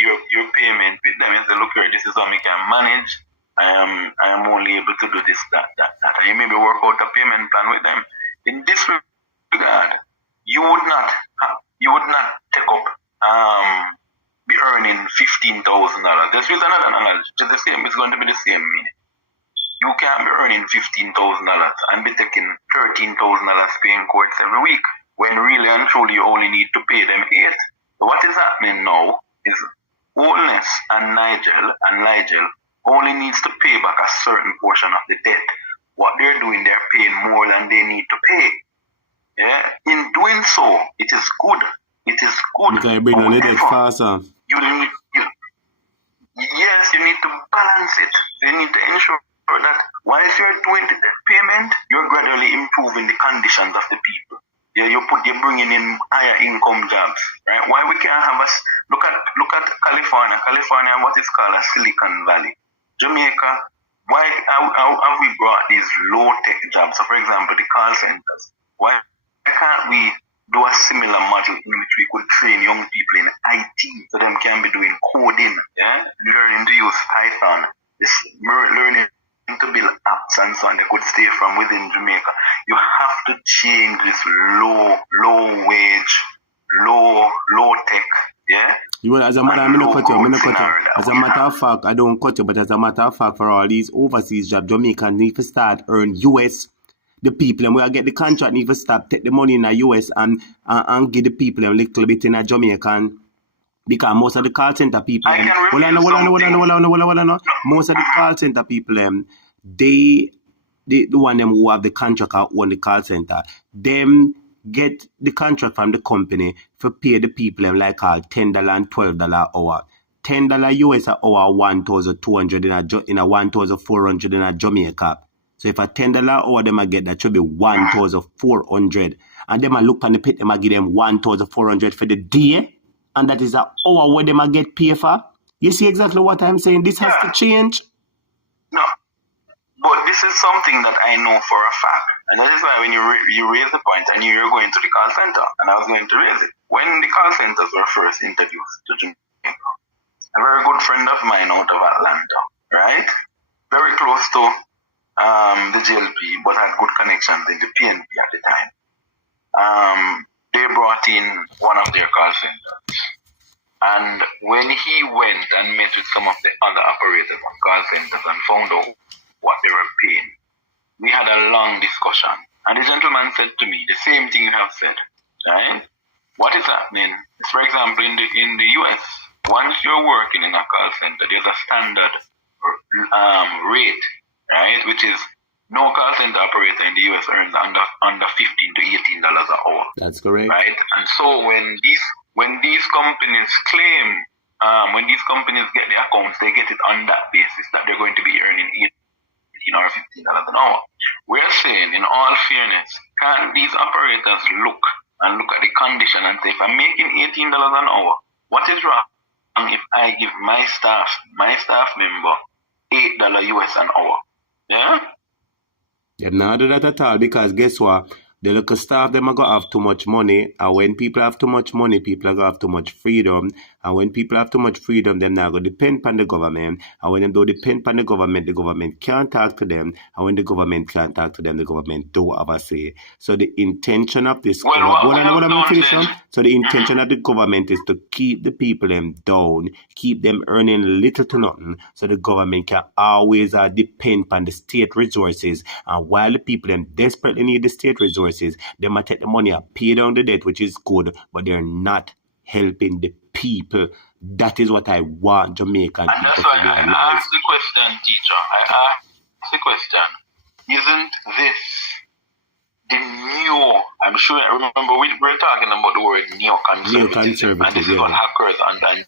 your payment with them. You say, look here, this is how I can manage. I am only able to do this, that. And you maybe work out a payment plan with them. In this regard, you would not take up be earning $15,000. Let's use another analogy. It's going to be the same meaning. You can't be earning $15,000 and be taking $13,000 paying courts every week, when really and truly you only need to pay them $8,000. So what is happening now is Holness and Nigel only needs to pay back a certain portion of the debt. What they're doing, they're paying more than they need to pay. Yeah. In doing so, it is good. It is good. Because you bring on the debt faster. Yes, you need to balance it. You need to ensure that whilst you're doing the debt payment, you're gradually improving the conditions of the people. Yeah, you're bringing in higher income jobs, right? Why we can't have us look at California. California, what is called a Silicon Valley. Jamaica, why have we brought these low tech jobs? So, for example, the call centers. Why can't we do a similar model in which we could train young people in IT so them can be doing coding, yeah, learning to use Python, learning to build apps and so on. They could stay from within Jamaica. You have to change this low wage, low tech, yeah. You know, as a matter of fact, I don't cut you, but as a matter of fact, for all these overseas jobs, Jamaicans need to start earn US. The people and we get the contract need to stop, take the money in the US and give the people a little bit in a Jamaican, because most of the call center people most of the call center people the one them who have the contract or own the call center, them get the contract from the company for pay the people like $10 and $12 an hour. $10 US an hour, 1,200 in a 1,400 in a Jamaica. So if a $10 hour them I get, that should be 1,400. And them I look on the pit, them I give them 1,400 for the day. And that is an hour where them I get paid for. You see exactly what I'm saying? This has to change. No. But this is something that I know for a fact. And that is why when you raise the point, I knew you were going to the call center. And I was going to raise it. When the call centers were first introduced to Jamaica, a very good friend of mine out of Atlanta, right? Very close to the GLP, but had good connections in the PNP at the time. They brought in one of their call centers. And when he went and met with some of the other operators on call centers and found out what they were paying, we had a long discussion. And the gentleman said to me the same thing you have said, right? What is happening is, for example, in the US, once you're working in a call center, there's a standard rate, right? Which is no call center operator in the US earns under $15 to $18 an hour. That's correct. Right? And so when these companies claim, when these companies get the accounts, they get it on that basis that they're going to be earning $18 or $15 an hour. We're saying, in all fairness, can these operators look at the condition and say, if I'm making $18 an hour, what is wrong if I give my staff member $8 US an hour? Yeah? They not do that at all, because guess what? The local staff, them are going to have too much money. And when people have too much money, people are going to have too much freedom. And when people have too much freedom, they're not going to depend on the government. And when they don't depend on the government can't talk to them. And when the government can't talk to them, the government don't have a say. So the intention of this... So the intention of the government is to keep the people them down, keep them earning little to nothing, so the government can always depend on the state resources. And while the people them desperately need the state resources, they might take the money and pay down the debt, which is good, but they're not helping the people. That is what I want Jamaican people to realize. And that's why I asked the question, teacher. I asked the question, isn't this the new, I'm sure, I remember we're talking about the word neoconservatism, and this is what occurs under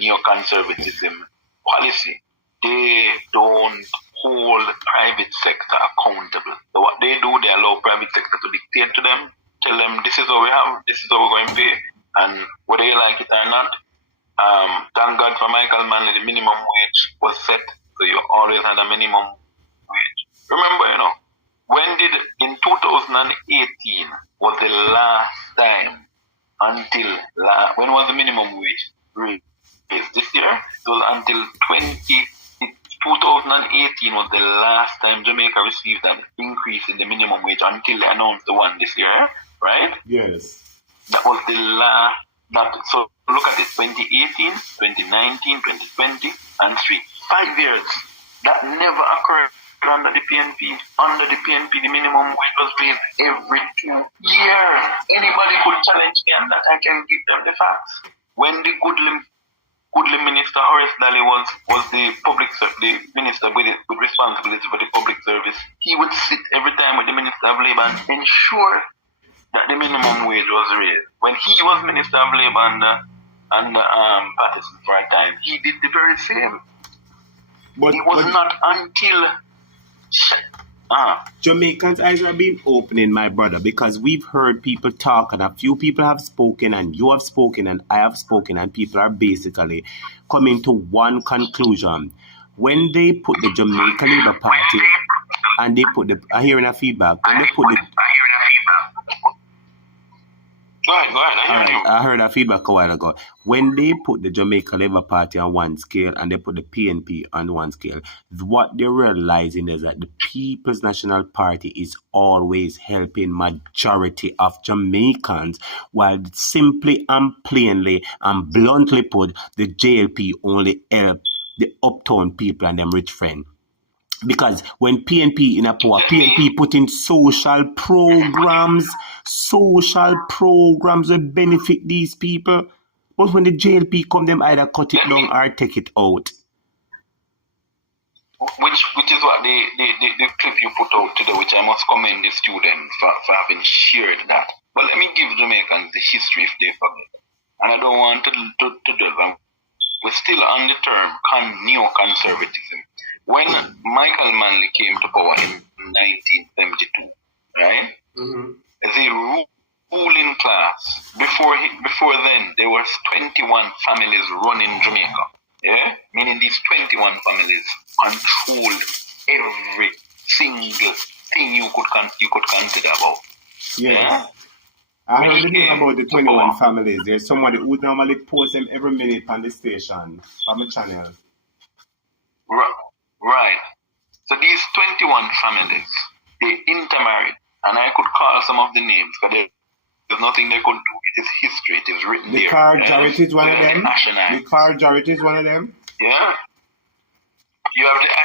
neoconservatism policy. they don't hold private sector accountable. So what they do, they allow private sector to dictate to them, tell them this is what we have, this is what we're going to pay, and whether you like it or not. Thank God for Michael Manley, the minimum wage was set, so you always had a minimum wage. Remember, when did, in 2018 was the last time until, when was the minimum wage raised? This year? So until 2018 was the last time Jamaica received an increase in the minimum wage until they announced the one this year, right? Yes. That was the last. So look at it, 2018, 2019, 2020, and 5 years. That never occurred under the PNP. Under the PNP, the minimum wage was raised every 2 years. Anybody could challenge me and that I can give them the facts. When the Goodlim Minister Horace Daly was the minister with responsibility for the public service, he would sit every time with the Minister of Labour and ensure that the minimum wage was raised. When he was Minister of Labour under Patterson for a time, he did the very same. But it was not until Jamaicans' eyes are being opening, my brother, because we've heard people talk, and a few people have spoken, and you have spoken, and I have spoken, and people are basically coming to one conclusion. When they put the Jamaica Labour Party, and they put the, I'm hearing a feedback, when they put the, Go ahead. I heard that feedback a while ago. When they put the Jamaica Labour Party on one scale and they put the PNP on one scale, what they're realizing is that the People's National Party is always helping majority of Jamaicans, while simply and plainly and bluntly put, the JLP only help the uptown people and them rich friends. Because when PNP in a power, PNP put in social programs will benefit these people. But when the JLP come, them either cut it down or take it out. Which is what the clip you put out today, which I must commend the students for having shared that. But let me give Jamaicans the history if they forget. And I don't want to delve. We're still on the term neo-conservatism. When Michael Manley came to power in 1972, right? Mm-hmm. The ruling class, before then, there was 21 families running Jamaica. Yeah? Meaning these 21 families controlled every single thing you could consider about. Yeah. I heard the thing about the 21 families. There's somebody who normally posts them every minute on the station, on the channel. Right. So these 21 families, they intermarried. And I could call some of the names, but there's nothing they could do. It is history. It is written there. The Car Jarrett is one of them? The Car Jarrett is one of them? Yeah. You have the Car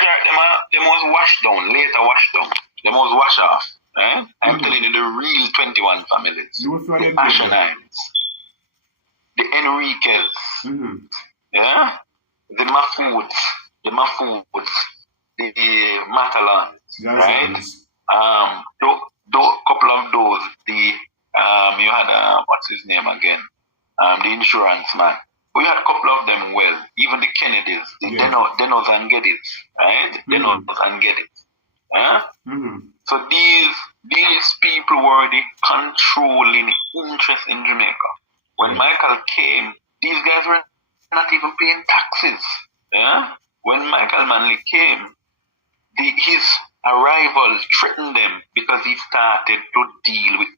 Jarrett, them was washed down, later washed down. Them was washed off. Eh? I'm telling you, the real 21 families. The Ashanines, the Enriquez, yeah? The Mafoods, the Matalans, right? Couple of those, you had, what's his name again? The insurance man. We had a couple of them well, even the Kennedys, the Denos and Geddes, right? Denos and Geddes. Huh? So these people were the controlling interest in Jamaica. When Michael came, these guys were not even paying taxes. Yeah? When Michael Manley came, his arrival threatened them because he started to deal with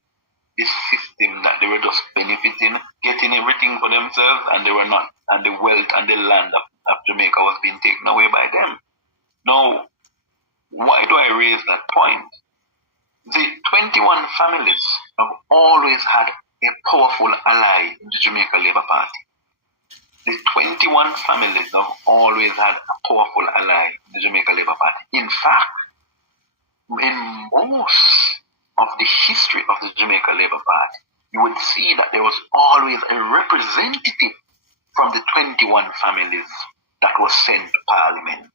this system that they were just benefiting, getting everything for themselves, and they were not, and the wealth and the land of Jamaica was being taken away by them. Now, why do I raise that point? The 21 families have always had a powerful ally in the Jamaica Labour Party. The 21 families have always had a powerful ally in the Jamaica Labour Party. In fact, in most of the history of the Jamaica Labour Party, you would see that there was always a representative from the 21 families that was sent to Parliament.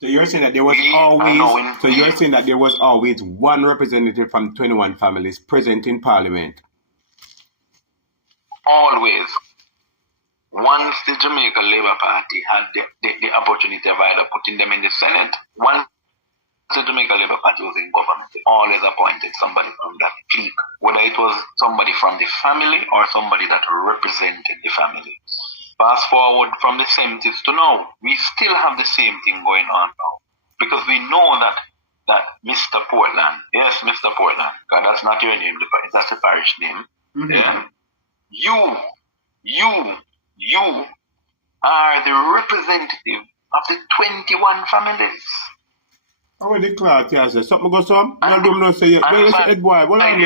So you're saying that there was always one representative from 21 families present in Parliament? Always. One once the Jamaica Labour Party had the opportunity of either putting them in the Senate, once the Jamaica Labour Party was in government, they always appointed somebody from that clique, whether it was somebody from the family or somebody that represented the family. Fast forward from the 70s to now, we still have the same thing going on now. Because we know that Mr. Portland, yes, Mr. Portland, God, that's not your name, that's the parish name. Mm-hmm. Yeah? You are the representative of the 21 families. I will declare to you, something go some. No, do not say it. Well, Ed boy, hold on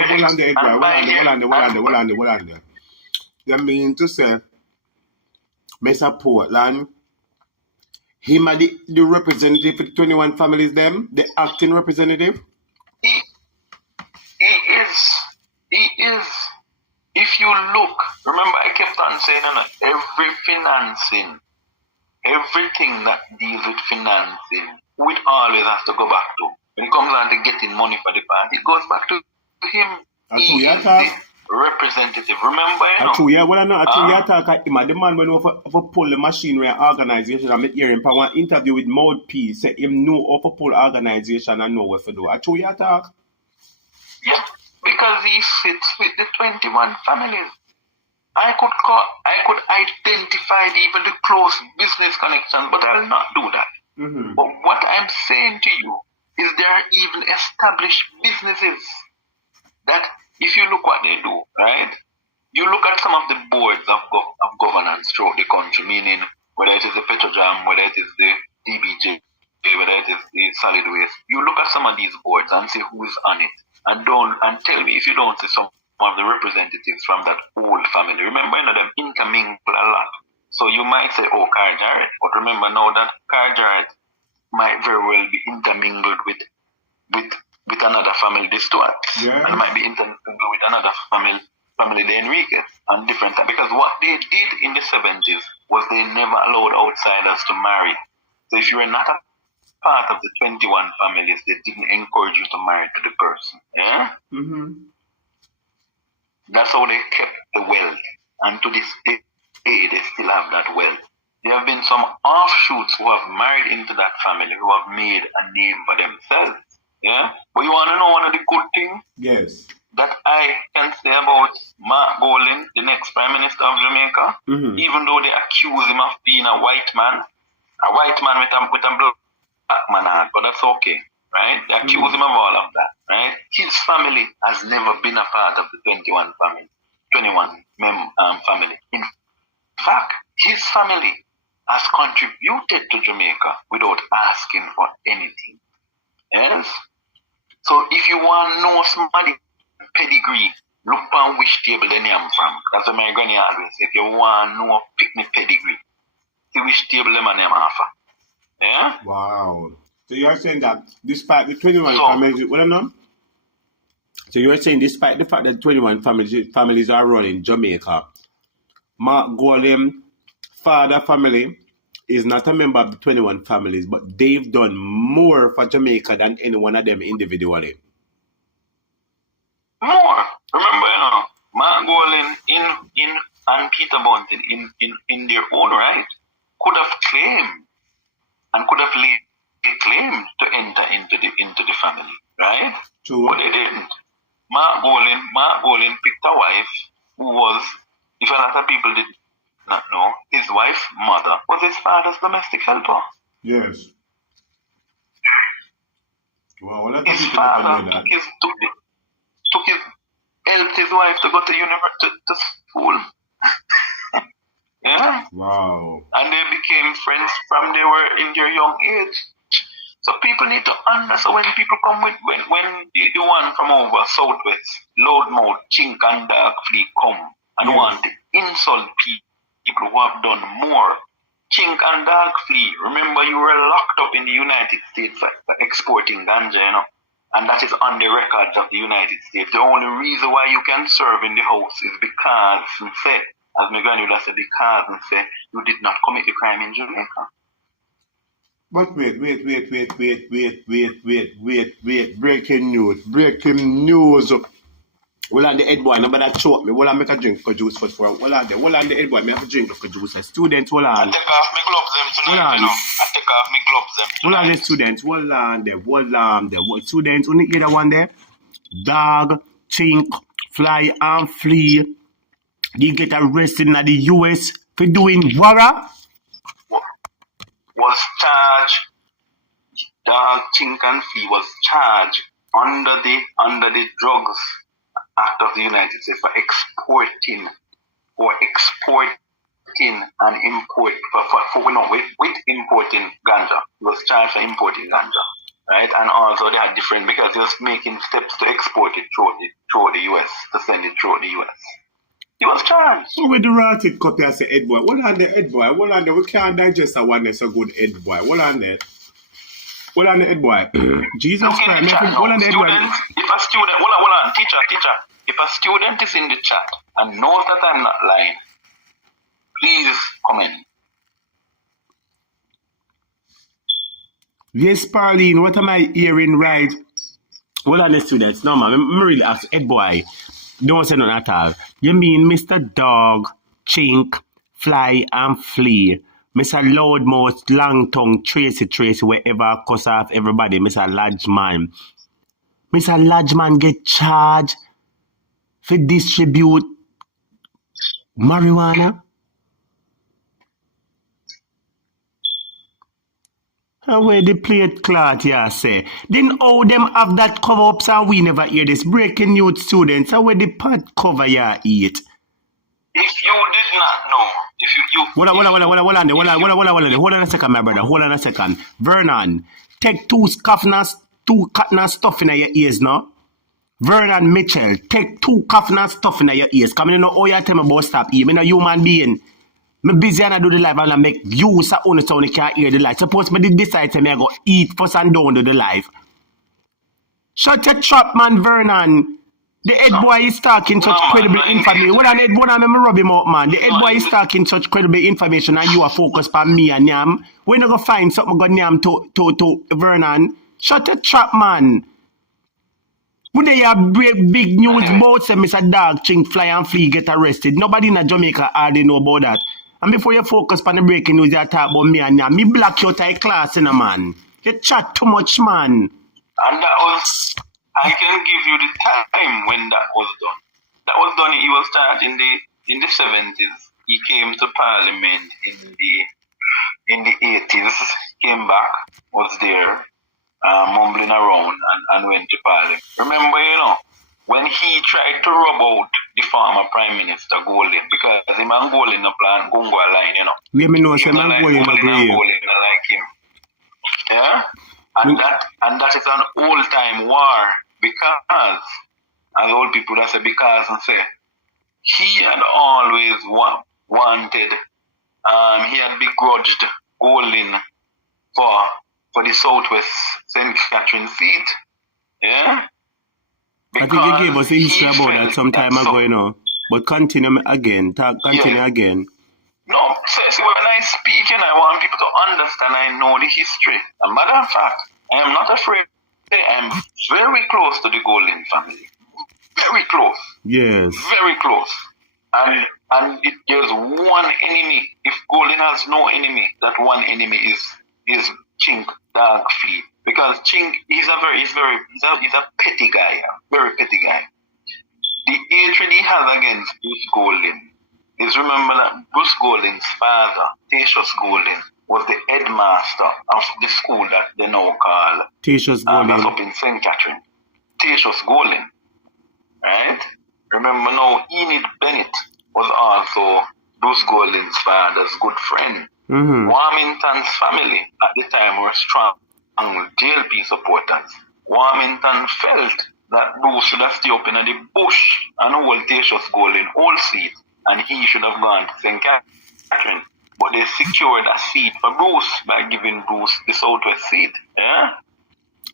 there. You mean to say, Mr. Portland, him are the representative for the 21 families, them, the acting representative? He is. If you look, remember I kept on saying, every financing, everything that deals with financing, it always has to go back to. When it comes down to getting money for the party, it goes back to him. He is the representative. Remember, the man when over pull the machinery and organization. I'm hearing for one interview with Mouthpiece, say him know over pull organization and know what to do. I told you talk. Yeah, because he sits with the 21 families. I could identify even the close business connections, but I'll not do that. Mm-hmm. But what I'm saying to you is there are even established businesses that, if you look what they do, right? You look at some of the boards of governance throughout the country, meaning whether it is the Petrojam, whether it is the DBJ, whether it is the solid waste. You look at some of these boards and see who's on it, and tell me if you don't see some of the representatives from that old family. Remember, them intermingle a lot. So you might say, oh, Car Jarrett, but remember now that Car Jarrett might very well be intermingled with another family, the Stuarts, and might be intermingled with another family, the Enriquez, and different time. Because what they did in the 70s was they never allowed outsiders to marry. So if you were not a part of the 21 families, they didn't encourage you to marry to the person. Yeah? Mm-hmm. That's how they kept the wealth. And to this day, they still have that wealth. There have been some offshoots who have married into that family, who have made a name for themselves. Yeah? But you want to know one of the good things? Yes. That I can say about Mark Golding, the next Prime Minister of Jamaica, even though they accuse him of being a white man with a black man heart, but that's okay, right? They accuse him of all of that, right? His family has never been a part of the 21 family. In fact, his family has contributed to Jamaica without asking for anything. Yes? So if you want to know somebody pedigree, look on which table they name from. That's what my granny always say. If you want to know picnic pedigree, see which table they name offer. Yeah? Wow. So you are saying that despite the 21 families, what I know? So you are saying despite the fact that 21 families are running Jamaica, Mark Golding, father family, is not a member of the 21 families, but they've done more for Jamaica than any one of them individually. More. Remember, Mark Golding and Peter Bunting in their own right could have claimed and could have laid a claim to enter into the family, right? True. But they didn't. Mark Golding picked a wife who was, if a lot of people did not know, his wife's mother was his father's domestic helper. Yes. Wow, well, his father helped his wife to go to school. Yeah? Wow. And they became friends from they were in their young age. So people need to understand when people come with, when the one from over Southwest, Loudmouth, Chink and Dark Fleet come and want to insult people who have done more. Chink and Dark Fleet, remember you were locked up in the United States for exporting ganja, and that is on the records of the United States. The only reason why you can serve in the house is because, as my grandmother said, because you did not commit the crime in Jamaica. But wait. Breaking news. Hold on the head boy, nobody choke me. Hold on, make a drink for juice first for hold on the head boy, me have a drink for juice. Students, hold I on. take off my gloves them tonight, you know. I take off my gloves them Hold tonight. on the students, hold on there. What students, only hear that one there? Dog, chink, fly and flee. They get arrested in the US for doing wara. Was charged, Dog Chink and Fee was charged under the Drugs Act of the United States for exporting and import with importing ganja. He was charged for importing ganja, right? And also they had different because he was making steps to export it through the US, to send it through the US. He was charged. So with the rotted copy as a head boy, hold on the head boy, hold on there. We can't digest a one that's a good head boy. Hold on there. Hold on the head boy. Jesus Look in Christ, the chat now. hold on the head boy. Students, if a student, hold on, teacher. If a student is in the chat and knows that I'm not lying, please comment. Yes, Pauline, what am I hearing right? Hold on the students. No man, I'm really ask head boy. Don't say nothing at all. You mean Mr. Dog, Chink, Fly and Flee, Mr. Loudmouth, Long Tongue, Tracy, wherever cuss off everybody, Mr. Lodgeman. Mr. Lodgeman get charged for distribute marijuana? How where the plate cloth, yeah, say? Then how them have that cover ups and we never hear this? Breaking news students, how where the pot cover, yeah, eat? If you did not know, if you Hold on a second, my brother. Hold on a second. Vernon, take two cotton and stuff in your ears now. Vernon Mitchell, take two cotton and stuff in your ears. Come in, oh, you tell me about stop here. I'm a human being. I'm busy and I do the live and I make use of only so I can't hear the live. Suppose me decide to me I go eat first and don't do the live. Shut your trap, man, Vernon. The head boy is talking such credible information. What an head boy, I'm rub him out, man. The head boy is talking such credible information and you are focused on me and Nyam. We're not going to find something good Nyam to Vernon. Shut your trap, man. Would they have big news about say Mr. Dog, Chink, Fly and Flee get arrested? Nobody in Jamaica already know about that. And before you focus on the breaking news, you talk about me and Nyam. Me block your tie class in a man. You chat too much, man. And that was, I can give you the time when that was done. That was done, he was started in the 70s. He came to Parliament in the 80s, came back, was there, mumbling around and went to Parliament. Remember, when he tried to rub out the former Prime Minister Golden, because him and Golden a plan Gungo line, Let me know, say man Golden agree. Like him. Yeah? And that is an old-time war because, as old people that say, because and say, he had always wanted, he had begrudged Golden for the Southwest St. Catherine seat. Yeah? Because I think you gave us a history about that some time ago, But continue again. Continue again. No, see, when I speak and I want people to understand, I know the history. As a matter of fact, I am not afraid. I am very close to the Golden family. Very close. Yes. Very close. And if there's one enemy, if Golden has no enemy, that one enemy is Chink, Dog, Flee. Because Chink, he's a petty guy, a very petty guy. The hatred he has against Bruce Golden is, remember that Bruce Golden's father, Tatius Golden, was the headmaster of the school that they now call Tatius Golden. That's up in St. Catherine. Tatius Golden. Right? Remember now, Enid Bennett was also Bruce Golden's father's good friend. Mm-hmm. Warmington's family at the time were strong JLP supporters. Warmington felt that Bruce should have stayed up in the bush and hold Tatius Golden whole seat, and he should have gone to St. Catherine. But they secured a seat for Bruce by giving Bruce the Southwest seat. Yeah?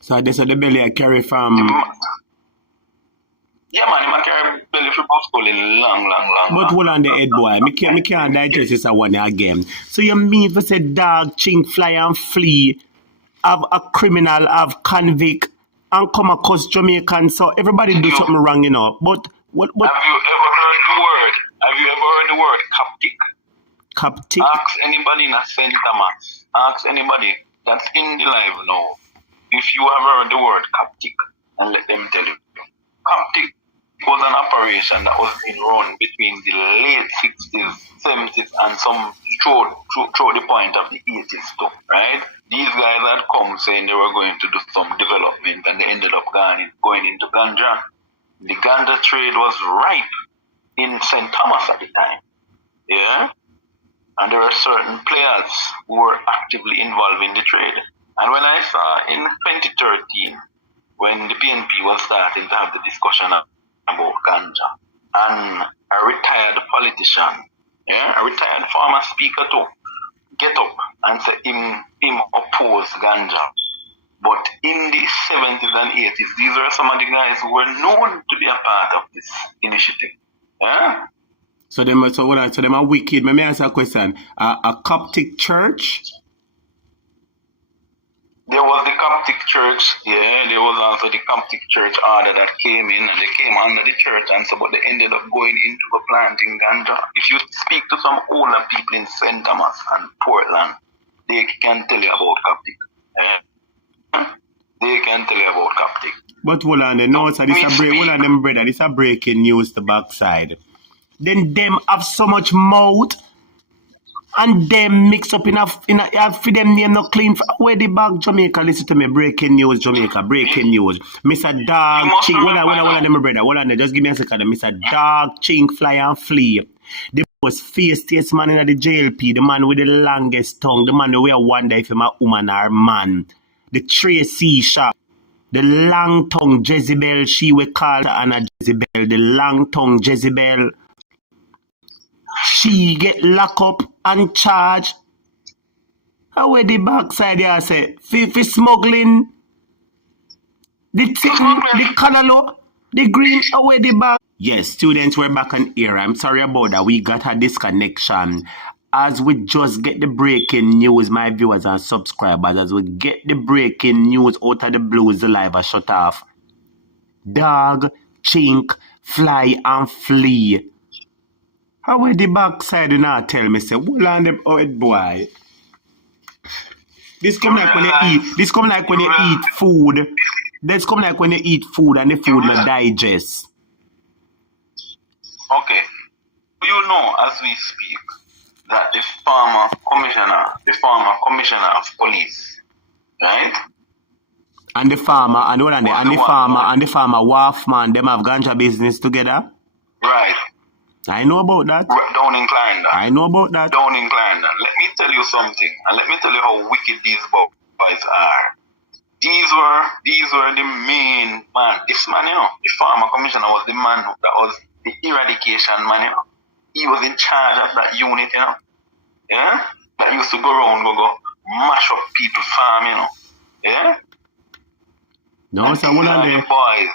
So they said the belly carry from... Yeah, man, he might carry belly for Bruce Golden long. But hold on the head, boy. Me can't digest this one again. So you mean to say Dog, Chink, Fly and Flee have a criminal, have convict, and come across Jamaican, so everybody do something wrong, But What Have you ever heard the word? Have you ever heard the word Coptic? Coptic? Ask anybody in St. Thomas. Ask anybody that's in the live now if you have heard the word Coptic, and let them tell you. Coptic was an operation that was being run between the late 60s, 70s, and some through the point of the 80s too, right? These guys had come saying they were going to do some development, and they ended up going into ganja. The ganja trade was ripe in St. Thomas at the time, yeah? And there are certain players who were actively involved in the trade. And when I saw in 2013, when the PNP was starting to have the discussion about ganja, and a retired politician, yeah, a retired former speaker too, get up and say him oppose ganja. But in the 70s and 80s, these are some of the guys who were known to be a part of this initiative. Yeah? So them are wicked. Let me ask a question. A Coptic church? There was the Coptic church, yeah. There was also the Coptic church order that came in, and they came under the church, and so but they ended up going into planting ganja. If you speak to some older people in St. Thomas and Portland, they can tell you about Coptic. Yeah? They can tell you about Coptic. But hold on, no, so this a breaking news to backside. Then them have so much mouth, and them mix up in a for them name not clean. Where the bag Jamaica? Listen to me, breaking news, Jamaica, breaking news. Mr. Dog Chink, hold on, them brother, hold on, just give me a second. Mr. Dog Chink, fly and flee. The most fiercest man in the JLP, the man with the longest tongue, the man who wonder if he's a woman or man. The Tracy shop. The long tongue Jezebel, she will call her Anna Jezebel. The long tongue Jezebel. She get locked up and charged. How where the backside there say? For smuggling. The thing, the color, the green, how where the back? Yes, students, we're back on air. I'm sorry about that. We got a disconnection. As we just get the breaking news, my viewers and subscribers, as we get the breaking news out of the blues, the live are shut off. Dog, chink, fly and flee. How will the backside do not tell me, say, hold on them old boy. This come like when you eat. This come like when you eat food. This come like when you eat food and the food not digest. Okay. You know, as we speak, that the former commissioner of police, right? And the farmer, and the farmer Wharf man, them have ganja business together. Right. I know about that. Down in Clarendon. I know about that. Down in Clarendon. Let me tell you something, and let me tell you how wicked these boys are. These were the main man. This man, you know, the former commissioner was the man that was the eradication man, you know. He was in charge of that unit, you know. Yeah? That used to go around, go mash up people's farm, you know. Yeah? No, so one of the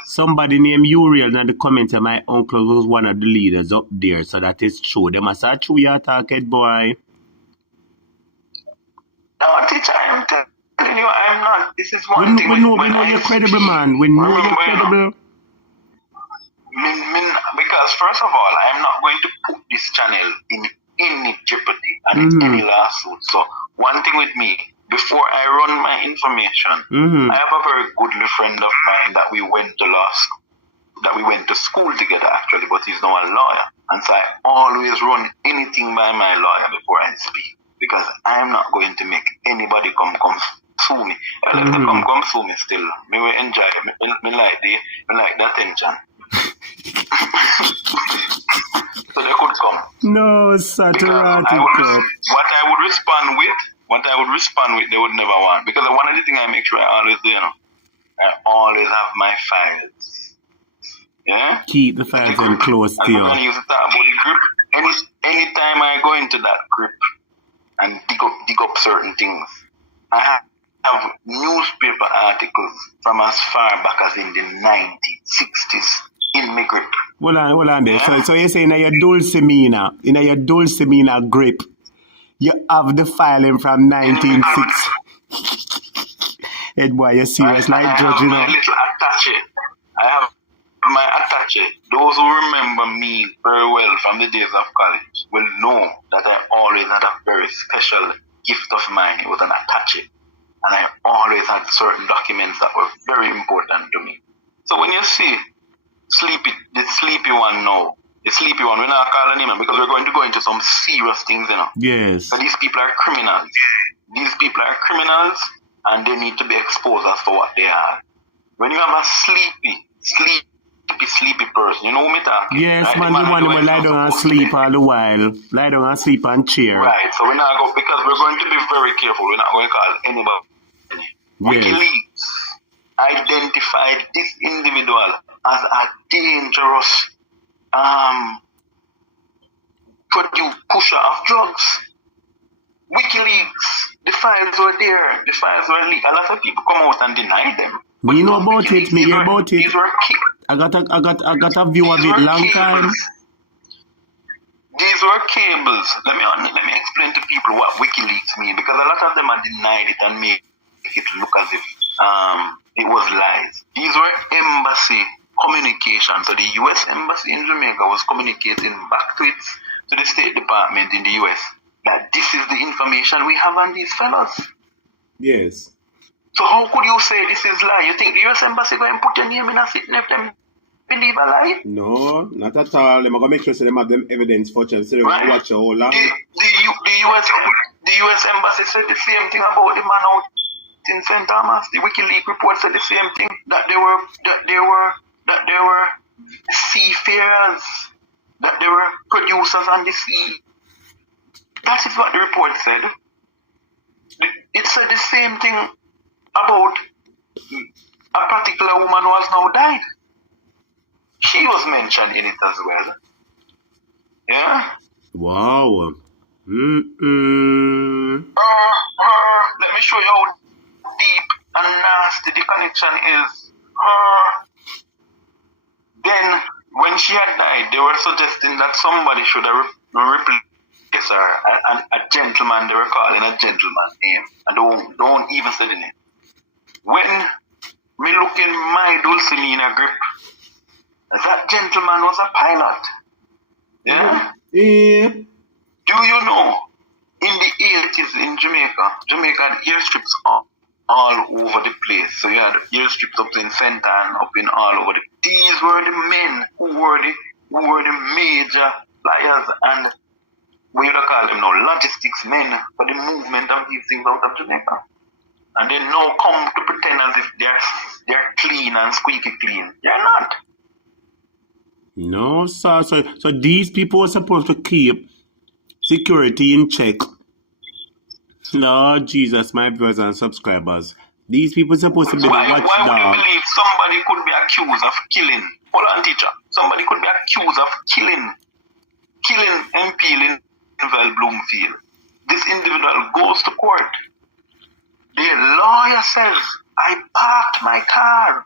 somebody named Uriel in the comments, my uncle was one of the leaders up there, so that is true. They must have true your target boy. No, teacher, I'm telling you, I'm not. This is one thing. We know you're credible, man. We know you're credible. Because first of all, I am not going to put this channel in any jeopardy and in any lawsuit. So one thing with me, before I run my information, I have a very good friend of mine that we went to law school, that we went to school together actually, but he's now a lawyer. And so I always run anything by my lawyer before I speak, because I'm not going to make anybody come sue me. I let them come sue me still. Me will enjoy it. Me like the attention. So they could come. No, Saturday. What I would respond with, they would never want. Because one of the things I make sure I always do, you know, I always have my files. Yeah? Keep the files in close to you. I'm going to use the talk about the grip. Anytime I go into that grip and dig up certain things, I have newspaper articles from as far back as in the 1960s in my grip. Hold on there. Yeah? So you're saying in your Dulcimina grip, you have the filing from 1960. Hey boy, you're serious like judge, you know. I have my attache, those who remember me very well from the days of college will know that I always had a very special gift of mine. It was an attache. And I always had certain documents that were very important to me. So when you see the sleepy one now, the sleepy one, we're not calling him because we're going to go into some serious things, you know. Yes. So these people are criminals. These people are criminals and they need to be exposed as to what they are. When you have a sleepy person, you know who me talking? Yes, right? man, the one who will lie down and sleep all the while. Lie down and sleep and cheer. Right, so we're not going, because we're going to be very careful. We're not going to call anybody. Yes. WikiLeaks identified this individual as a dangerous pusher of drugs. WikiLeaks, the files were there. The files were leaked. A lot of people come out and deny them. But you know about it, me hear about it. These were I got a view of it long time. These were cables. Let me explain to people what WikiLeaks mean, because a lot of them have denied it and make it look as if it was lies. These were embassy communication. So the U.S. embassy in Jamaica was communicating back to the State Department in the U.S. that this is the information we have on these fellows. Yes. So how could you say this is lie? You think the U.S. embassy going to put your name in a sitting if them believe a lie? No, not at all. They're going to make sure so they have them evidence for you. So they're going to watch you all long. The U.S. embassy said the same thing about the man out in St. Thomas. The WikiLeaks report said the same thing, that they were seafarers, that they were producers on the sea. That is what the report said. It said the same thing about a particular woman who has now died. She was mentioned in it as well. Yeah? Wow. Let me show you how deep and nasty the connection is. Then, when she had died, they were suggesting that somebody should have replaced her. A gentleman, they were calling a gentleman name. And don't even say the name. When me look in my Dulcinea grip, that gentleman was a pilot. Yeah? Yeah. Do you know, in the 80s in Jamaica had airstrips all over the place. So you had airstrips up in St. Ann, up in all over these were the men who were the major flyers and what you call them now, logistics men for the movement of these things out of Jamaica. And they now come to pretend as if they're clean and squeaky clean. They're not. No, sir. So these people are supposed to keep security in check. Lord Jesus, my viewers and subscribers. These people are supposed to be the watchdog. Why would you believe somebody could be accused of killing? Hold on, teacher. Somebody could be accused of killing MP Linval Bloomfield. This individual goes to court. The lawyer says, I parked my car.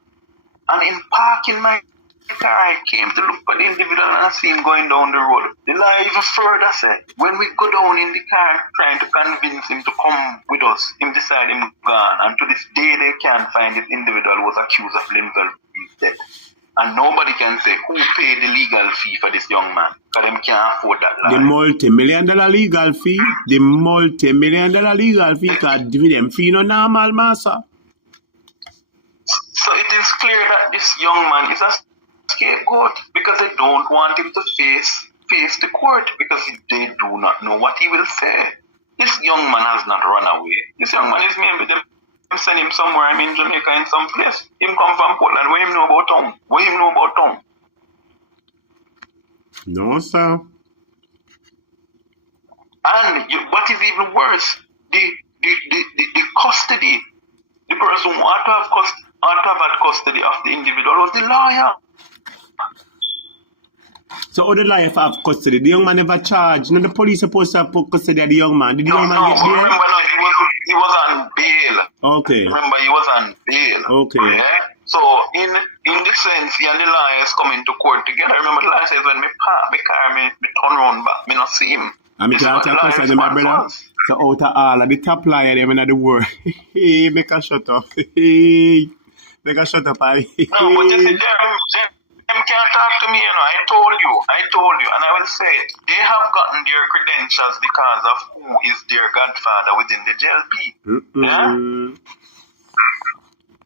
And in parking my car, I came to look for the individual and I see him going down the road. The lawyer even further said, when we go down in the car trying to convince him to come with us, him decide him gone. And to this day, they can't find this individual who was accused of Linval death. And nobody can say who paid the legal fee for this young man. Because them can't afford that lie. The multi-million-dollar legal fee. The multi-million-dollar legal fee. Because them fee no normal, master. So it is clear that this young man is a scapegoat because they don't want him to face the court because they do not know what he will say. This young man has not run away. This young man is maybe them send him somewhere. I'm in Jamaica in some place. Him come from Portland. What him know about town? What him know about town? No, sir. And what is even worse, the custody, the person who ought to have had custody of the individual was the lawyer. So how the lawyer have custody? The young man never charged. No, the police supposed to have put custody of the young man. Did the young man get there? Remember, no, he was on bail. Okay. Remember, he was on bail. Okay. Yeah? So, in the sense, he and the lawyers coming to court together. Remember, the lawyer says, when me park my car, me turn around back, me not see him. And me can't tell question, my brother. So out of all of the top lawyer them in the world, make a shut up. Make a shut up. No, but you see, them can't talk to me, I told you, and I will say it. They have gotten their credentials because of who is their godfather within the JLP. Yeah?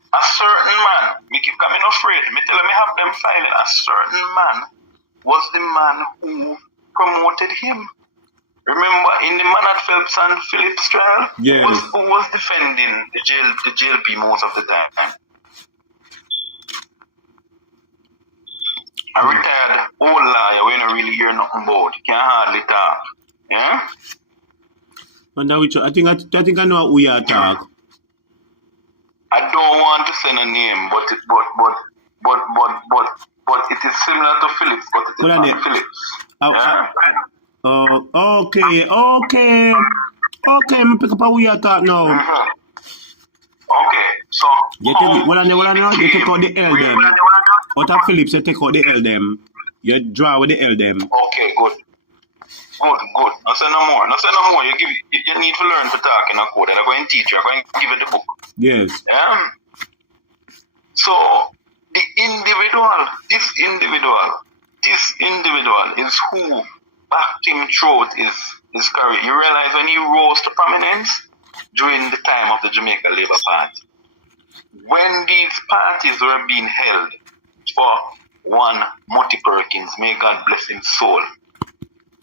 A certain man, me keep coming afraid, me tell me have them filing, a certain man was the man who promoted him. Remember in the Manat Phelps and Phillips trial? Yes. Who was defending the JLP most of the time? A retired old lawyer, we don't really hear nothing about. He can hardly talk. Yeah? And I think I know what we are talk. I don't want to say a name, but it is similar to Phillips, but it is not Phillips. Okay, me pick up how we are talk now. Okay, so you take out the L them. Out of Phillips, you take out the L them. You draw with the L them. Okay, good. No say no more. You need to learn to talk in a code. I'm going to teach you. I'm going to give you the book. Yes. So this individual is who backed him throughout his career. You realize when he rose to prominence during the time of the Jamaica Labour Party, when these parties were being held for one Mutty Perkins, may God bless his soul,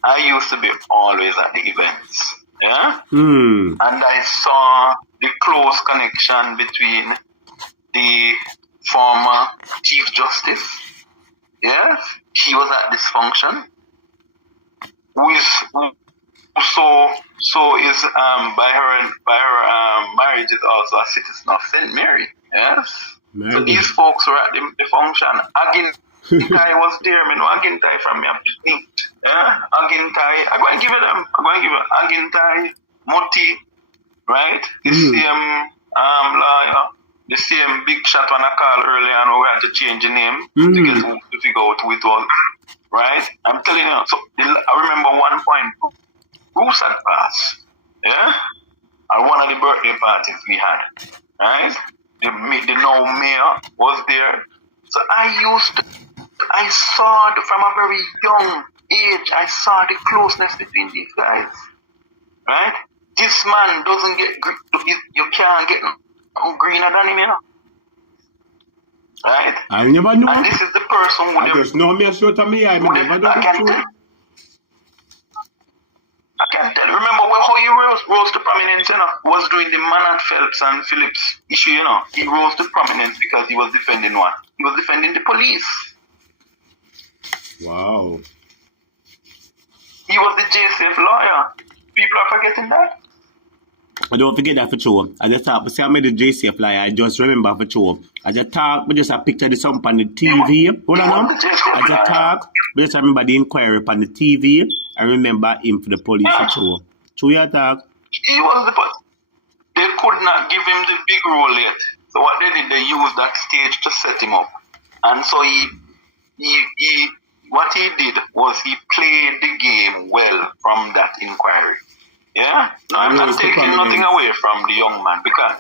I used to be always at the events. Yeah? And I saw the close connection between the former Chief Justice. Yes, he was at this function. Who is by her marriage is also a citizen of St. Mary. Yes. So these folks were at the function. Agintai was there. Me know Agintai from me. Yeah, Agintai. I'm going to give it them. Agintai, Moti, right? The same lawyer, the same big shot when I called earlier, and we had to change the name to figure out who it was. Right? I'm telling you. So I remember one point. Bruce had passed. Yeah? At one of the birthday parties we had. Right? The now mayor was there. So I saw from a very young age, I saw the closeness between these guys. Right? This man doesn't get, you can't get no greener than him, Right? I never knew. And this is the person who I just know me a short of me. I never know. I can tell. Remember how he rose to prominence, was doing the Manat Phelps and Phillips issue, He rose to prominence because he was defending what? He was defending the police. Wow. He was the JCF lawyer. People are forgetting that. I don't forget that for sure. I just thought, see, I made the JCF lawyer. I just remember for sure. I just talk, but just a picture of something on the TV. Hold on, I just talk, but just remember the inquiry on the TV. I remember him for the police for sure. True your talk? He was the police. They could not give him the big role yet. So what they did, they used that stage to set him up. And so what he did was he played the game well from that inquiry. Yeah? No, I'm not taking nothing away from the young man because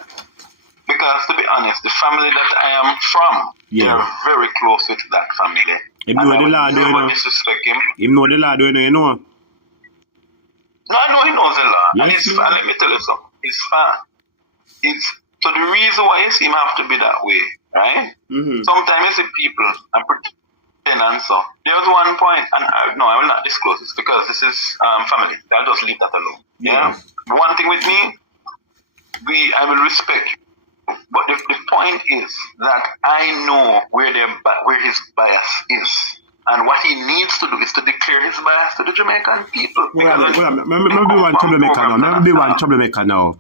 to be honest, the family that I am from, they're very close with that family. Him know the law, never disrespect him. Him know the law, you know? No, I know he knows the law. Yes, and let me tell you something. It's fine. So the reason why you see him have to be that way, right? Sometimes you see people and pretend and so. There was one point, and I will not disclose this because this is family. I'll just leave that alone. Yeah. One thing with me, I will respect you. But the point is that I know where his bias is. And what he needs to do is to declare his bias to the Jamaican people. Maybe one troublemaker now.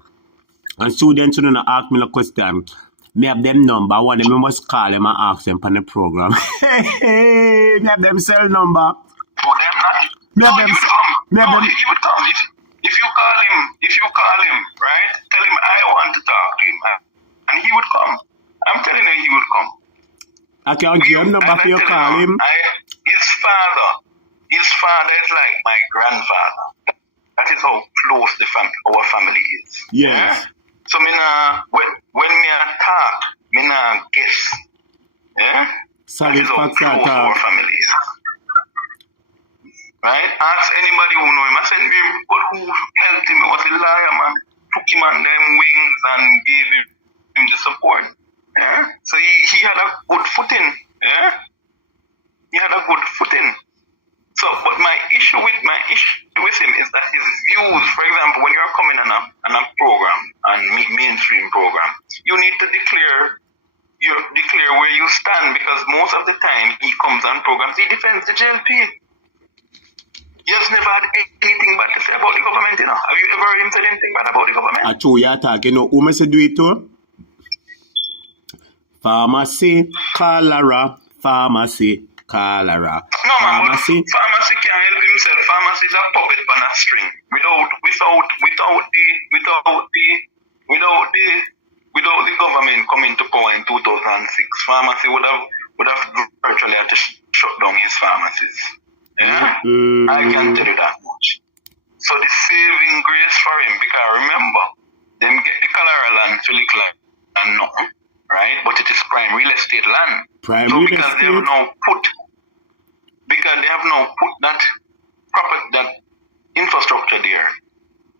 And students shouldn't ask me a question. Me have them number. I want them, I must call them and ask them on the program. Me have them cell number. For them not? He would come. If you call him, right? Tell him I want to talk to him. And he would come. I'm telling you, he would come. I can't give him number for you call him. His father is like my grandfather. That is how close our family is. Yes. So when me talk, me guess. Yeah? That Solid is how facts are close our talk. family is. Right? Ask anybody who know him. I said, but who helped him? He was a liar, man. Took him on them wings and gave him the support. Yeah? So he had a good footing. Yeah? He had a good footing. So, but my issue with him is that his views, for example, when you're coming on a program, and mainstream program, you need to declare where you stand, because most of the time he comes on programs, he defends the JLP. He has never had anything bad to say about the government, you know. Have you ever heard him say anything bad about the government? I told you attack, you know, who must do it to? Pharmacy, cholera, pharmacy, cholera. No, man, but Pharmacy. pharmacy can't help himself. Pharmacy is a puppet on a string. Without the government coming to power in 2006, pharmacy would have virtually had to shut down his pharmacies. Yeah? I can tell you that much. So the saving grace for him, because remember, them get the cholera land, Philip and nothing, right? But it is prime real estate land. Prime So real because they estate? have now put that infrastructure there,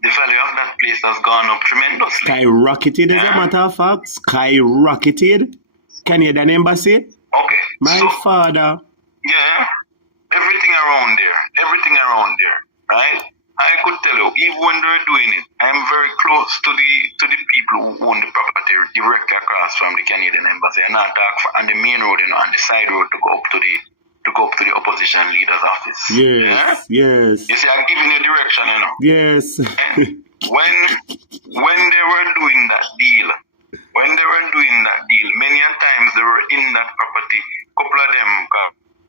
the value of that place has gone up tremendously. Skyrocketed, as a matter of fact. Skyrocketed. Canadian Embassy. Okay. My So, father. yeah, everything around there, right? I could tell you, even when they're doing it, I'm very close to the people who own the property directly across from the Canadian Embassy, and not dark on the main road, you know, on the side road to go up to the opposition leader's office. Yes, yes, You see, I'm giving you direction, you know. yes. when they were doing that deal, many a times they were in that property. Couple of them,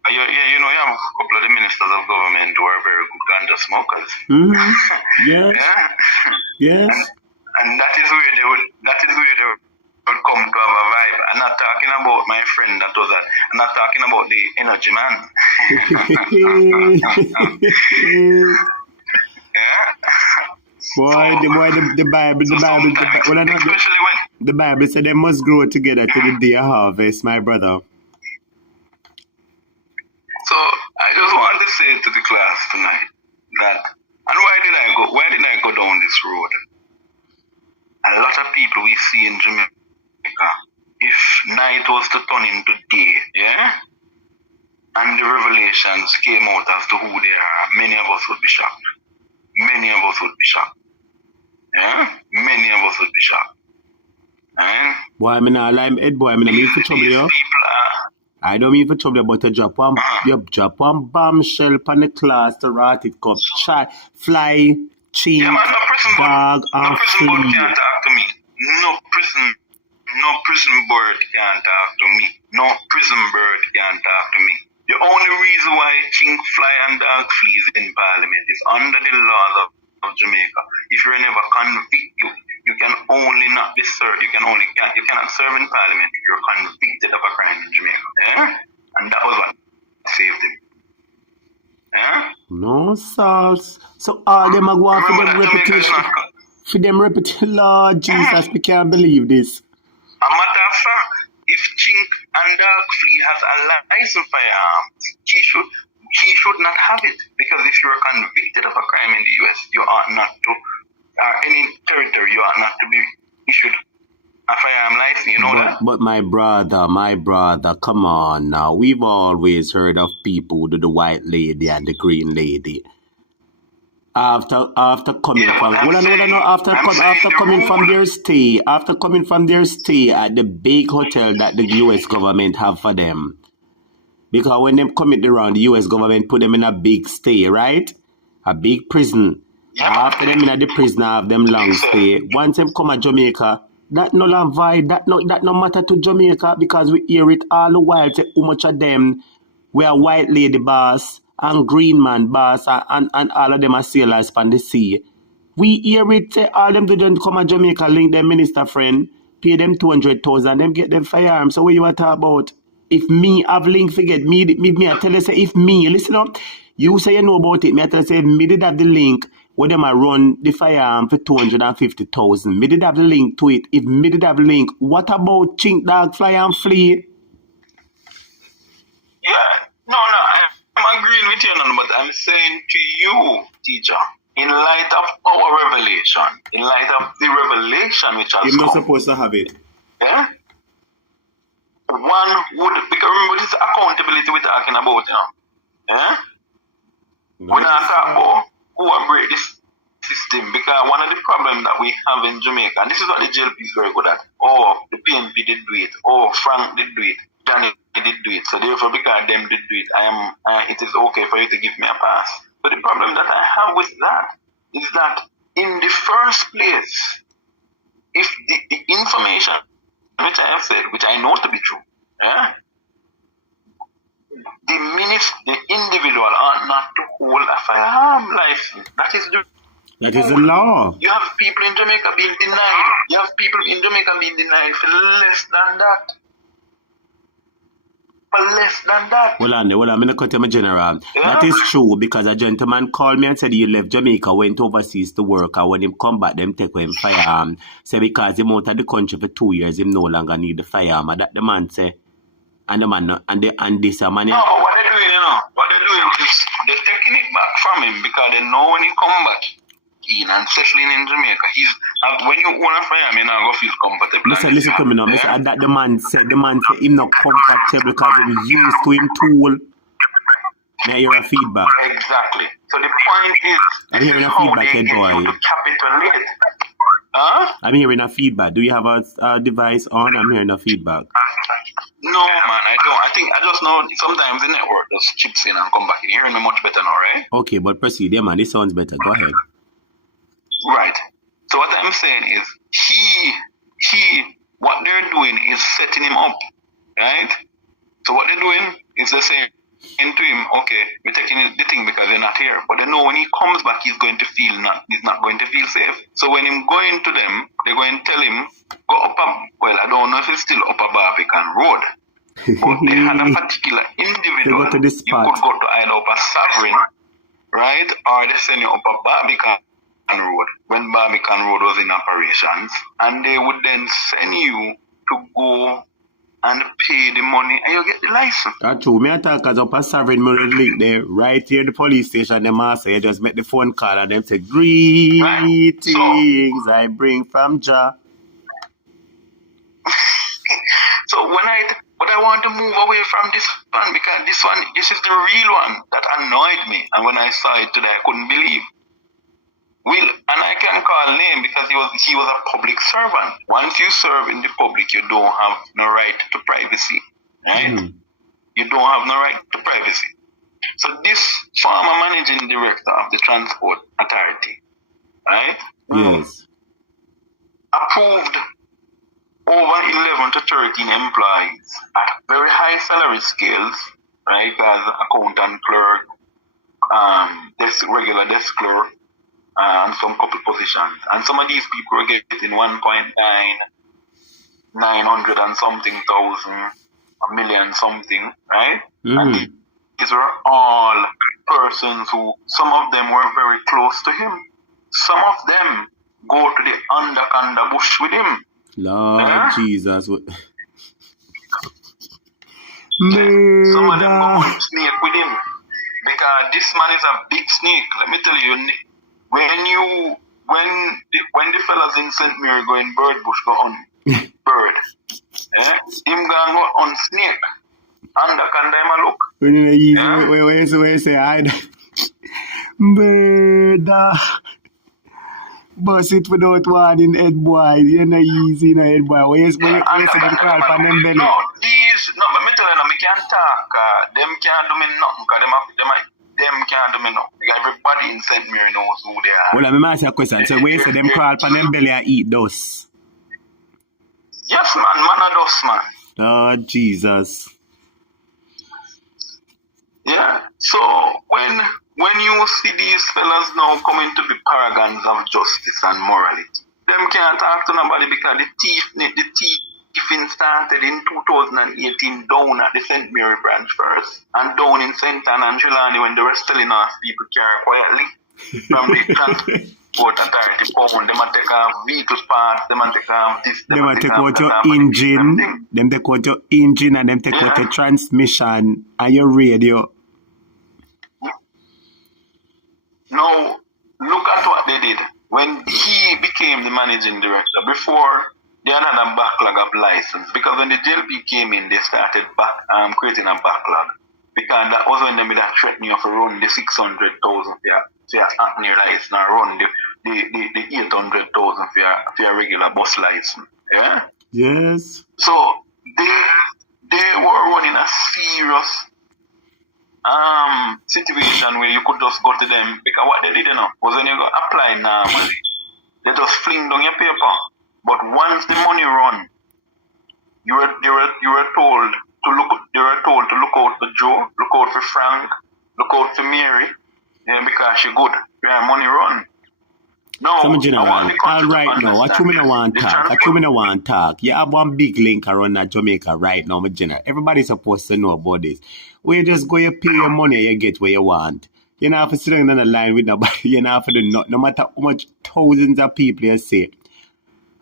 you have a couple of the ministers of government who are very good ganja smokers. Mm-hmm. Yes, Yeah, yes. and that is where they would come to have a vibe. I'm not talking about my friend that was that. I'm not talking about the energy man. Yeah. The Bible, well, Especially when the Bible said they must grow together to the day of harvest, my brother. So I just want to say to the class tonight that, and why did I go down this road? A lot of people we see in Jamaica, if night was to turn into day, yeah, and the revelations came out as to who they are, many of us would be shocked. Yeah? Many of us would be shocked. Boy, I'm not lying, Ed, boy, I mean for trouble, These yo. people are, I don't mean for trouble, but you drop one bombshell on the class to rat it cup, fly, cheat, yeah, man, dog, no and prison board flea. can't talk to me. No prison bird can't talk to me. No prison bird can't talk to me. The only reason why chink, fly, and dog flees in Parliament is under the laws of Jamaica. If you're never convicted, you can only not be served. You cannot serve in Parliament if you're convicted of a crime in Jamaica. Yeah? And that was what saved him. Yeah? No sauce. So all them are going for Remember them that Jamaica is reputation. not. For them reputation, Lord Jesus, we can't believe this. A matter of fact, if Chink and Dog Flea has a license firearms, he should not have it, because if you are convicted of a crime in the US, you ought not to, any territory, you ought not to be issued a firearm license. You know that? But my brother, come on now. We've always heard of people who do the white lady and the green lady. After coming from their stay at the big hotel that the US government have for them. Because when them commit around, the US government put them in a big stay, right? A big prison. Yeah. After them in the prison have them long stay. Once them come to Jamaica, that no long vibe, that no matter to Jamaica, because we hear it all the while, say how much of them we are white lady boss and green man boss and all of them are sailors on the sea. We hear it, say all them do don't come to Jamaica, link them minister friend, pay them 200,000, them get them firearms. So what you are talking about? If me have link, forget me I tell you, say if me, listen up, you say you know about it, me I tell you, say if me did have the link, where them I run the firearm for 250,000. Me did have the link to it. If me did have the link, what about Chink Dog Fly and Flea? Yeah, I'm agreeing with you, but I'm saying to you, teacher, in light of our revelation, in light of the revelation which has You're not come, supposed to have it. yeah, one would, because remember this accountability we're talking about, you know, yeah? We're not talking about who will break this system, because one of the problems that we have in Jamaica, and this is what the JLP is very good at, oh, the PNP did do it, oh, Frank did do it, Johnny did do it, so therefore because them did do it, it is okay for you to give me a pass. But the problem that I have with that is that in the first place, if the information which I have said, which I know to be true, yeah, the individual are not to hold a firearm license. That is the law. You have people in Jamaica being denied. You have people in Jamaica being denied for less than that. For less than that. Well, I'm going to cut him a general. Yeah. That is true, because a gentleman called me and said he left Jamaica, went overseas to work, and when him come back, them take him firearm. Say because him out of the country for 2 years, him no longer need the firearm. And that the man say, and the man, and this a man. No, what they're doing, what they're doing is they're taking it back from him because they know when he come back in and settling in Jamaica, when you own a firearm, you're not going to feel comfortable. Listen to me now. Yeah? That the man said him not comfortable because he used to him tool. Now hear a feedback. Exactly. So the point is, I'm hearing a feedback, head boy. To capitulate. Huh? I'm hearing a feedback. Do you have a device on? I'm hearing a feedback. No, man, I don't. I just know sometimes the network just chips in and come back. You're hearing me much better now, right? Okay, but proceed, yeah, man. This sounds better. Go ahead. Right. So what I'm saying is, what they're doing is setting him up, right? So what they're doing is they're saying to him, okay, we're taking the thing because you're not here. But they know when he comes back, he's not going to feel safe. So when him going to them, they're going to tell him, go up well, I don't know if it's still up a Barbican Road. But they had a particular individual. They go to this spot. You could go to either up a Sovereign, right? Or they send you up a Barbican Road when Barbican Road was in operations, and they would then send you to go and pay the money and you get the license. That's true. Me attack as up a Sovereign money link there, right here the police station, them say you just make the phone call and them say, greetings I bring from Jah. So but I want to move away from this one because this is the real one that annoyed me, and when I saw it today I couldn't believe. And I can call name because he was a public servant. Once you serve in the public, you don't have no right to privacy, right? Mm. You don't have no right to privacy. So this former managing director of the Transport Authority, right? Yes. Approved over 11 to 13 employees at very high salary scales, right? As accountant clerk, regular desk clerk, and some couple positions. And some of these people were getting 900 and something thousand, a million something, right? Mm. And these were all persons who, some of them were very close to him. Some of them go to the Andakanda bush with him. Lord Jesus. Some of them go on snake with him. Because this man is a big snake. Let me tell you, when the fellas in St. Mary go in bird bush, go on bird. Him go on snake. Andakanda him a look. When you say I bird. Bust it without one in head boy. You're not easy in head boy. Where you say them crawl on them belly? No, me tell you, me can't talk. Them can't do me nothing. Them can't do me nothing. Everybody in St. Mary knows who they are. Well, let me ask you a question. So where you say them crawl on them belly and eat dust? Yes, man. Man a dust, man. Oh, Jesus. Yeah. So when you see these fellas now coming to be paragons of justice and morality, them can't talk to nobody because the thieving started in 2018 down at the St. Mary branch first, and down in St. Anne and Trelawney when they were selling off people car quietly from the Transport Authority pound, them a take off vehicle parts, them a take off this, Them a take out that, your and the engine, them take out your engine and them take out your transmission and your radio. Now, look at what they did. When he became the managing director, before they had a backlog of license, because when the JLP came in, they started creating a backlog. Because that was when they made a threatening of run the 600,000 for your acne license and run the 800,000 for your regular bus license. Yeah? Yes. So they were running a serious situation where you could just go to them, because what they did, was when you go apply normally, they just fling down your paper. But once the money run, you were told to look out for Joe, look out for Frank, look out for Mary, because she good. Your money run. No, Some general, all right now, what you mean I want talk? What you mean I want talk? You have one big link around that Jamaica right now, my general. Everybody's supposed to know about this. Where you just go, you pay your money, you get what you want. You don't have to sit down on the line with nobody. You don't have to do nothing. No matter how much thousands of people you say.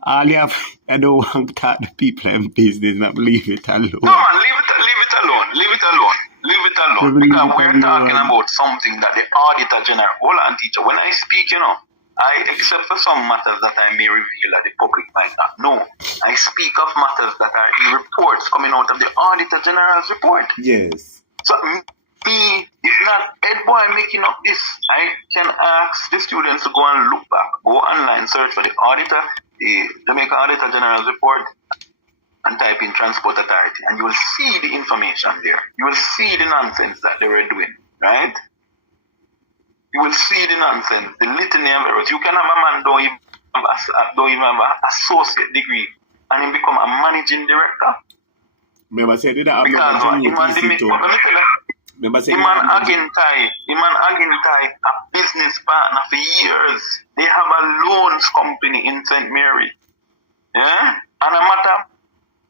All you have, I don't want to talk to people in business, not leave it alone. No, man, leave it alone. Because we're talking about something that the auditor general, hold on, teacher, when I speak, I, except for some matters that I may reveal that the public might not know, I speak of matters that are in reports coming out of the Auditor General's report. Yes. So, me, it's not head boy making up this. I can ask the students to go and look back, go online, search for the Jamaica Auditor General's report, and type in Transport Authority, and you will see the information there. You will see the nonsense that they were doing, right? You will see the nonsense, the litany of errors. You can have a man don't even have an associate degree and he become a managing director. Remember say did that because Agintai, a business partner for years. They have a loans company in St. Mary. Yeah? And a matter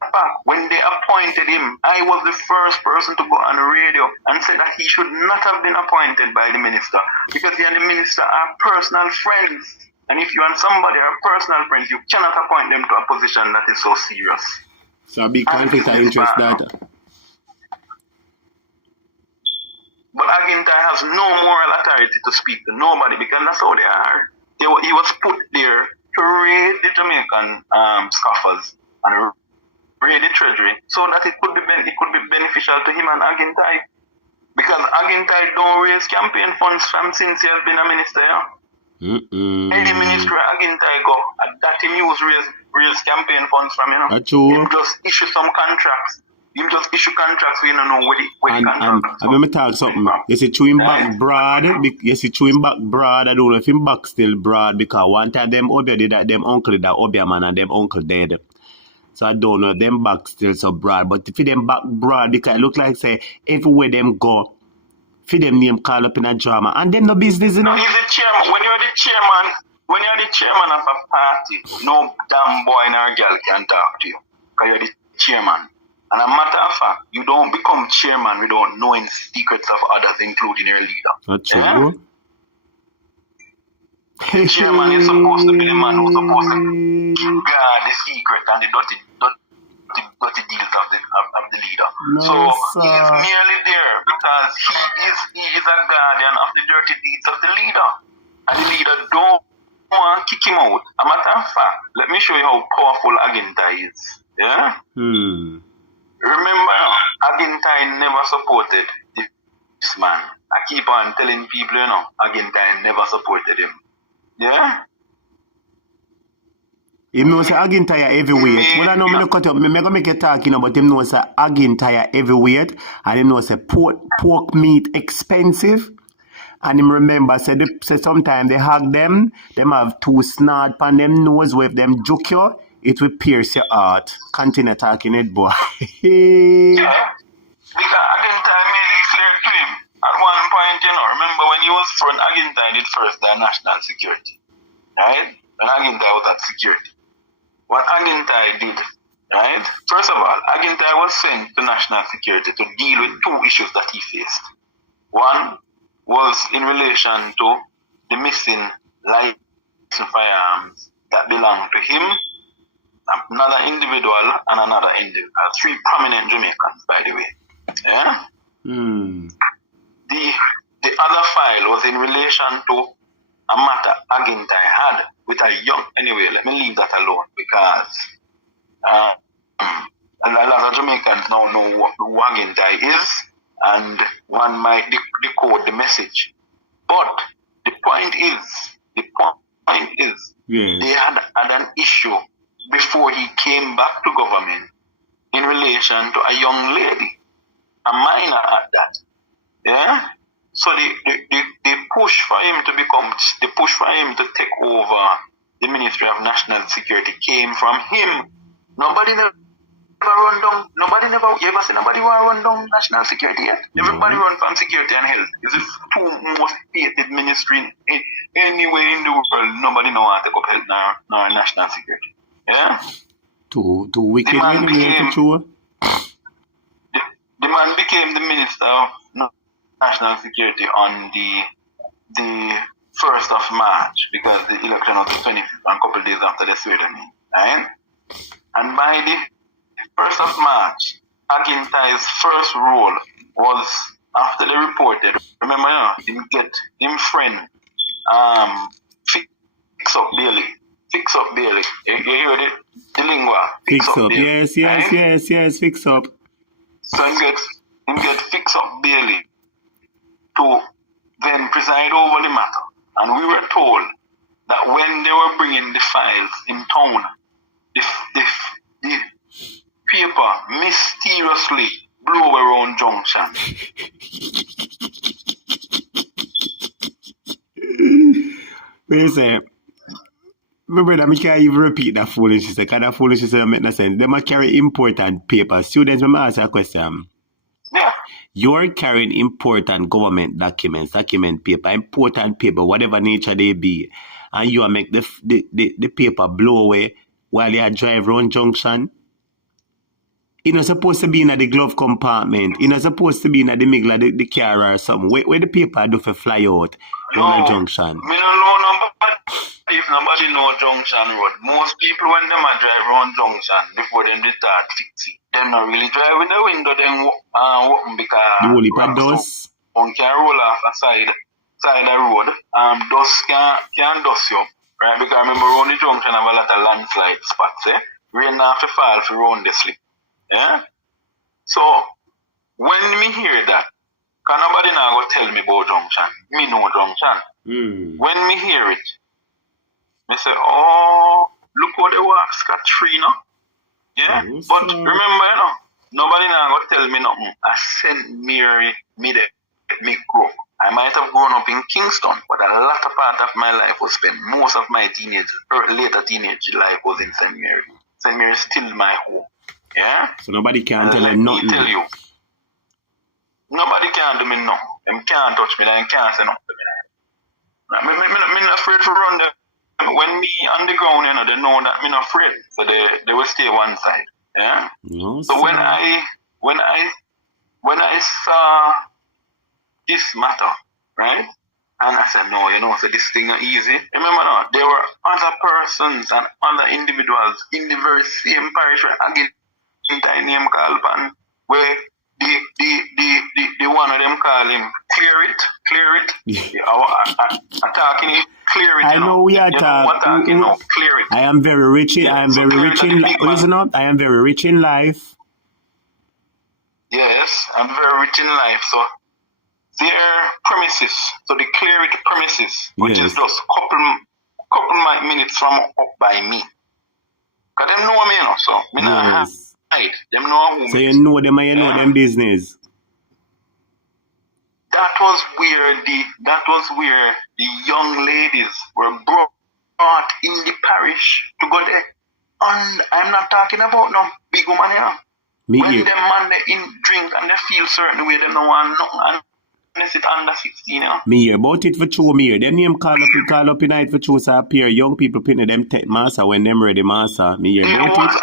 of fact, when they appointed him, I was the first person to go on the radio and say that he should not have been appointed by the minister, because he and the minister are personal friends. And if you and somebody are personal friends, you cannot appoint them to a position that is so serious. So a big conflict of interest that. But Agintai has no moral authority to speak to nobody, because that's how they are. He was put there to raid the Jamaican scoffers and raid the treasury, so that it could be beneficial to him and Agintai. Because Agintai don't raise campaign funds from since he has been a minister. Any minister Agintai go, that him use raise campaign funds from, That's true. Him just issue some contracts. Him just issue contracts so you don't know where the contracts. And let me tell you something. You see, through him back broad. I don't know if him back still broad, because one time them Obia did that, them uncle did that, Obia man, and them uncle dead. So I don't know, them back still so broad. But if them back broad, because it look like, say, everywhere them go, for them name call up in a drama. And them no business, He's the chairman. When you're the chairman of a party, no damn boy nor girl can talk to you, because you're the chairman. And a matter of fact, you don't become chairman without knowing secrets of others, including your leader. That's true. The chairman is supposed to be the man who's supposed to guard the secret and the dirty deals of the leader. No, so sir. he is merely there because he is a guardian of the dirty deeds of the leader. And the leader don't want to kick him out. A matter of fact, let me show you how powerful Agintai is. Yeah? Remember, Agintai never supported this man. I keep on telling people, Agintai never supported him. Yeah? Him knows Agintai heavyweight. Well, I know me cut up. Me gonna make you talk, but him knows Agintai heavyweight, and him knows pork meat expensive. And him remember say sometimes they hug them have two snot on them nose where if them juke you, it will pierce your heart. Continue talking it, boy. Yeah. Because Agintai made it clear to him at one point, remember when he was front, Agintai did first the national security. Right? When Agintai was at security. What Agintai did, right? First of all, Agintai was sent to national security to deal with two issues that he faced. One was in relation to the missing license firearms that belong to him, another individual, and another individual. 3 prominent Jamaicans, by the way. Yeah? The other file was in relation to a matter Agintai had with a young. Anyway, let me leave that alone because a lot of Jamaicans now know who Agintai is, and one might decode the message. But the point is, they had an issue before he came back to government in relation to a young lady, a minor at that. Yeah. So they push for him to take over the Ministry of National Security came from him. Nobody never run down. You ever see nobody who run down national security yet? Everybody run from security and health. It's the 2 most hated ministry anywhere in the world. Nobody know how to take up health nor national security. Yeah. Too wicked. The man became the minister of national security on the 1st of March because the election was the 25th, and a couple of days after the ceremony. Right? And by the 1st of March, Agintai's first role was after they reported. Remember, him get him friend Fix Up Bailey. You heard it? The lingua. Fix Up. Yes, Fix Up. So him get Fix Up Bailey to then preside over the matter. And we were told that when they were bringing the files in town, the paper mysteriously blew around junction. Wait a second. My brother, I can't even repeat that foolishness. Because that foolishness doesn't make no sense. They might carry important paper. Students, let me ask you a question. Yeah. You're carrying important government documents, document paper, important paper, whatever nature they be, and you make the paper blow away while you drive around junction. You're not supposed to be in the glove compartment. You're not supposed to be in the middle of the car or something. Where the paper do for fly out on a junction? Me don't know nobody. If nobody know junction road, most people when them are drive around junction before them they start fixing. Them not really drive in the window, them open because the only part does. One can roll off a side the road. Dust can dust you, right? Because I remember around the junction have a lot of landslide spots, eh? Rain have to fall for round the slip. Yeah? So when me hear that, can nobody now go tell me about junction? Me know junction. When me hear it, me say, oh, look how they walk scot-free, no? Yeah? Yes, but remember, nobody now go tell me nothing. I sent Mary me grow. I might have grown up in Kingston, but a lot of part of my life was spent. Most of my later teenage life was in St. Mary. St. Mary is still my home. Yeah? So nobody can tell them nothing. Tell you. Nobody can do me nothing. Them can't touch me, they can't say nothing to me. I'm not afraid to run them. When me on the ground, they know that I'm not afraid. So they will stay one side. Yeah? No, so when I saw this matter, right? And I said, no, so this thing is easy. Remember now, there were other persons and other individuals in the very same parish where again I name called Pan, where the one of them call him clear it. Attacking it, clear it. I know we are talking. Clear it. I am very rich. Yeah, I am very rich in life. Listen up. I am very rich in life. Yes, I'm very rich in life. So their premises, so the clear it premises, which is just couple minutes from up by me. Cause them know me, so me not have hide. Them know who. So you know them and you know them business. That was where the young ladies were brought in the parish to go there. And I'm not talking about no big woman here. When them man they in drink and they feel certain way, they don't want nothing and they sit under 16, Me hear about it for true, me hear. Them name call up in night for true, so appear young people pin them take master when them ready master. Me hear about it.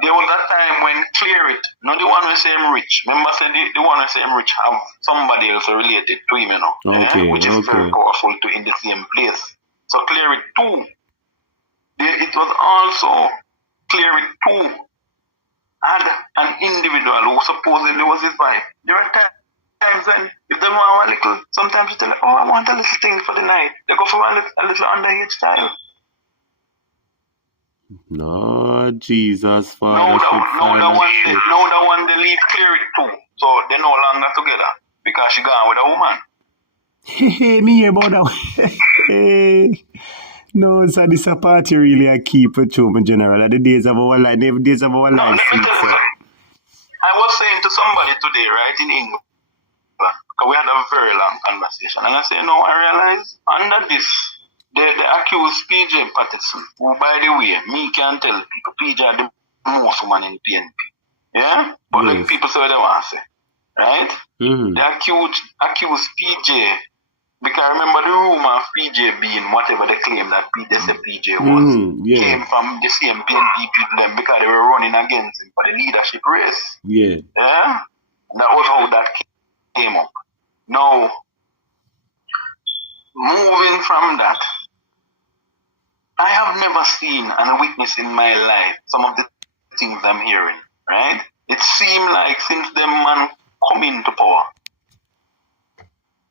There was a time when clear it, not the one who say him rich. Remember, say the one who say him rich have somebody else related to him, Okay, which is very powerful to in the same place. So Cleary 2, it was also Cleary 2 had an individual who supposedly was his wife. There are times when if they want a little, sometimes you tell them, oh, I want a little thing for the night. They go for a little underage child. Lord Jesus, Now Father, the one they leave Cleary 2, so they're no longer together because she gone with a woman. Hey, me hear about that. Hey. No, so this a party really I keep it true, my general. The days of our life, the days of our No, life. let me tell you something. I was saying to somebody today, right, in England, because we had a very long conversation, and I said, no, I realize under this, the accused PJ Patterson, who, by the way, me can tell people, PJ are the most woman in PNP. Yeah? But like people say what they want to say. Right? Mm-hmm. The accused PJ, because remember the rumor of PJ being whatever they claim that they say PJ was, came from the same PNP people them because they were running against him for the leadership race. Yeah? That was how that came up. Now, moving from that, I have never seen and witnessed in my life some of the things I'm hearing, right? It seemed like since them man come into power,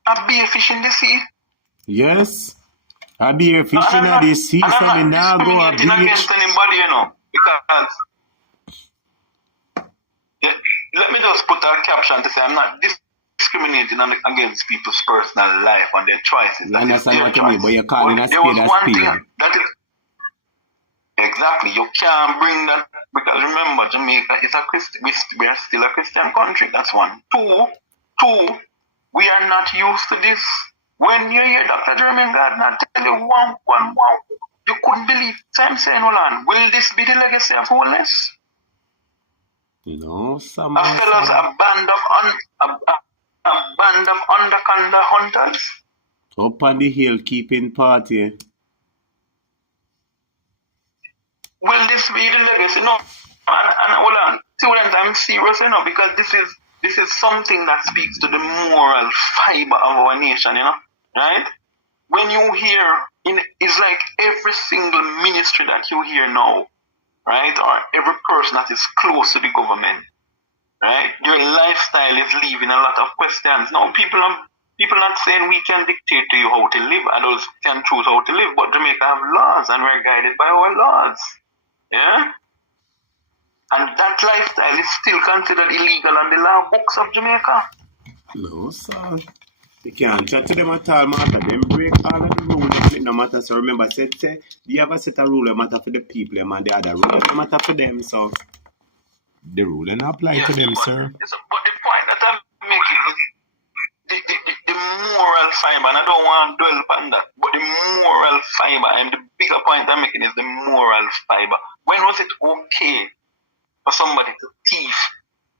I be a fish in the sea. Yes. I be a fish in the sea, so me now go a beach. Against anybody, you know, because let me just put a caption to say I'm not discriminating against people's personal life and their choices. I understand what you mean, but you're calling a spade a spade. Exactly, you can't bring that because remember, Jamaica is a Christian. We are still a Christian country. That's one. Two, we are not used to this. When you hear Dr. Jeremy Gardner tell you one, you couldn't believe. So I'm saying, hold on, will this be the legacy of wholeness? No, some a fellas, a band of undercover hunters. Up on the hill, keeping party. Will this be the legacy? No. And hold on, students, I'm serious, you know, because this is something that speaks to the moral fiber of our nation, you know, right? When you hear, it's like every single ministry that you hear now, right, or every person that is close to the government, right, their lifestyle is leaving a lot of questions. Now, people are not saying we can dictate to you how to live, adults can choose how to live, but Jamaica have laws and we're guided by our laws. Yeah? And that lifestyle is still considered illegal on the law books of Jamaica. No, sir. You can't chat to them at all, matter. Them break all of the rules, no matter. So remember, say, you have a set of rule that matter for the people, and the other rule that matter for them, so the rule and apply to them, sir. But the point that I'm making is the moral fiber, and I don't want to dwell upon that, but the moral fiber, and the bigger point I'm making is the moral fiber. When was it okay for somebody to thief?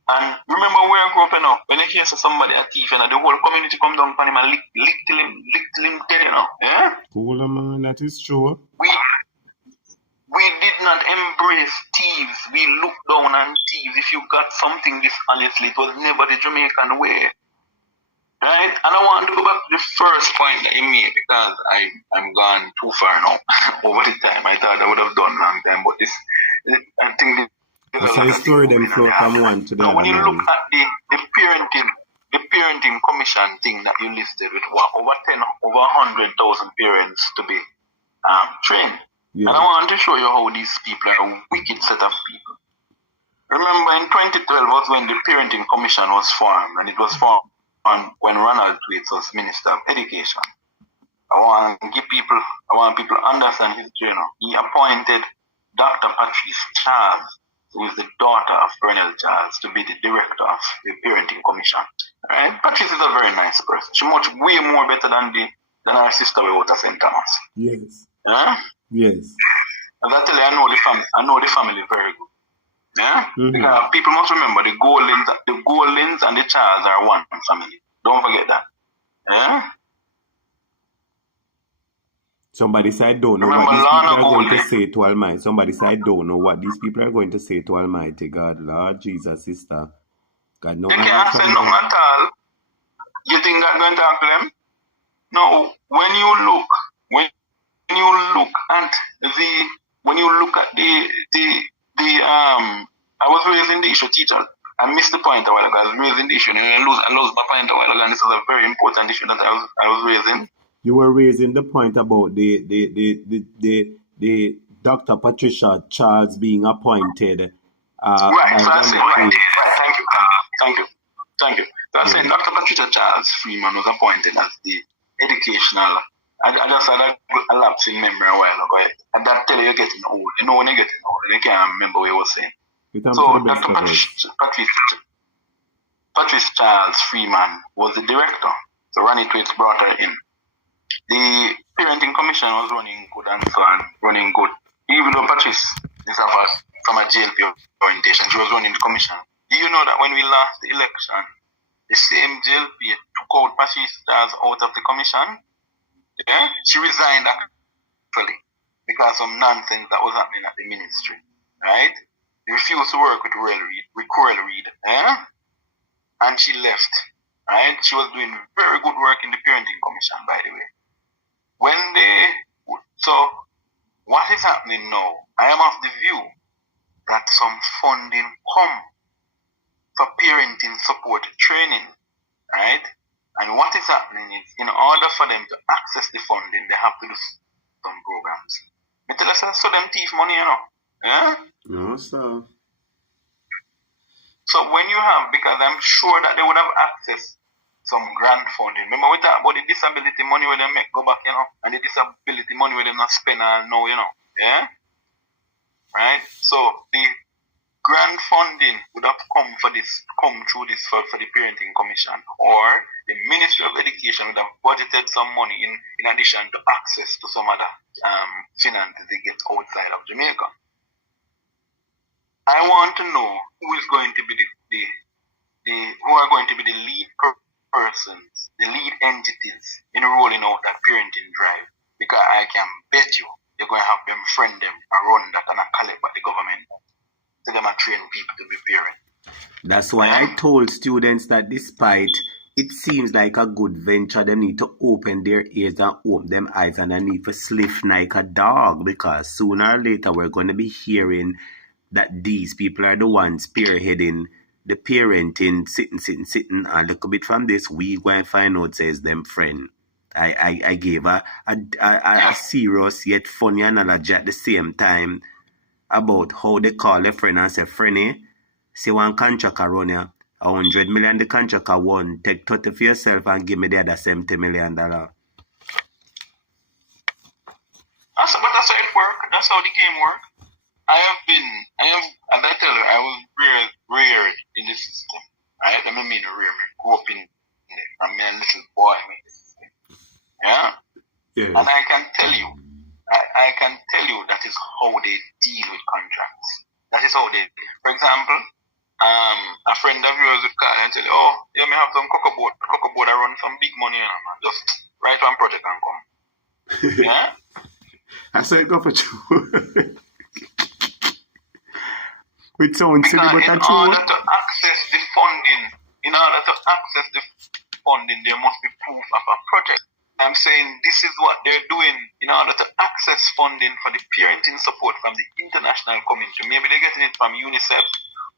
And remember where I grew up, you know, when you hear somebody a thief, and the whole community come down on him and lick till him dead, you know, yeah? Cool, man, that is true. We did not embrace thieves. We looked down on thieves. If you got something dishonestly, it was never the Jamaican way. Right? And I want to go back to the first point that you made because I'm gone too far now over the time. I thought I would have done long time, but I think that's how the story them flow from one to the other. When you look at the parenting commission thing that you listed with over 100,000 parents to be trained. Yeah. And I want to show you how these people are a wicked set of people. Remember in 2012 was when the parenting commission was formed, and it was formed when Ronald Tweets was Minister of Education. I want people to understand history, you know. He appointed Dr. Patrice Charles, who is the daughter of Colonel Charles, to be the director of the parenting commission. Right? Patrice is a very nice person. She's way more better than our sister without a St. Thomas. Yes. Yeah? Yes. As I tell you, I know the family very good. Yeah? Mm-hmm. Because people must remember the Goldings and the Charles are one family. Don't forget that. Yeah? Somebody said, I don't know what these people are going to say to Almighty. Somebody said, I don't know what these people are going to say to Almighty God, Lord Jesus, sister. God, no. They can't say nothing at all. You think that's going to talk to them? No. When you you look at I was raising the issue, teacher. I missed the point a while ago. I was raising the issue, and I lost my point a while ago. And this is a very important issue that I was raising. You were raising the point about the Dr. Patricia Charles being appointed. Right. So I said, right. Thank you. So I said, Dr. Patricia Charles Freeman was appointed as the educational. I just had a lapse in memory a while ago. And that tell you're getting old. You know when you're getting old, you can't remember what you were saying. So Dr. Patricia Charles Freeman was the director. So Ronnie Twitts brought her in. The parenting commission was running good and so on, running good. Even though Patrice is from a JLP orientation, she was running the commission. Do you know that when we lost the election, the same JLP took out Patrice Charles out of the commission? Yeah? She resigned actually because of nonsense that was happening at the ministry. Right? They refused to work with Coral Reed. Yeah? And she left. Right? She was doing very good work in the parenting commission, by the way. So what is happening now? I am of the view that some funding come for parenting support training, right? And what is happening is, in order for them to access the funding, they have to do some programs. But let's so them thief money, you know. Yeah? No, sir. So when you have, because I'm sure that they would have access some grant funding. Remember we talk about the disability money where they make go back, you know, and the disability money where they not spend all now, you know. Yeah? Right? So the grant funding would have come through this for the parenting commission, or the Ministry of Education would have budgeted some money in addition to access to some other finances they get outside of Jamaica. I want to know who is going to be who are going to be the lead persons, the lead entities in rolling out that parenting drive, because I can bet you they're going to have them friend them and run that and collect what the government so them and train people to be parents. That's why I told students that despite it seems like a good venture, they need to open their ears and open them eyes, and they need to sniff like a dog, because sooner or later we're going to be hearing that these people are the ones spearheading the parenting, sitting, a little bit from this, we go and find out says them friend. I gave a serious yet funny analogy at the same time about how they call a friend and say, friendy, see one contractor run here, 100 million the contractor won, take 30 for yourself and give me the other $70 million. But that's how it works. That's how the game works. As I tell you, I was reared in the system. Right? I mean, reared. I grew up in it. I'm a little boy in the system. Yeah? Yeah. And I can tell you that is how they deal with contracts. That is how they, for example, a friend of yours would call and tell you, oh, you may have some cocoa board, I run some big money, you know, man. Just write one project and come. Yeah? I said go for you. It sounds silly, but that's true. In order to access the funding, there must be proof of a project. I'm saying this is what they're doing in order to access funding for the parenting support from the international community. Maybe they're getting it from UNICEF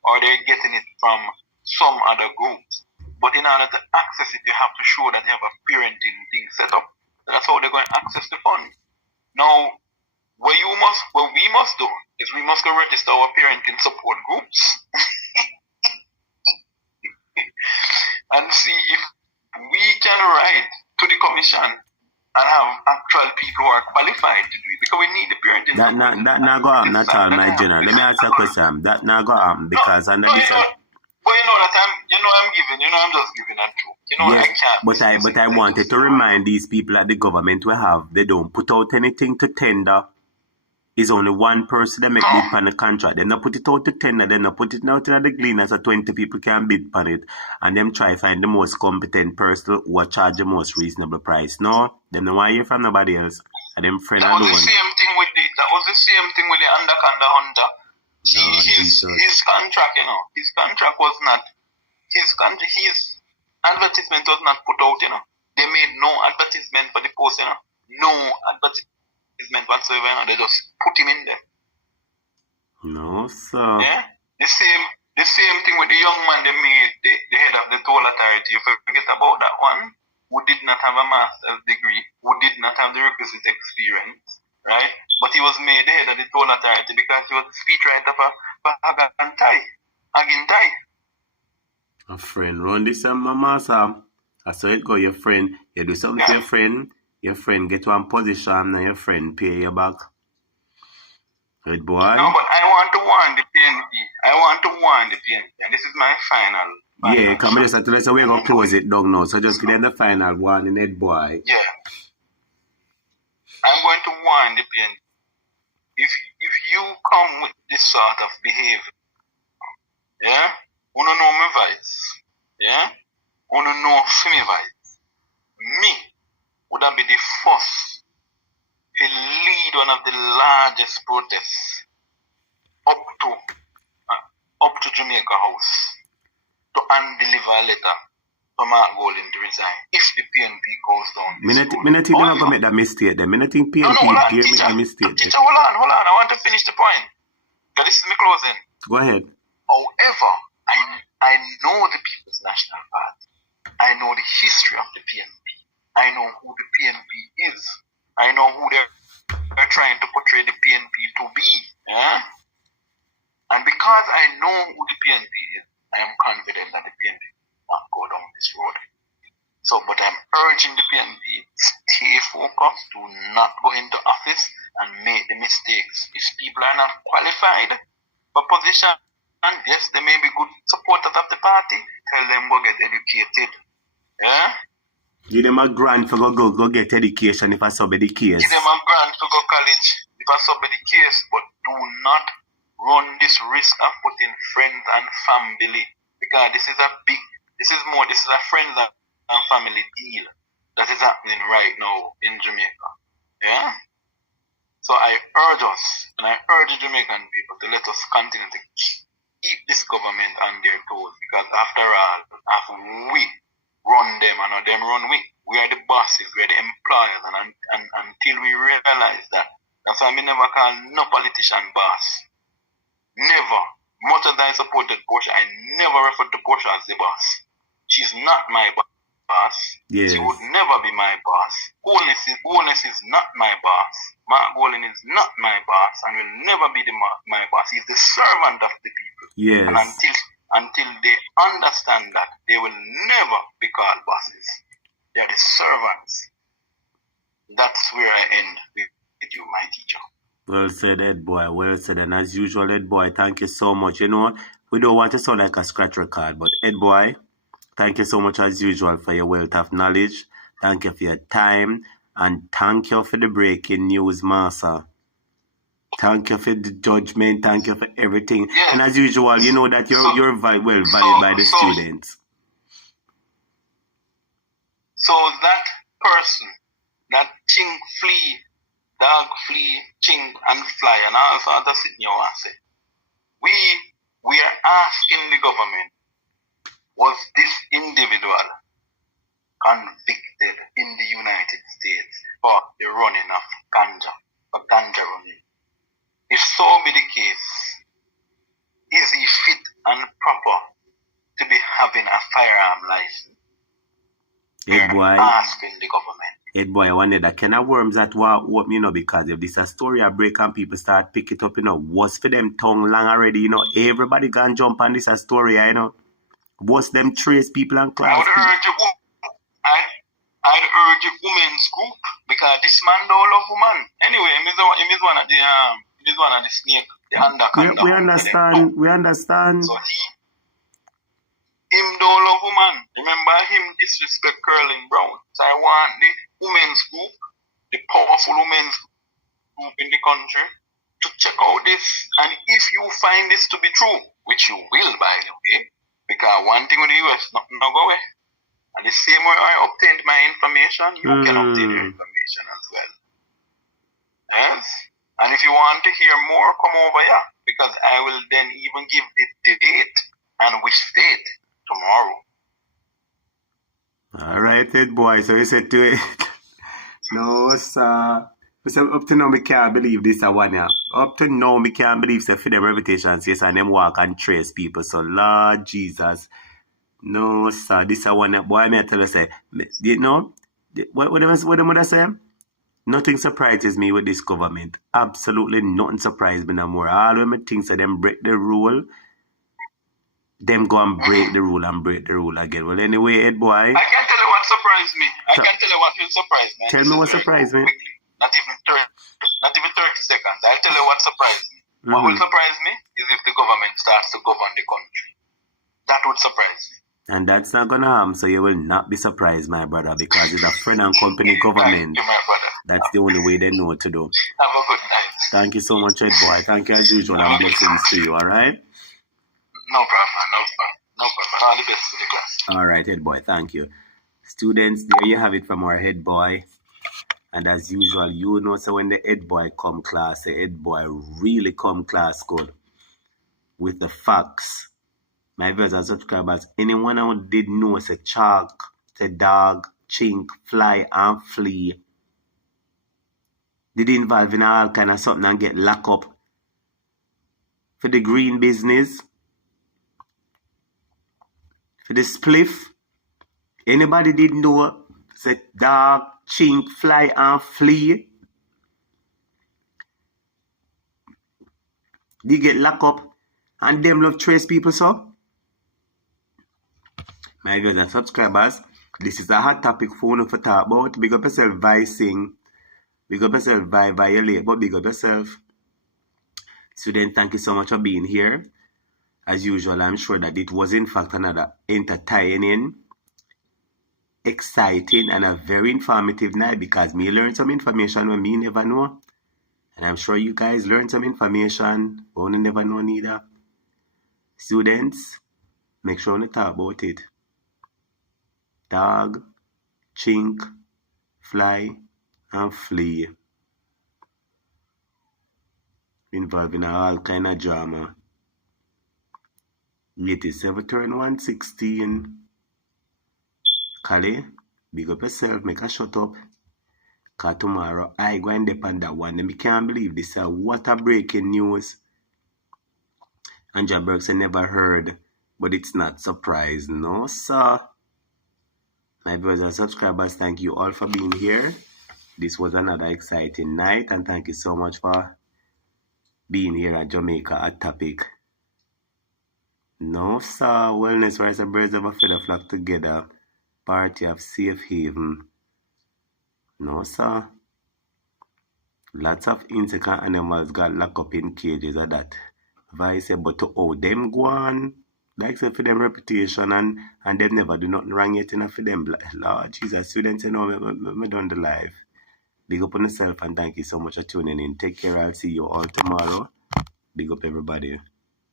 or they're getting it from some other groups. But in order to access it, you have to show that you have a parenting thing set up. That's how they're going to access the fund. Now, what we must do is we must go register our parenting support groups and see if we can write to the commission and have actual people who are qualified to do it, because we need the parenting support. That not go happen at all, my general. Let me ask you a question. That not go happen because under this. But I'm just giving and true. Yes, I can't. But I wanted to remind these people that the government will have, they don't put out anything to tender. It's only one person that make bid on the contract. They not put it out to tender, they not put it out in the gleaner so 20 people can bid on it. And them try find the most competent person who will charge the most reasonable price. No, them don't want to hear from nobody else. And them friend alone. That was the same thing with the Anaconda Hunter. His contract, his contract was not, his advertisement was not put out, They made no advertisement for the post, no advertisement. whatsoever, and they just put him in there. No, sir. Yeah? The same thing with the young man they made the head of the toll authority. You forget about that one, who did not have a master's degree, who did not have the requisite experience, right? But he was made the head of the toll authority because he was the speechwriter for Agintai. A friend run this mama, sir. I saw it go, your friend. You do something to your friend get one position and your friend pay you back. Right, boy? No, but I want to warn the PNP. And this is my final. Yeah, come on, just let's we're gonna close it down now. So just give them the final warning, head boy. Yeah. I'm going to warn the PNP. If you come with this sort of behavior, yeah, you don't know my vice, yeah, you don't know my vice. Me would have been the first to lead one of the largest protests up to Jamaica House to undeliver a letter for Mark Golding to resign if the PNP goes down. I think they're going to make that mistake then. I think PNP make a mistake. Teacher, hold on. I want to finish the point. Because this is my closing. Go ahead. However, I know the People's National Party. I know the history of the PNP. I know who the PNP is. I know who they're trying to portray the PNP to be. Yeah? And because I know who the PNP is, I am confident that the PNP will not go down this road. So, but I'm urging the PNP, stay focused, do not go into office and make the mistakes. If people are not qualified for position, and yes, they may be good supporters of the party, tell them go get educated. Yeah? Give them a grant for go get education if I sub the case. Give them a grant to go college if I sub the case, but do not run this risk of putting friends and family, because this is a friends and family deal that is happening right now in Jamaica. Yeah? So I urge us, and I urge the Jamaican people to let us continue to keep this government on their toes, because after all, after we run them and not them run we are the bosses, we are the employers, and until we realize that, that's why I never call no politician boss. Never. Much as I supported Portia, I never referred to Portia as the boss. She's not my boss. Yes. She would never be my boss. Coolness is not my boss. Mark Golding is not my boss and will never be my boss. He's the servant of the people. Yes. And until they understand that, they will never be called bosses. They are the servants. That's where I end with you, my teacher. Well said, Ed Boy. Well said. And as usual, Ed Boy, thank you so much. You know, we don't want to sound like a scratch record, but Ed Boy, thank you so much as usual for your wealth of knowledge. Thank you for your time. And thank you for the breaking news, Master. Thank you for the judgment. Thank you for everything. Yes. And as usual, you know that you're well valued by the students. So that person, that chink flea, dog flea, chink and fly, and also other sitting here and say, we are asking the government, was this individual convicted in the United States for the running of ganja, for ganja running? If so be the case, is he fit and proper to be having a firearm license? Ed Boy, asking the government. Ed Boy, I wonder that kind of worms that what you know, because if this a story I break and people start pick it up, you know, what's for them tongue long already, you know, everybody can jump on this a story, you know. What's them trace people and class? I'd urge a women's group, because this man don't love woman. Anyway, he's one of the snake, the anaconda. We understand. So him don't love woman. Remember him disrespect Curling Brown. So I want the women's group, the powerful women's group in the country, to check out this. And if you find this to be true, which you will, by the way, because one thing with the US, nothing no go away. And the same way I obtained my information, you can obtain your information as well. Yes? And if you want to hear more, come over here, because I will then even give the date and which date tomorrow. All right, Ed Boy. So you said to it, no, sir. So up to now, me can't believe this a one, yeah. Up to now, me can't believe say for them reputations, yes, and them walk and trace people. So, Lord Jesus. No, sir, this a one, boy, me I tell you, say, you know, what them would say? Nothing surprises me with this government. Absolutely nothing surprises me no more. All of me think say them break the rule, them go and break the rule and break the rule again. Well, anyway, Ed boy. I can tell you what surprised me. I can tell you what will surprise me. Tell me what surprised me. Quickly. Not even 30 seconds. I'll tell you what surprised me. What will surprise me is if the government starts to govern the country. That would surprise me. And that's not gonna happen, so you will not be surprised, my brother, because it's a friend and company government. Thank you, my brother. That's the only way they know what to do. Have a good night. Thank you so much, Ed boy. Thank you as usual, and blessings to you, alright? No problem, no problem. All the best to the class. Alright, Ed boy, thank you. Students, there you have it from our head boy. And as usual, you know, so when the head boy come class, the head boy really come class good with the facts. My viewers and subscribers, anyone who did know say chalk, say dog, chink, fly, and flea did involve in all kind of something and get locked up for the green business, for the spliff. Anybody did know say dog, chink, fly, and flea they get locked up and them love trace people, so? My viewers and subscribers, this is a hot topic for you to talk about. Big up yourself, Vicing. Big up yourself, Violate, but big up yourself. Student, thank you so much for being here. As usual, I'm sure that it was in fact another entertaining, exciting, and a very informative night because me learned some information when me never know. And I'm sure you guys learned some information but you never know neither. Students, make sure you talk about it. Dog, chink, fly, and flea. Involving all kind of drama. 87 turn 116. Kale, big up yourself, make a shut up. Cause tomorrow I go and depend that one. And I can't believe this. What a breaking news. Andrea Berkson never heard, but it's not surprise, no sir. My viewers and subscribers, thank you all for being here. This was another exciting night, and thank you so much for being here at Jamaica at Topic. No sir, wellness rise the birds of a feather flock together. Party of safe haven. No sir. Lots of insect and animals got locked up in cages of that. Vice but to how them go on. Like say for them reputation and them never do nothing wrong yet enough for them. Lord Jesus, students, you know, me done the live. Big up on yourself and thank you so much for tuning in. Take care, I'll see you all tomorrow. Big up everybody.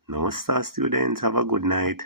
No sir, students, have a good night.